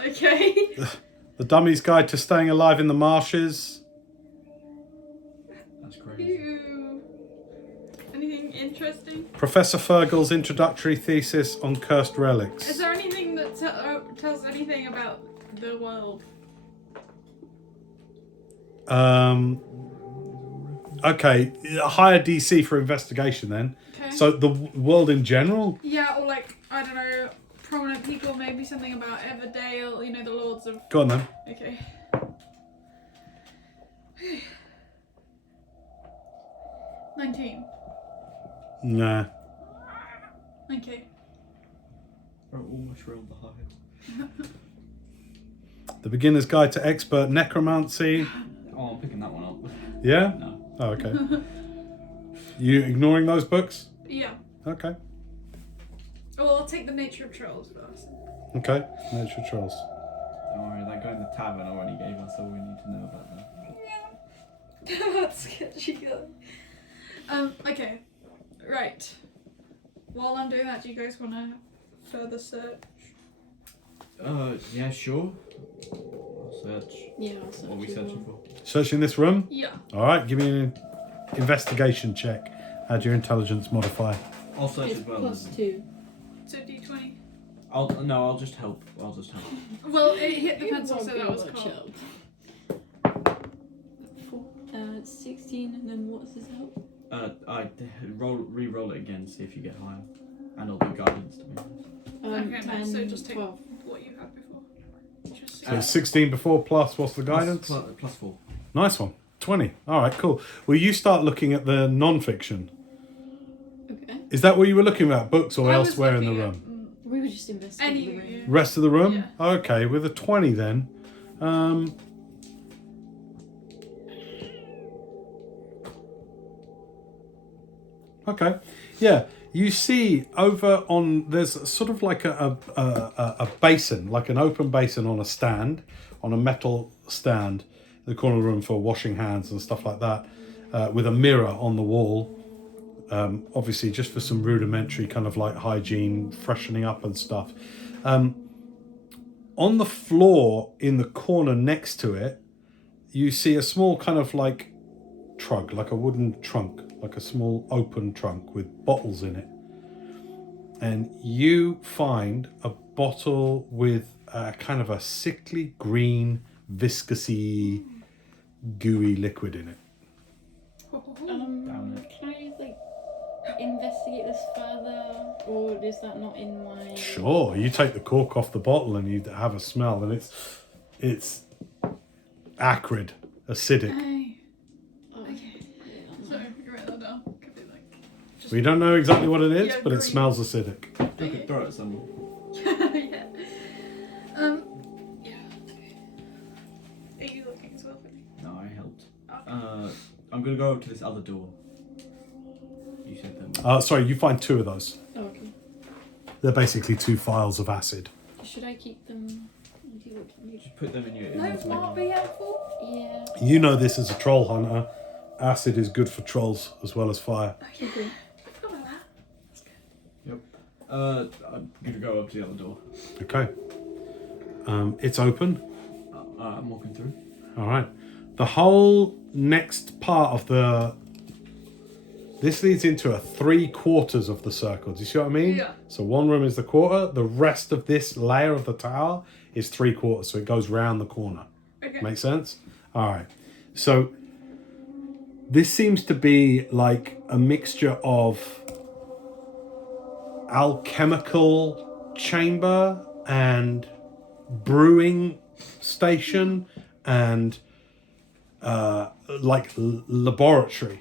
Okay. The Dummy's Guide to Staying Alive in the Marshes. That's crazy. Ew. Anything interesting? Professor Fergal's introductory thesis on cursed relics. Is there anything that tells anything about the world? Okay, higher DC for investigation then. Okay. So the world in general? Yeah, or like, I don't know, prominent people, maybe something about Everdale, you know, the lords of... Go on then. Okay. 19. Nah. Okay. We're almost rolled the high. The Beginner's Guide to Expert Necromancy. Oh, I'm picking that one up. Yeah? No. Oh, okay. You ignoring those books? Yeah. Okay. Oh, well, I'll take the nature of trolls first. Okay. Nature Trolls. Don't worry, that guy in the tavern already gave us all we need to know about them. Yeah. That's sketchy. Okay. Right. While I'm doing that, do you guys want to further search? Yeah, sure. I'll search. Yeah, I'll search What are we as searching well. for? Searching this room? Yeah. Alright, give me an investigation check. Add your intelligence modifier. I'll search It's as well. +2. So D20. I'll just help. Well, it hit the It pencil, won't so be that was much cool. help. 16, and then what's his help? Re-roll it again, see if you get higher, and I'll do guidance to me. Okay, no, 10, so just take 12. what you had before. Just So 16 before plus, what's the guidance? Plus 4. Nice one. 20. Alright, cool. Well, you start looking at the non-fiction. Okay. Is that what you were looking at? Books or I was elsewhere in the looking room? at, We were just investigating the Any- room. Rest of the room? Yeah. Okay, with a 20 then. Okay. Yeah. You see over on there's sort of like a basin, like an open basin on a stand, on a metal stand, in the corner of the room for washing hands and stuff like that, with a mirror on the wall. Obviously just for some rudimentary kind of like hygiene, freshening up and stuff. On the floor in the corner next to it, you see a small kind of like trunk, like a wooden trunk, like a small open trunk with bottles in it. And you find a bottle with kind of a sickly green, viscousy, gooey liquid in it. Down it. Can I like investigate this further, or is that not in my? Sure, you take the cork off the bottle and you have a smell, and it's acrid, acidic. Hey. Oh, Okay. So, you write that down. Could be like... Just... We don't know exactly what it is, Yeah, but it green. smells acidic. You could throw it at someone. yeah. Yeah. Are you looking as well for me? No, I helped. Okay. I'm gonna go over to this other door. You said them. Sorry, you find two of those. Oh, okay. They're basically two vials of acid. Should I keep them? Just put them in your. No, might be helpful. Yeah. You know this as a troll hunter. Acid is good for trolls as well as fire. Okay. I forgot about that. That's good. I'm gonna go up to the other door. Okay. It's open. I'm walking through. All right. The whole next part of the... This leads into a 3/4 of the circle. Do you see what I mean? Yeah. So one room is the quarter. The rest of this layer of the tower is 3/4. So it goes round the corner. Okay. Make sense? All right. So this seems to be like a mixture of alchemical chamber and brewing station and like laboratory.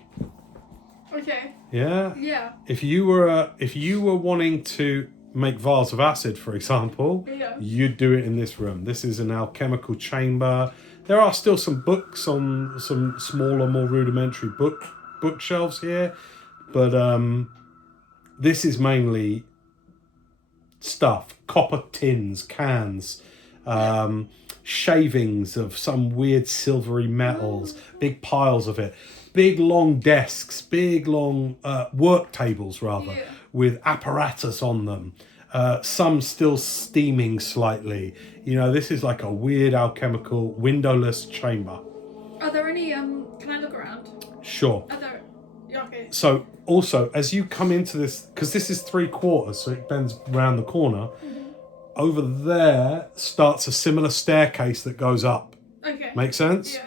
Okay. Yeah. Yeah. If you were wanting to make vials of acid, for example, Yeah. you'd do it in this room. This is an alchemical chamber. There are still some books on some smaller, more rudimentary bookshelves here, but this is mainly stuff, copper tins, cans, shavings of some weird silvery metals, big piles of it, big long desks, big long work tables rather, Yeah. with apparatus on them, some still steaming slightly. You know, this is like a weird alchemical windowless chamber. Are there any, can I look around? Sure. Are there, yeah, okay. So also, as you come into this, because this is 3/4, so it bends round the corner, over there starts a similar staircase that goes up. Okay. Make sense? Yeah.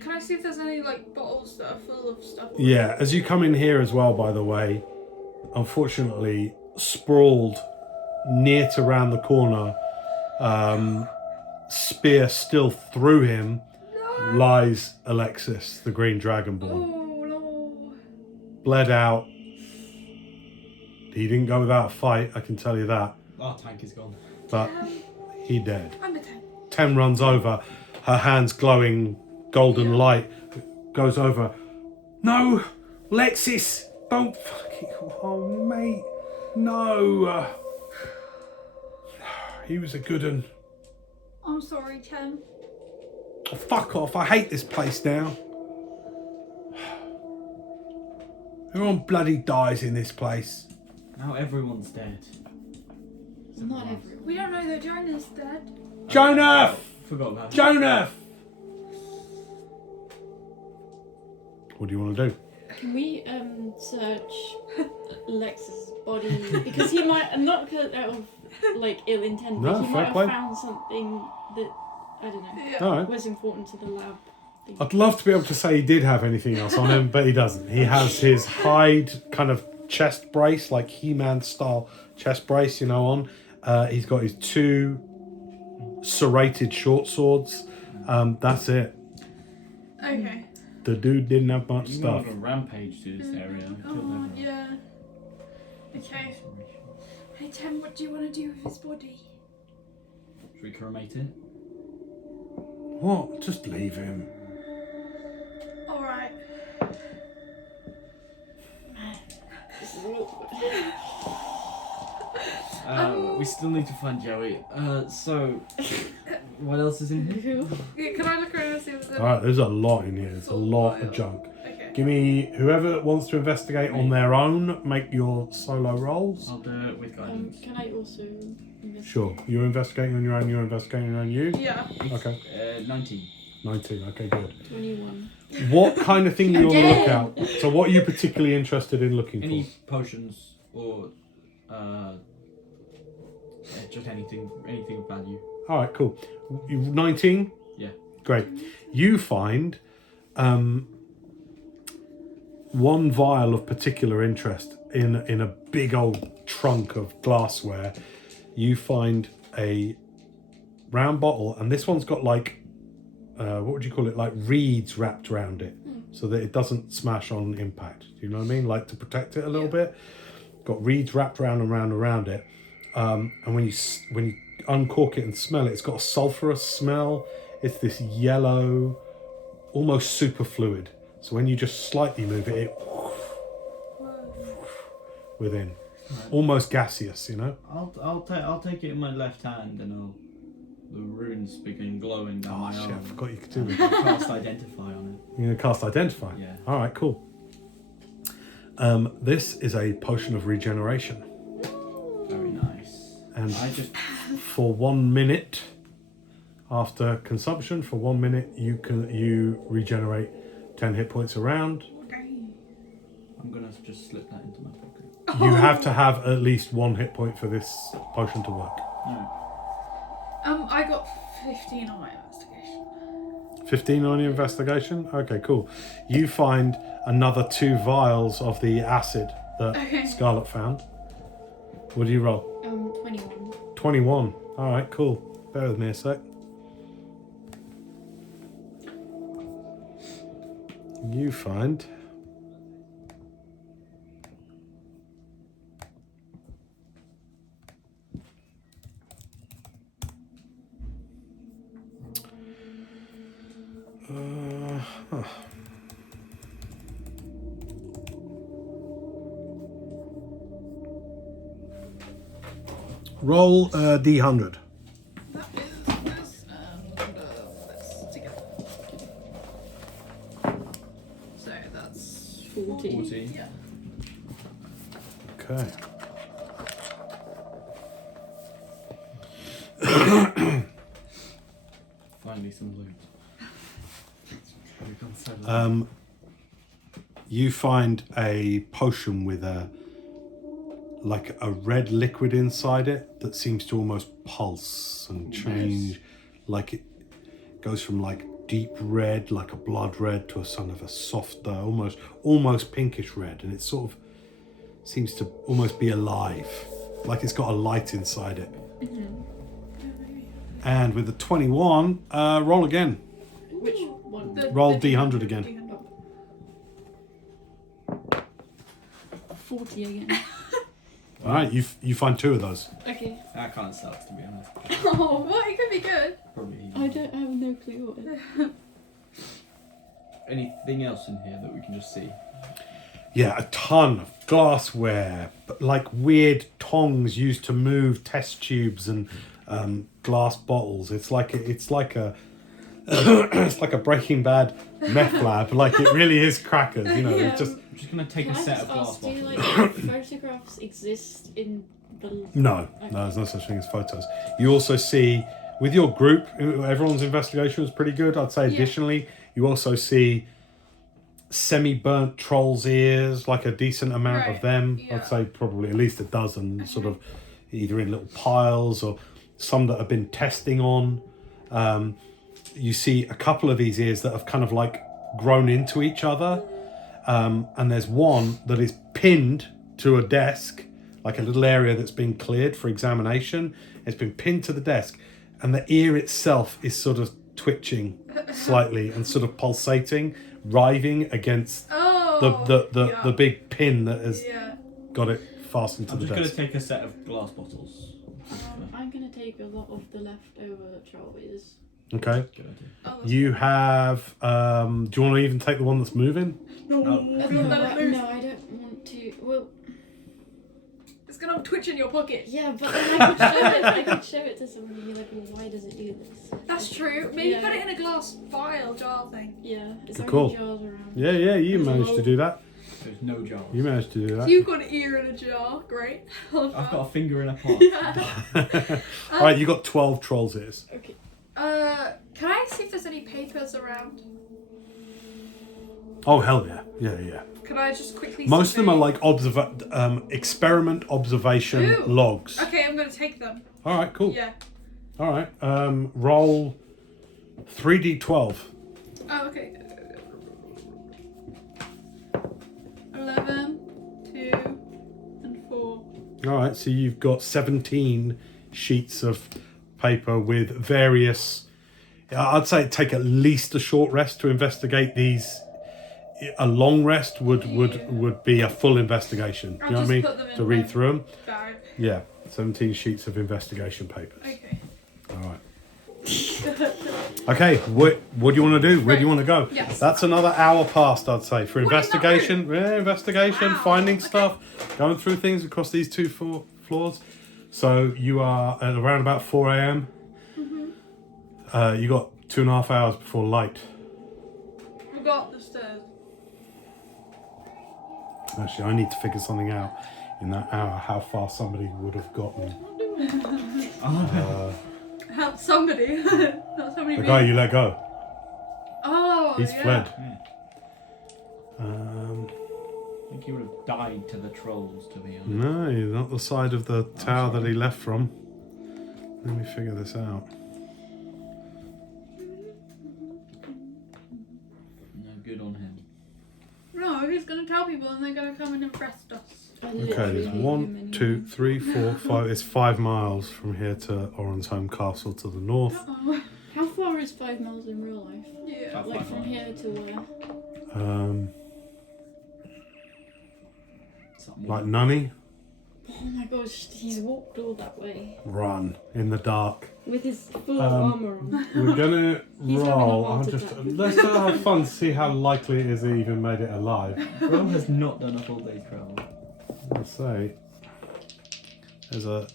Can I see if there's any, like, bottles that are full of stuff? Yeah, as you come in here as well, by the way, unfortunately, sprawled near to round the corner, spear still through him, lies Alexis, the Green Dragonborn. Oh, no. Bled out. He didn't go without a fight, I can tell you that. Our tank is gone. But he dead. I'm a 10. Tem runs over, her hands glowing golden light, goes over. No, Lexis, don't fucking. Oh, mate, no. He was a good un. I'm sorry, Tem. Oh, fuck off, I hate this place now. Everyone bloody dies in this place. Now everyone's dead. Not everyone. We don't know that Jonah's dead. Jonah! Forgot about it. Jonah! What do you want to do? Can we search Lex's body? Because he might, not out of like ill intent, No, but he fair might have play. found something that, I don't know, Yeah. Alright. was important to the lab. thing. I'd love to be able to say he did have anything else on him, but he doesn't. He has his hide kind of chest brace, like He-Man style chest brace, you know, on. He's got his 2 serrated short swords. That's it. Okay. The dude didn't have much You stuff. went on a rampage to this area. and killed Oh, everyone. yeah. Okay. Hey, Tem, what do you want to do with his body? Should we cremate it? What? Just leave him. Alright. This is awkward. We still need to find Joey. So, what else is in here? Yeah, can I look around and see if there's Alright, there's a lot in here. There's a lot of junk. Okay. Give me, whoever wants to investigate on their own, make your solo rolls. I'll do it with guidance. Can I also investigate? Sure. You're investigating on your own, you're investigating on you? Yeah. Okay. 19. 19, okay, good. 21. What kind of thing do you want to look out? So what are you particularly interested in looking Any for? potions or just anything of value. Alright, cool. 19? Yeah. Great. You find one vial of particular interest in a big old trunk of glassware. You find a round bottle, and this one's got like what would you call it, like reeds wrapped around it, so that it doesn't smash on impact. Do you know what I mean? Like to protect it a little bit. Got reeds wrapped around and around it, and when you uncork it and smell it, it's got a sulfurous smell. It's this yellow, almost superfluid. So when you just slightly move it, within, almost gaseous, you know. I'll take it in my left hand and the runes begin glowing down Oh my shit! I arm. forgot you could do that. I'll cast identify on You're gonna cast Identify. Yeah. All right, cool. This is a potion of regeneration, it. Very nice. and I just for 1 minute after consumption, for 1 minute you regenerate 10 hit points a round. I'm gonna just slip that into my pocket. You have to have at least 1 hit point for this potion to work. No. I got 15 on my investigation. 15 on your investigation? Okay, cool. You find another 2 vials of the acid that Okay. Scarlett found. What do you roll? 21. 21. Alright, cool. Bear with me a sec. You find Roll D100. That is this and this together. So that's 40. 40. Yeah. Okay. Finally some loot. We've gone so low. You find a potion with a red liquid inside it that seems to almost pulse and change, like it goes from like deep red, like a blood red, to a sort of a softer, almost pinkish red, and it sort of seems to almost be alive, like it's got a light inside it. And with the 21, roll again. Which one? Roll D100 again. 40 again. All right, you find 2 of those. Okay. That kind of sucks, to be honest. Oh, well, it could be good. Probably. I have no clue what it is. Anything else in here that we can just see? Yeah, a ton of glassware, but like weird tongs used to move test tubes and glass bottles. It's like a it's like a Breaking Bad meth lab. Like it really is crackers. You know, Yeah. it's just I'm just gonna take Can a I set just of glass ask, do bottles. photographs exist in the... no, there's no such thing as photos. You also see with your group, everyone's investigation was pretty good. I'd say. Yeah. Additionally, you also see semi-burnt trolls' ears, like a decent amount of Right, them. yeah. I'd say probably at least a dozen, sort of either in little piles or some that have been testing on. You see a couple of these ears that have kind of like grown into each other, and there's one that is pinned to a desk, like a little area that's been cleared for examination. It's been pinned to the desk, and the ear itself is sort of twitching slightly and sort of pulsating, writhing against the big pin that has got it fastened to I'm the just gonna desk. take a set of glass bottles. I'm going to take a lot of the leftover trolleys. Okay. Good idea. Oh, You have. Do you want to even take the one that's moving? no, No. let No, it loose. no, I don't want to. Well, It's gonna twitch in your pocket. yeah, but then I could show it to someone and be like, well, why does it do this? That's true. Maybe Yeah. put it in a glass vial jar thing. Yeah, is there Cool. any jars around? Yeah, you There's a managed to lot. do that. There's no jars. You managed to do that. You've got an ear in a jar. Great. I've got a finger in a pot. Yeah. All right, you got 12 trolls' ears. Okay. Can I see if there's any papers around? Oh hell yeah, yeah. Can I just quickly? Most of them are survey? like experiment observation Ooh. logs. Okay, I'm gonna take them. All right, cool. Yeah. All right, roll 3d12. Oh, okay. 11, 2, and 4. All right, so you've got 17 sheets of paper with various. I'd say take at least a short rest to investigate these. A long rest would be a full investigation. Do I'll you know what I just mean? put them in To read my through them. Bag. Yeah, 17 sheets of investigation papers. Okay. All right. Okay, what do you want to do? Where do you want to go? Yes. That's another hour past, I'd say, for What, in that investigation. Yeah, investigation, Wow, finding okay. stuff, going through things across these 2 floors. So you are at around about 4 a.m. Mm-hmm. You got 2.5 hours before light. We've got the stairs. Actually, I need to figure something out in that hour, how far somebody would have gotten. Help somebody. Not somebody. The me. guy you let go, Oh, he's yeah. fled. I think he would have died to the trolls, to be honest. No, not the side of the tower that he left from. Let me figure this out. No good on him. No, he's gonna tell people and they're gonna come and arrest us. Okay, there's 1, 2, 3, 4, 5. It's 5 miles from here to Oran's home castle to the north. Uh-oh. How far is 5 miles in real life? Yeah. About Like 5 from miles. here to where? Something Like more. Nunny. Oh my gosh, he's walked all that way Run in the dark. with his full armor on. We're gonna He's having a roll. heart I'm just attack. let's have fun to see how likely it is he even made it alive. Rowan has not done a full day's travel. I'll say there's a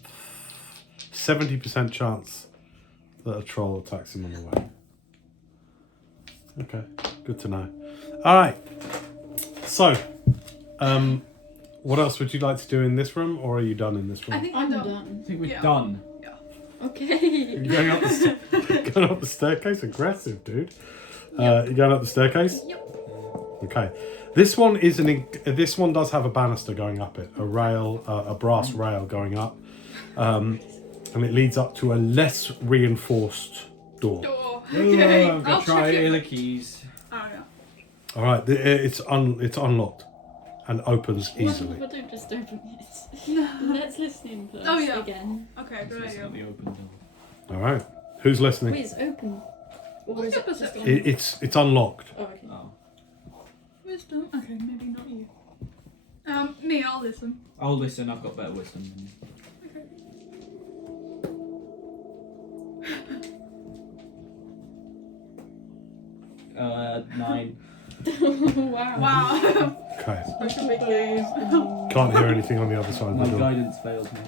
70% chance that a troll attacks him on the way. Okay, good to know. All right. So, what else would you like to do in this room, or are you done in this room? I think I'm we're done. done. I think we're Yeah. done. Okay. You're going up going up the staircase? Aggressive, dude. You're going up the staircase? Yep. Okay. This one this one does have a banister going up it, a rail, a brass rail going up, and it leads up to a less reinforced door. Door. Okay. I'm gonna I'll try check the it. keys. Oh yeah. All right, it's unlocked and opens easily. But don't just open it. Let's listen in first Oh, yeah. again. Okay, good It's idea. not the open door. All right, who's listening? Wait, it's open. Or What's is the it just opposite? on? It's unlocked. Oh, okay. Oh. Wisdom. Okay, maybe not you. Me, I'll listen. I'll listen. I've got better wisdom than you. Okay. 9. Wow. Wow. Okay. Such a big game. Can't hear anything on the other side of My the door. guidance fails me.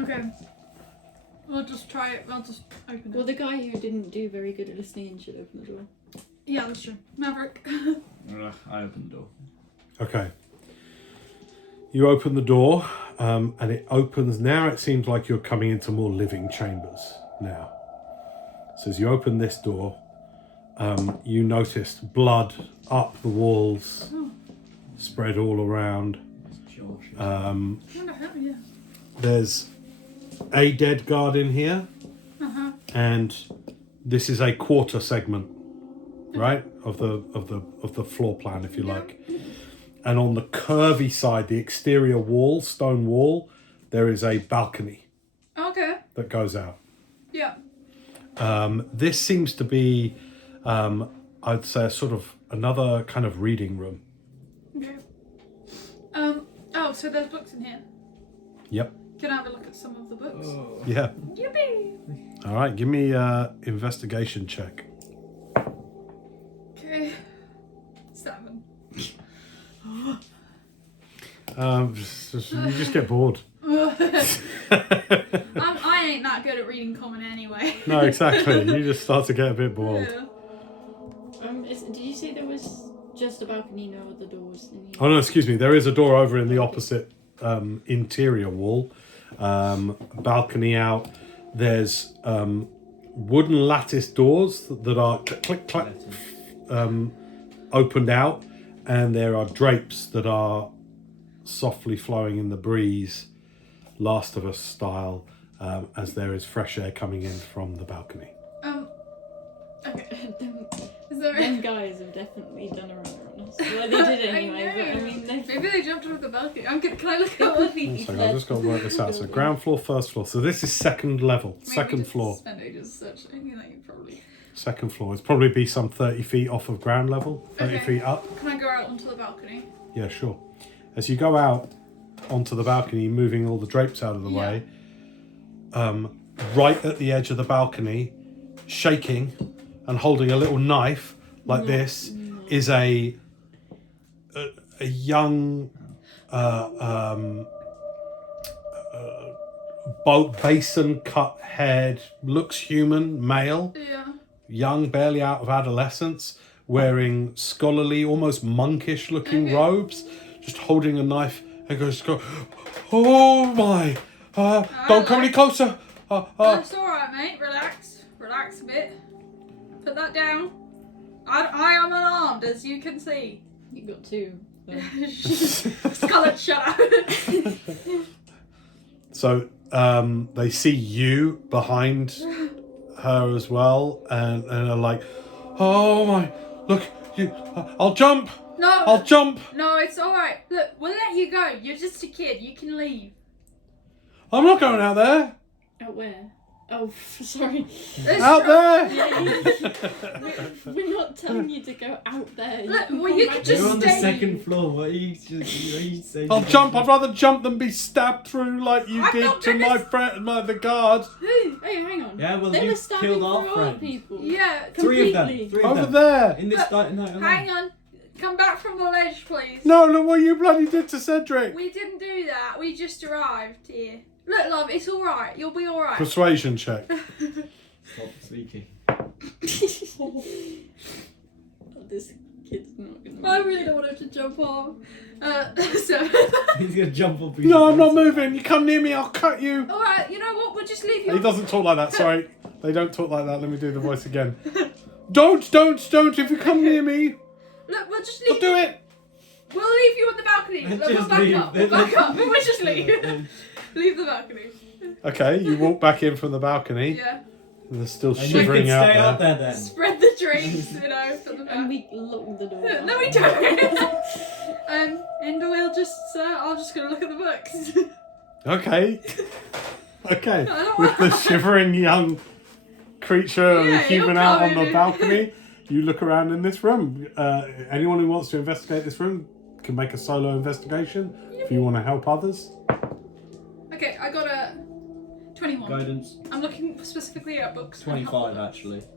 Okay. We'll just try it. I'll just open Well, it. the guy who didn't do very good at listening should open the door. Yeah, that's true. Maverick. I opened the door. Okay. You open the door, and it opens. Now it seems like you're coming into more living chambers now. So as you open this door, you noticed blood up the walls, spread all around. It's Josh. I wonder how, yeah. There's a dead guard in here, and this is a quarter segment, right, of the floor plan, if you like. And on the curvy side, the exterior wall, stone wall, there is a balcony Okay. that goes out. Yeah. This seems to be, I'd say, sort of another kind of reading room. Okay. Oh, so there's books in here. Yep. Can I have a look at some of the books? Oh. Yeah. Yippee! All right. Give me an investigation check. Okay. 7. You just get bored. I ain't that good at reading common anyway. No, exactly. You just start to get a bit bored. Yeah. Did you say there was just a balcony, no other doors in here? Oh no, excuse me. There is a door over in the opposite interior wall, balcony out. There's wooden lattice doors that are click clack opened out, and there are drapes that are softly flowing in the breeze, Last of Us style, as there is fresh air coming in from the balcony. Okay. them, Is there them guys have definitely done a runner on us. Well, they did it anyway, but I mean, Maybe they jumped over the balcony. Can I look at what the So I've just got to work this out. So ground floor, first floor. So this is second level, second floor. Spend ages searching, like probably. Second floor. It's probably be some 30 feet off of ground level, 30 Okay. feet up. Can I go out onto the balcony? Yeah, sure. As you go out onto the balcony, moving all the drapes out of the way, right at the edge of the balcony, shaking and holding a little knife like this, is a young basin cut head, looks human, male, Yeah. young, barely out of adolescence, wearing scholarly, almost monkish looking robes, just holding a knife, and goes, "Oh my, don't come any closer." That's alright, mate. Relax. Relax a bit. Put that down. I am unarmed, as you can see. you got two. Scarlett, shut up. So they see you behind her as well, and are like, "Oh my, look, I'll jump, No. I'll jump. No, it's alright. Look, we'll let you go. You're just a kid. You can leave. I'm not going out there." Out where? Oh, sorry. Out there! We're not telling you to go out there. Look, can well, come you back could just You're on the stay. second floor. What are you saying? I'll jump. I'd rather jump than be stabbed through like you I'm did not to gonna my friend, the guard. Who? Hey, hang on. Yeah, well, They you were stabbing killed for our our friend. people. Yeah. Three of them. Completely. Three of Over them. there. In this night alone. Hang on. Come back from the ledge, please. No, look what you bloody did to Cedric. We didn't do that. We just arrived here. Look, love, it's all right. You'll be all right. Persuasion check. Stop speaking. This kid's not gonna. I really don't want him to jump off. So. He's gonna jump up. No, I'm not moving. You come near me, I'll cut you. All right. You know what? We'll just leave you. He doesn't talk like that. Sorry, they don't talk like that. Let me do the voice again. Don't! If you come near me, Look, we'll just I'll leave. do it. We'll leave you on the balcony. Let's We'll just back leave. up. We'll back up. We'll just leave. Leave the balcony. Okay, you walk back in from the balcony. Yeah. They're still And you can shivering out stay up there. there then. Spread the drinks, you know, for the And back. we lock the door. No, we don't. And we'll just. I'm just gonna look at the books. Okay. Okay. I don't With the shivering young creature and Yeah, human you'll out come on the in. balcony, you look around in this room. Anyone who wants to investigate this room can make a solo investigation. If you want to help others. Okay, I got a 21. Guidance. I'm looking specifically at books. and 25 help actually. books.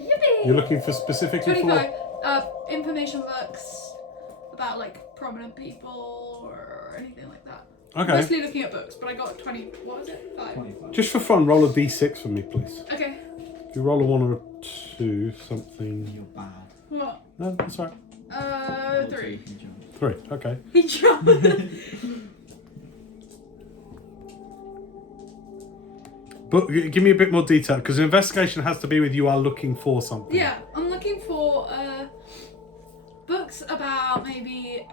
Yippee! You're looking for specifically 25. for... Information books about like prominent people or anything like that. Okay. Mostly looking at books, but I got 20. What was it? 5. 25. Just for fun, roll a d6 for me, please. Okay. If you roll a 1 or a 2, something... You're bad. What? No, that's all right. 3. 3, okay. He jumped. But give me a bit more detail, because the investigation has to be with you are looking for something. Yeah, I'm looking for books about maybe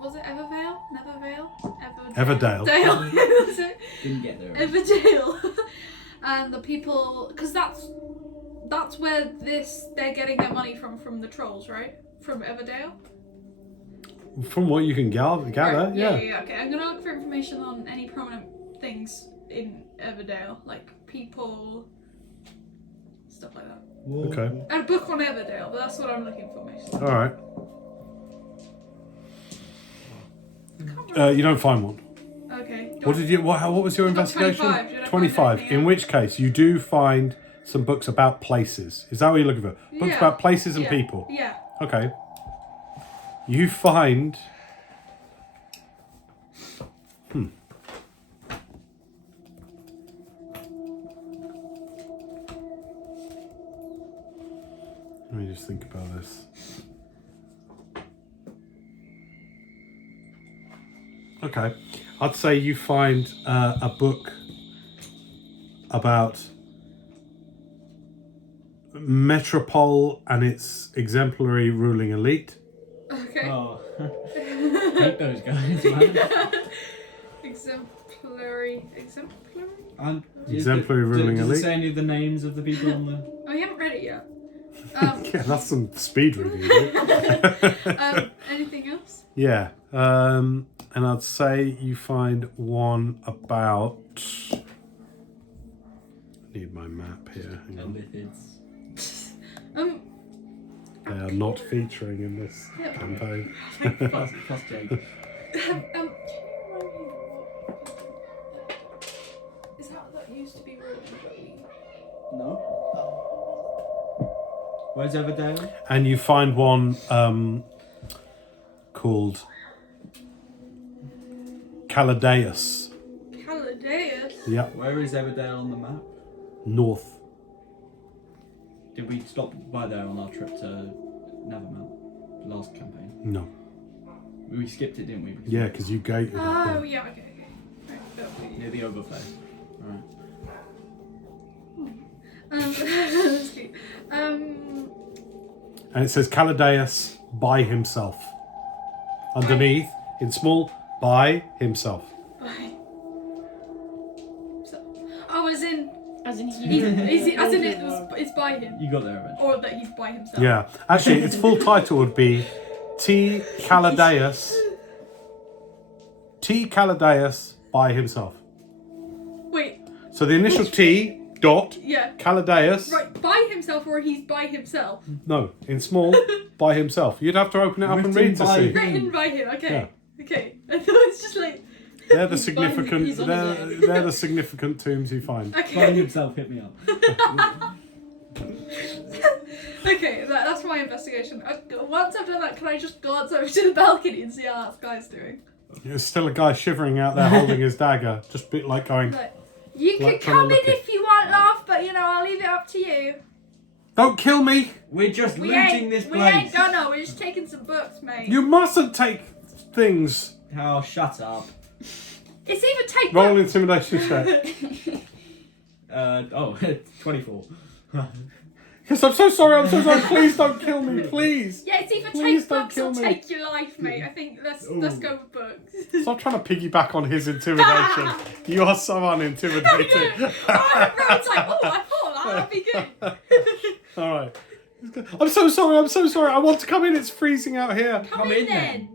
was it Evervale? Nevervale? Everdale. Dale. Was it? Didn't get there. Everdale. And the people, because that's where they're getting their money from the trolls, right? From Everdale. From what you can gather, Right, yeah. Okay, I'm gonna look for information on any prominent things in Everdale, like people, stuff like that. Okay. And a book on Everdale, but that's what I'm looking for mostly. All right. You don't find one. Okay. What did you? What was your I got investigation? 25. Did I find 25. anything In else? which case, you do find some books about places. Is that what you're looking for? Books Yeah. about places and Yeah. people. Yeah. Okay. You find. Let me just think about this. Okay. I'd say you find a book about Metropole and its exemplary ruling elite. Okay. Oh. Hate those guys, man. Exemplary. And Exemplary ruling does it elite. say any of the names of the people on the... Oh, you haven't read it yet. Yeah, that's some speed reading. Isn't it? Anything else? Yeah. And I'd say you find one about. I need my map here. Hang on. Lithids. They are not featuring in this campaign. Plus Jake. Is that used to be ruined, but we... No. Where's Everdale? And you find one called Caladeus. Caladeus? Yep, Where is Everdale on the map? north. Did we stop by there on our trip to Nevermount? Last campaign. No. We skipped it, didn't we? Because Yeah, because you gated it. Oh, there. yeah, okay. Right, that'll be- Near the overflow. Alright. That's cute. And it says Caladeus by himself. Underneath, in small, by himself. Bye. So, oh, as in it's by him, You got there eventually. or that he's by himself. Yeah. Actually, its full title would be T. Caladeus. T. Caladeus by himself. Wait. So the initial T Dot. Yeah. Caladeus. Right, by himself or he's by himself? No, in small, by himself. You'd have to open it up and Written read to by see. him. Written by him, okay. Yeah. Okay. I thought it's just like... They're the He's by him, significant. he's on his own. They're the significant tombs you find. By Okay. himself, hit me up. Okay, that's my investigation. Once I've done that, can I just glance over to the balcony and see how that guy's doing? There's still a guy shivering out there holding his dagger, just a bit like going, Like, you can Like trying to come in look at- if you want, love, but I'll leave it up to you. "Don't kill me! We're just We looting ain't, this we place. ain't gonna. We're just taking some books, mate. You mustn't take things." Oh, shut up. It's either take Roll an books. intimidation check. 24. Because I'm so sorry, please don't kill me, please. Yeah, it's either Please take don't books kill or me. take your life, mate. I think let's go with books. Stop trying to piggyback on his intimidation. You are so unintimidating. Rowan's like, oh, I thought that'd be good. Alright. I'm so sorry. I want to come in, it's freezing out here. Come in then.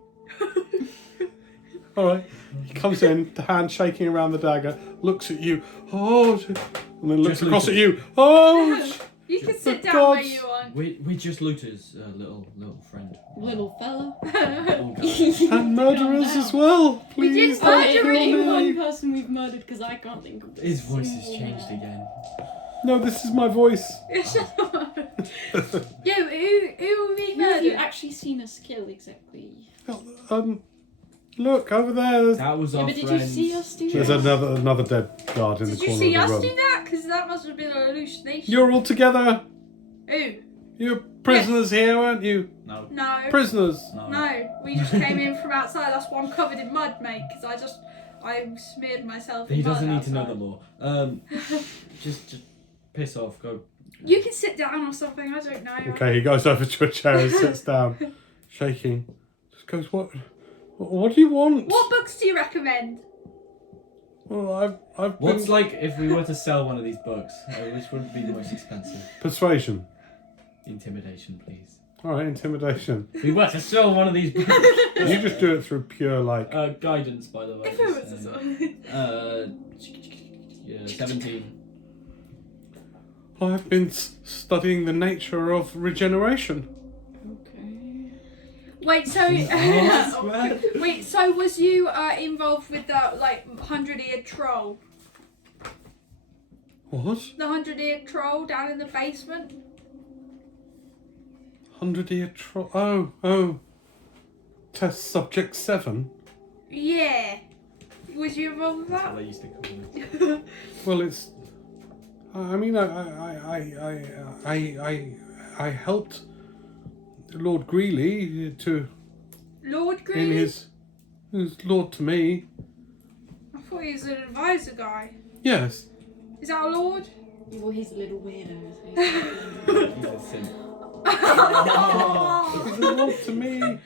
Alright. He comes in, the hand shaking around the dagger, looks at you, and then looks Just across look at you. Oh! You can sit The down where gods. you want. We're just looters, little friend. Little fella. Little guy. And murderers as well. We Please did don't murder kill Name one me. person we've murdered because I can't think of His voice has changed again. No, this is my voice. Yeah, who we Who have you murdered? actually seen us kill exactly? Look over there. That was Yeah, our but did friends. you see us do There's that? another dead guard in Did the you corner see of us the do room. that? Because that must have been an hallucination. You're all together. Who? You're prisoners here, aren't you? No. No. Prisoners. No, we just came in from outside. That's why I'm covered in mud, mate. Because I smeared myself. He in mud doesn't need to know outside. the law. Just piss off. Go. You can sit down or something. I don't know. Okay, he goes over to a chair and sits down, shaking. Just goes, what do you want? What books do you recommend? Well, I've been... What's like if we were to sell one of these books? Which would be the most expensive? Persuasion. Intimidation, please. Alright, intimidation. If we were to sell one of these books. You just do it through pure, Guidance, by the way. If it was a song. 17. I've been studying the nature of regeneration. Okay. Wait, so man. wait, so was you involved with that 100-eared troll? What? The 100-eared troll down in the basement? 100-year troll. Oh. Test subject 7. Yeah. Was you involved with That's that? what they used to call me. Well, it's. I mean, I helped Lord Greeley to Lord in Green? his lord to me. I thought he was an advisor guy. Yes. Is that a lord? Well, he's a little weirdo. He's a simp. He's a lord to me.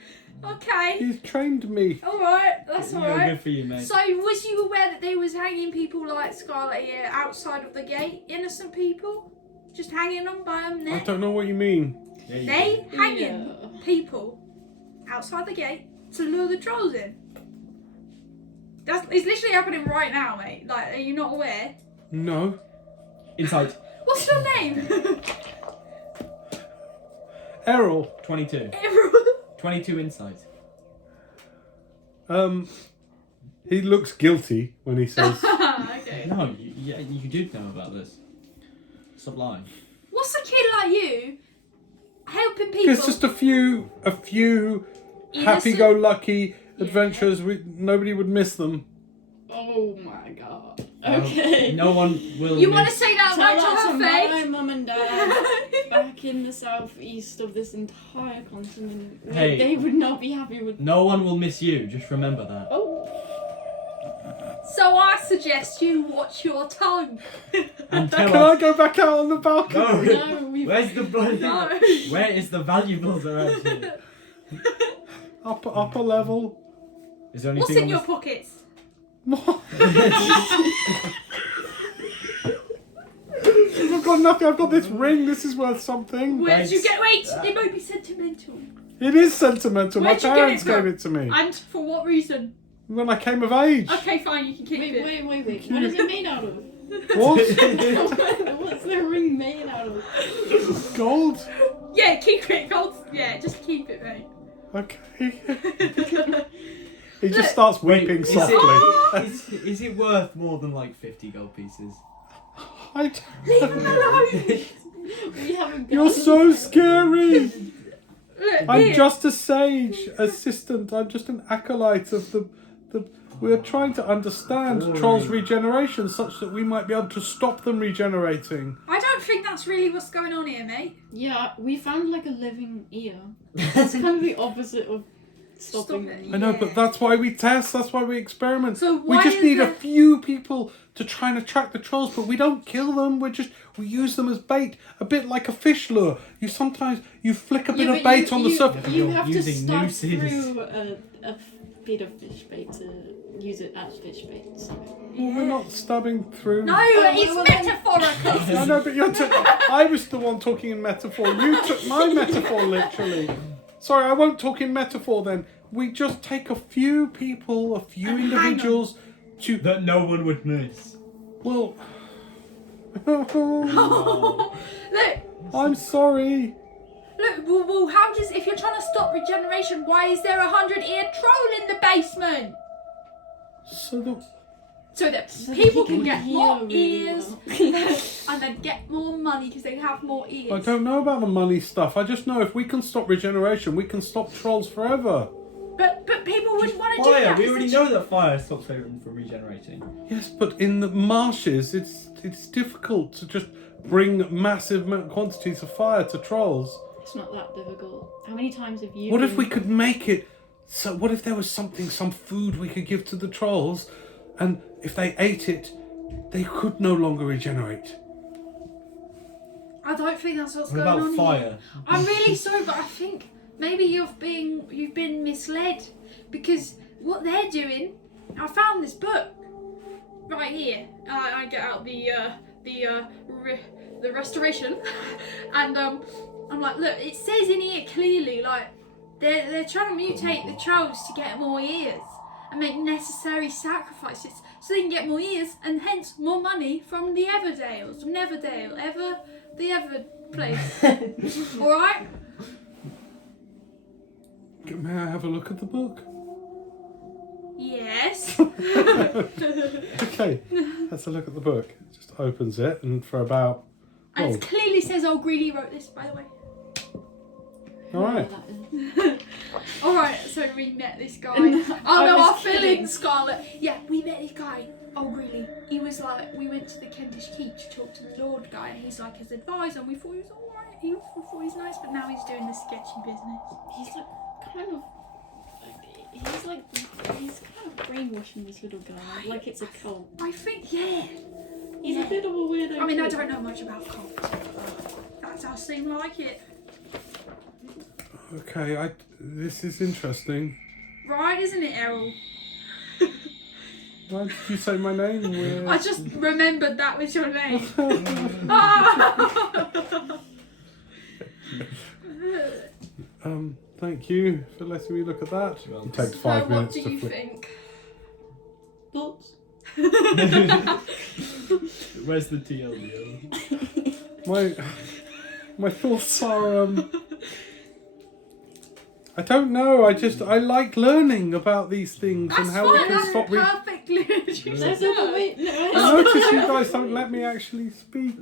Okay. He's trained me. Alright, that's Yeah, alright. good for you, mate. So, was you aware that they was hanging people like Scarlett here outside of the gate? Innocent people? Just hanging them by them I neck? don't know what you mean. There you They go. hanging Yeah. people outside the gate to lure the trolls in. It's literally happening right now, mate. Are you not aware? No. Insight. What's your name? Errol. 22. Everyone. 22 insight. He looks guilty when he says. Okay. No, you do know about this. Stop lying. What's a kid like you helping people? It's just a few happy-go-lucky adventures. Nobody would miss them. Oh my god. No- Okay. No one will. You want to miss- say that Tell right that to to her my face? mum and dad back in the southeast of this entire continent. Hey. They would not be happy with. No one will miss you. Just remember that. Oh. So I suggest you watch your tongue. And tell Can I us. go back out on the balcony? No. No, we've. Where's the bloody? No. Where is the valuables around here? Upper level. Is there What's anything in your on pockets? I've got nothing. I've got this ring. This is worth something. Where did you Thanks. get? Wait, it might be sentimental. It is sentimental. Where'd My you get parents it from? gave it to me And for what reason? when I came of age. Okay, fine, you can keep it. Wait. What is it made out of? What? What's the ring made out of? Gold? Yeah, keep it, gold. Yeah, just keep it, mate. Okay. He just starts weeping Is softly. it, is it worth more than like 50 gold pieces? I don't Leave him alone. We haven't. You're so scary. Look, I'm here. just a sage assistant. I'm just an acolyte of the. We are trying to understand Boring. trolls' regeneration such that we might be able to stop them regenerating. I don't think that's really what's going on here, mate. Yeah, we found like a living ear. It's kind of the opposite of stopping Stop it. them. I know, but that's why we test. That's why we experiment. So We why just is need a there- few people to try and attract the trolls, but we don't kill them. We use them as bait, a bit like a fish lure. You sometimes flick a bit Yeah, of but bait on the surface. You You're have to using stab nooses. through a bit of fish bait to use it as fish bait. So. Well, we're not stabbing through. No, it's well, then- metaphorical. I know, but I was the one talking in metaphor. You took my metaphor literally. Sorry, I won't talk in metaphor then. We just take a few people, a few Hang on. individuals to. That no one would miss. Well. Look, I'm sorry. well, how does, if you're trying to stop regeneration, why is there 100-eared troll in the basement? So that. So that So people he can get hear more really ears well. and then get more money because they have more ears. I don't know about the money stuff. I just know if we can stop regeneration, we can stop trolls forever. But people wouldn't want to do Fire! that. We 'cause already it's- know that fire stops them from regenerating. Yes, but in the marshes, it's difficult to just bring massive quantities of fire to trolls. It's not that difficult. How many times have you? What if we been- could make it? So what if there was some food we could give to the trolls, and if they ate it, they could no longer regenerate. I don't think that's what's What going about on fire? here. I'm really sorry, but I think maybe you've been misled because what they're doing. I found this book right here. I get out the restoration, and I'm like, look, it says in here clearly like they're trying to mutate the trolls to get more ears and make necessary sacrifices so they can get more ears and hence more money from the Everdales, from Neverdale, the Ever place. All right. May I have a look at the book? Yes. Okay, let's a look at the book. It just opens it, and for about. And it clearly says old Greeley wrote this, by the way. All right. Alright, so we met this guy. I Oh no, was I'll fill kidding. in Scarlett. Yeah, we met this guy, old Greeley. He was like, we went to the Kentish Keep to talk to the Lord guy, and he's like his advisor, and we thought he was alright. We thought he was nice, but now he's doing the sketchy business. He's like kind of. He's kind of brainwashing this little guy, like it's a cult. I think, yeah. He's a bit of a weirdo. I mean, I kid. don't know much about cults, but that does seem like it. Okay, this is interesting. Right, isn't it, Errol? Why did you say my name? I just remembered that was your name. Ah! Thank you for letting me look at that. Well, It takes So 5 what minutes do to you flip. think? Thoughts? Where's the TLDO? My thoughts are I don't know. I like learning about these things That's and how fine, we can that's stop. perfectly There's no way. I notice you guys don't let me actually speak.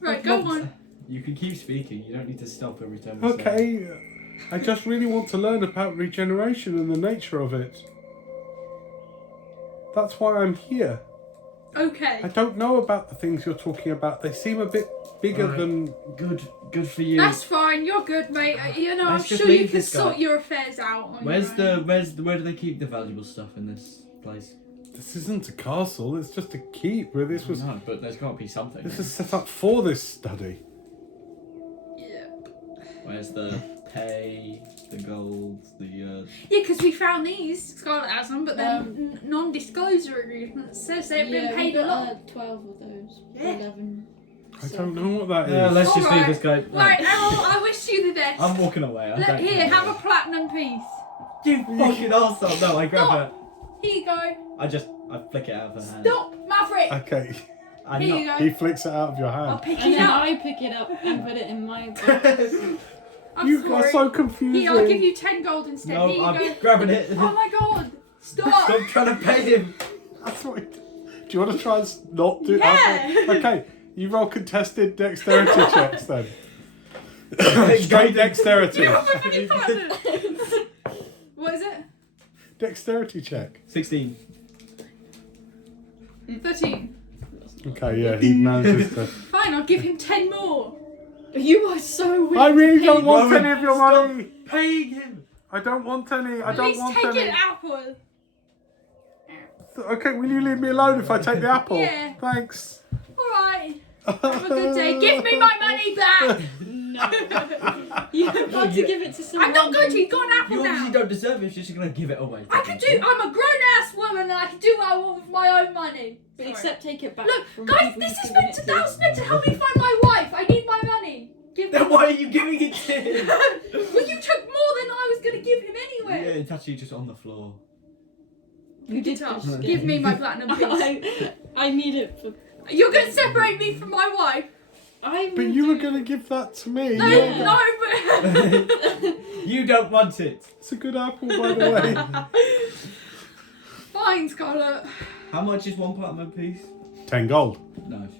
Right, go on. You can keep speaking. You don't need to stop every time. we say it. Okay, I just really want to learn about regeneration and the nature of it. That's why I'm here. I Okay. don't know about the things you're talking about. They seem a bit bigger Alright. than. Good for you. That's fine, you're good, mate. You know, I'm Let's just sure you leave can this guy. sort your affairs out on Where your own. do they keep the valuable stuff in this place? This isn't a castle. It's just a keep. Where this was. No, but there's got to be something. This is set up for this study. Yeah. Where's the pay, the gold, the Yeah, because we found these. Scarlett has them, but then non-disclosure agreement says they've been paid a lot. 12 of those. Yeah. 11. I don't know what that is. let's just Alright. leave this guy. Right, Errol, I wish you the best. I'm walking away. I Look, don't here, care. have a platinum piece. You fucking arsehole. No, I grab her. Here you go. I flick it out of her hand. Stop, Maverick. Okay. I'm Here not. you go. He flicks it out of your I'll hand. pick And it then up. I pick it up and put it in my bag. I'm You sorry. are so confusing. Here, I'll give you 10 gold instead. No, Here you I'm go. grabbing it. Oh my god! Stop! Stop trying to pay him. That's what. Do you want to try and not do? Yeah. Okay. You roll contested dexterity checks then. Straight Straight dexterity. You got my funny partner! What is it? Dexterity check. 16. 13. Okay, yeah, he manages to. Fine, I'll give him 10 more. You are so weird. I really to don't pay want me. any of your money. Paying him. I don't want any. I At don't least want take any. an apple. Okay, will you leave me alone if I take the apple? Yeah. Thanks. Alright. Have a good day. Give me my money back! No. You have got to give it to someone. I'm not going to. You've got an apple You obviously now. don't deserve it. You're just gonna give it away. I can do. I'm a grown ass woman and I can do what I want with my own money. But Sorry. except take it back. Look, from guys, people this you've is given meant it to. That was meant to help me find my wife. I need my money. Give me. Then why are you giving it to him? Well, you took more than I was going to give him Yeah, anyway. it's actually just on the floor. You did Guitar. just Give me my platinum piece. I need it for. You're going to separate me from my wife. I. But you were going to give that to me. No, Yeah. no, but. You don't want it. It's a good apple, by the way. Fine, Scarlett. How much is one platinum piece? 10 gold. Nice.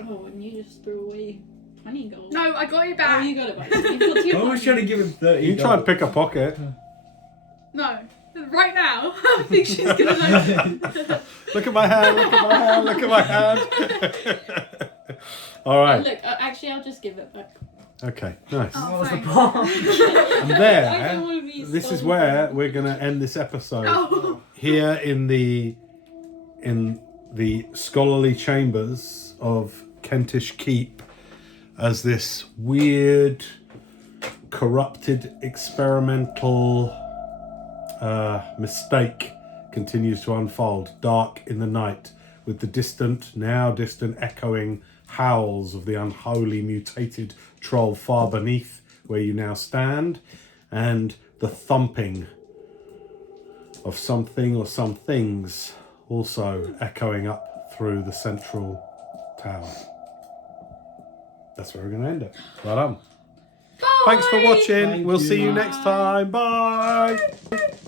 Oh, and you just threw away 20 gold. No, I got it Oh, back. you got it back. You've got two I was trying to give him 30. You can try and pick a pocket. No. Right now, I think she's going to know. Look at my hand, look at my hand, look at my hand. All Oh, right. look, actually, I'll just give it back. Okay, nice. Oh, What was the thanks. point? And I there, don't want to be this is stolen where from. we're going to end this episode. Oh. Here in the scholarly chambers of Kentish Keep, as this weird, corrupted, experimental mistake continues to unfold, dark in the night, with the now distant echoing howls of the unholy mutated troll far beneath where you now stand, and the thumping of something or some things also echoing up through the central tower. That's where we're going to end it. Well done. Bye. Thanks for watching. Thank We'll you. see you next time. Bye.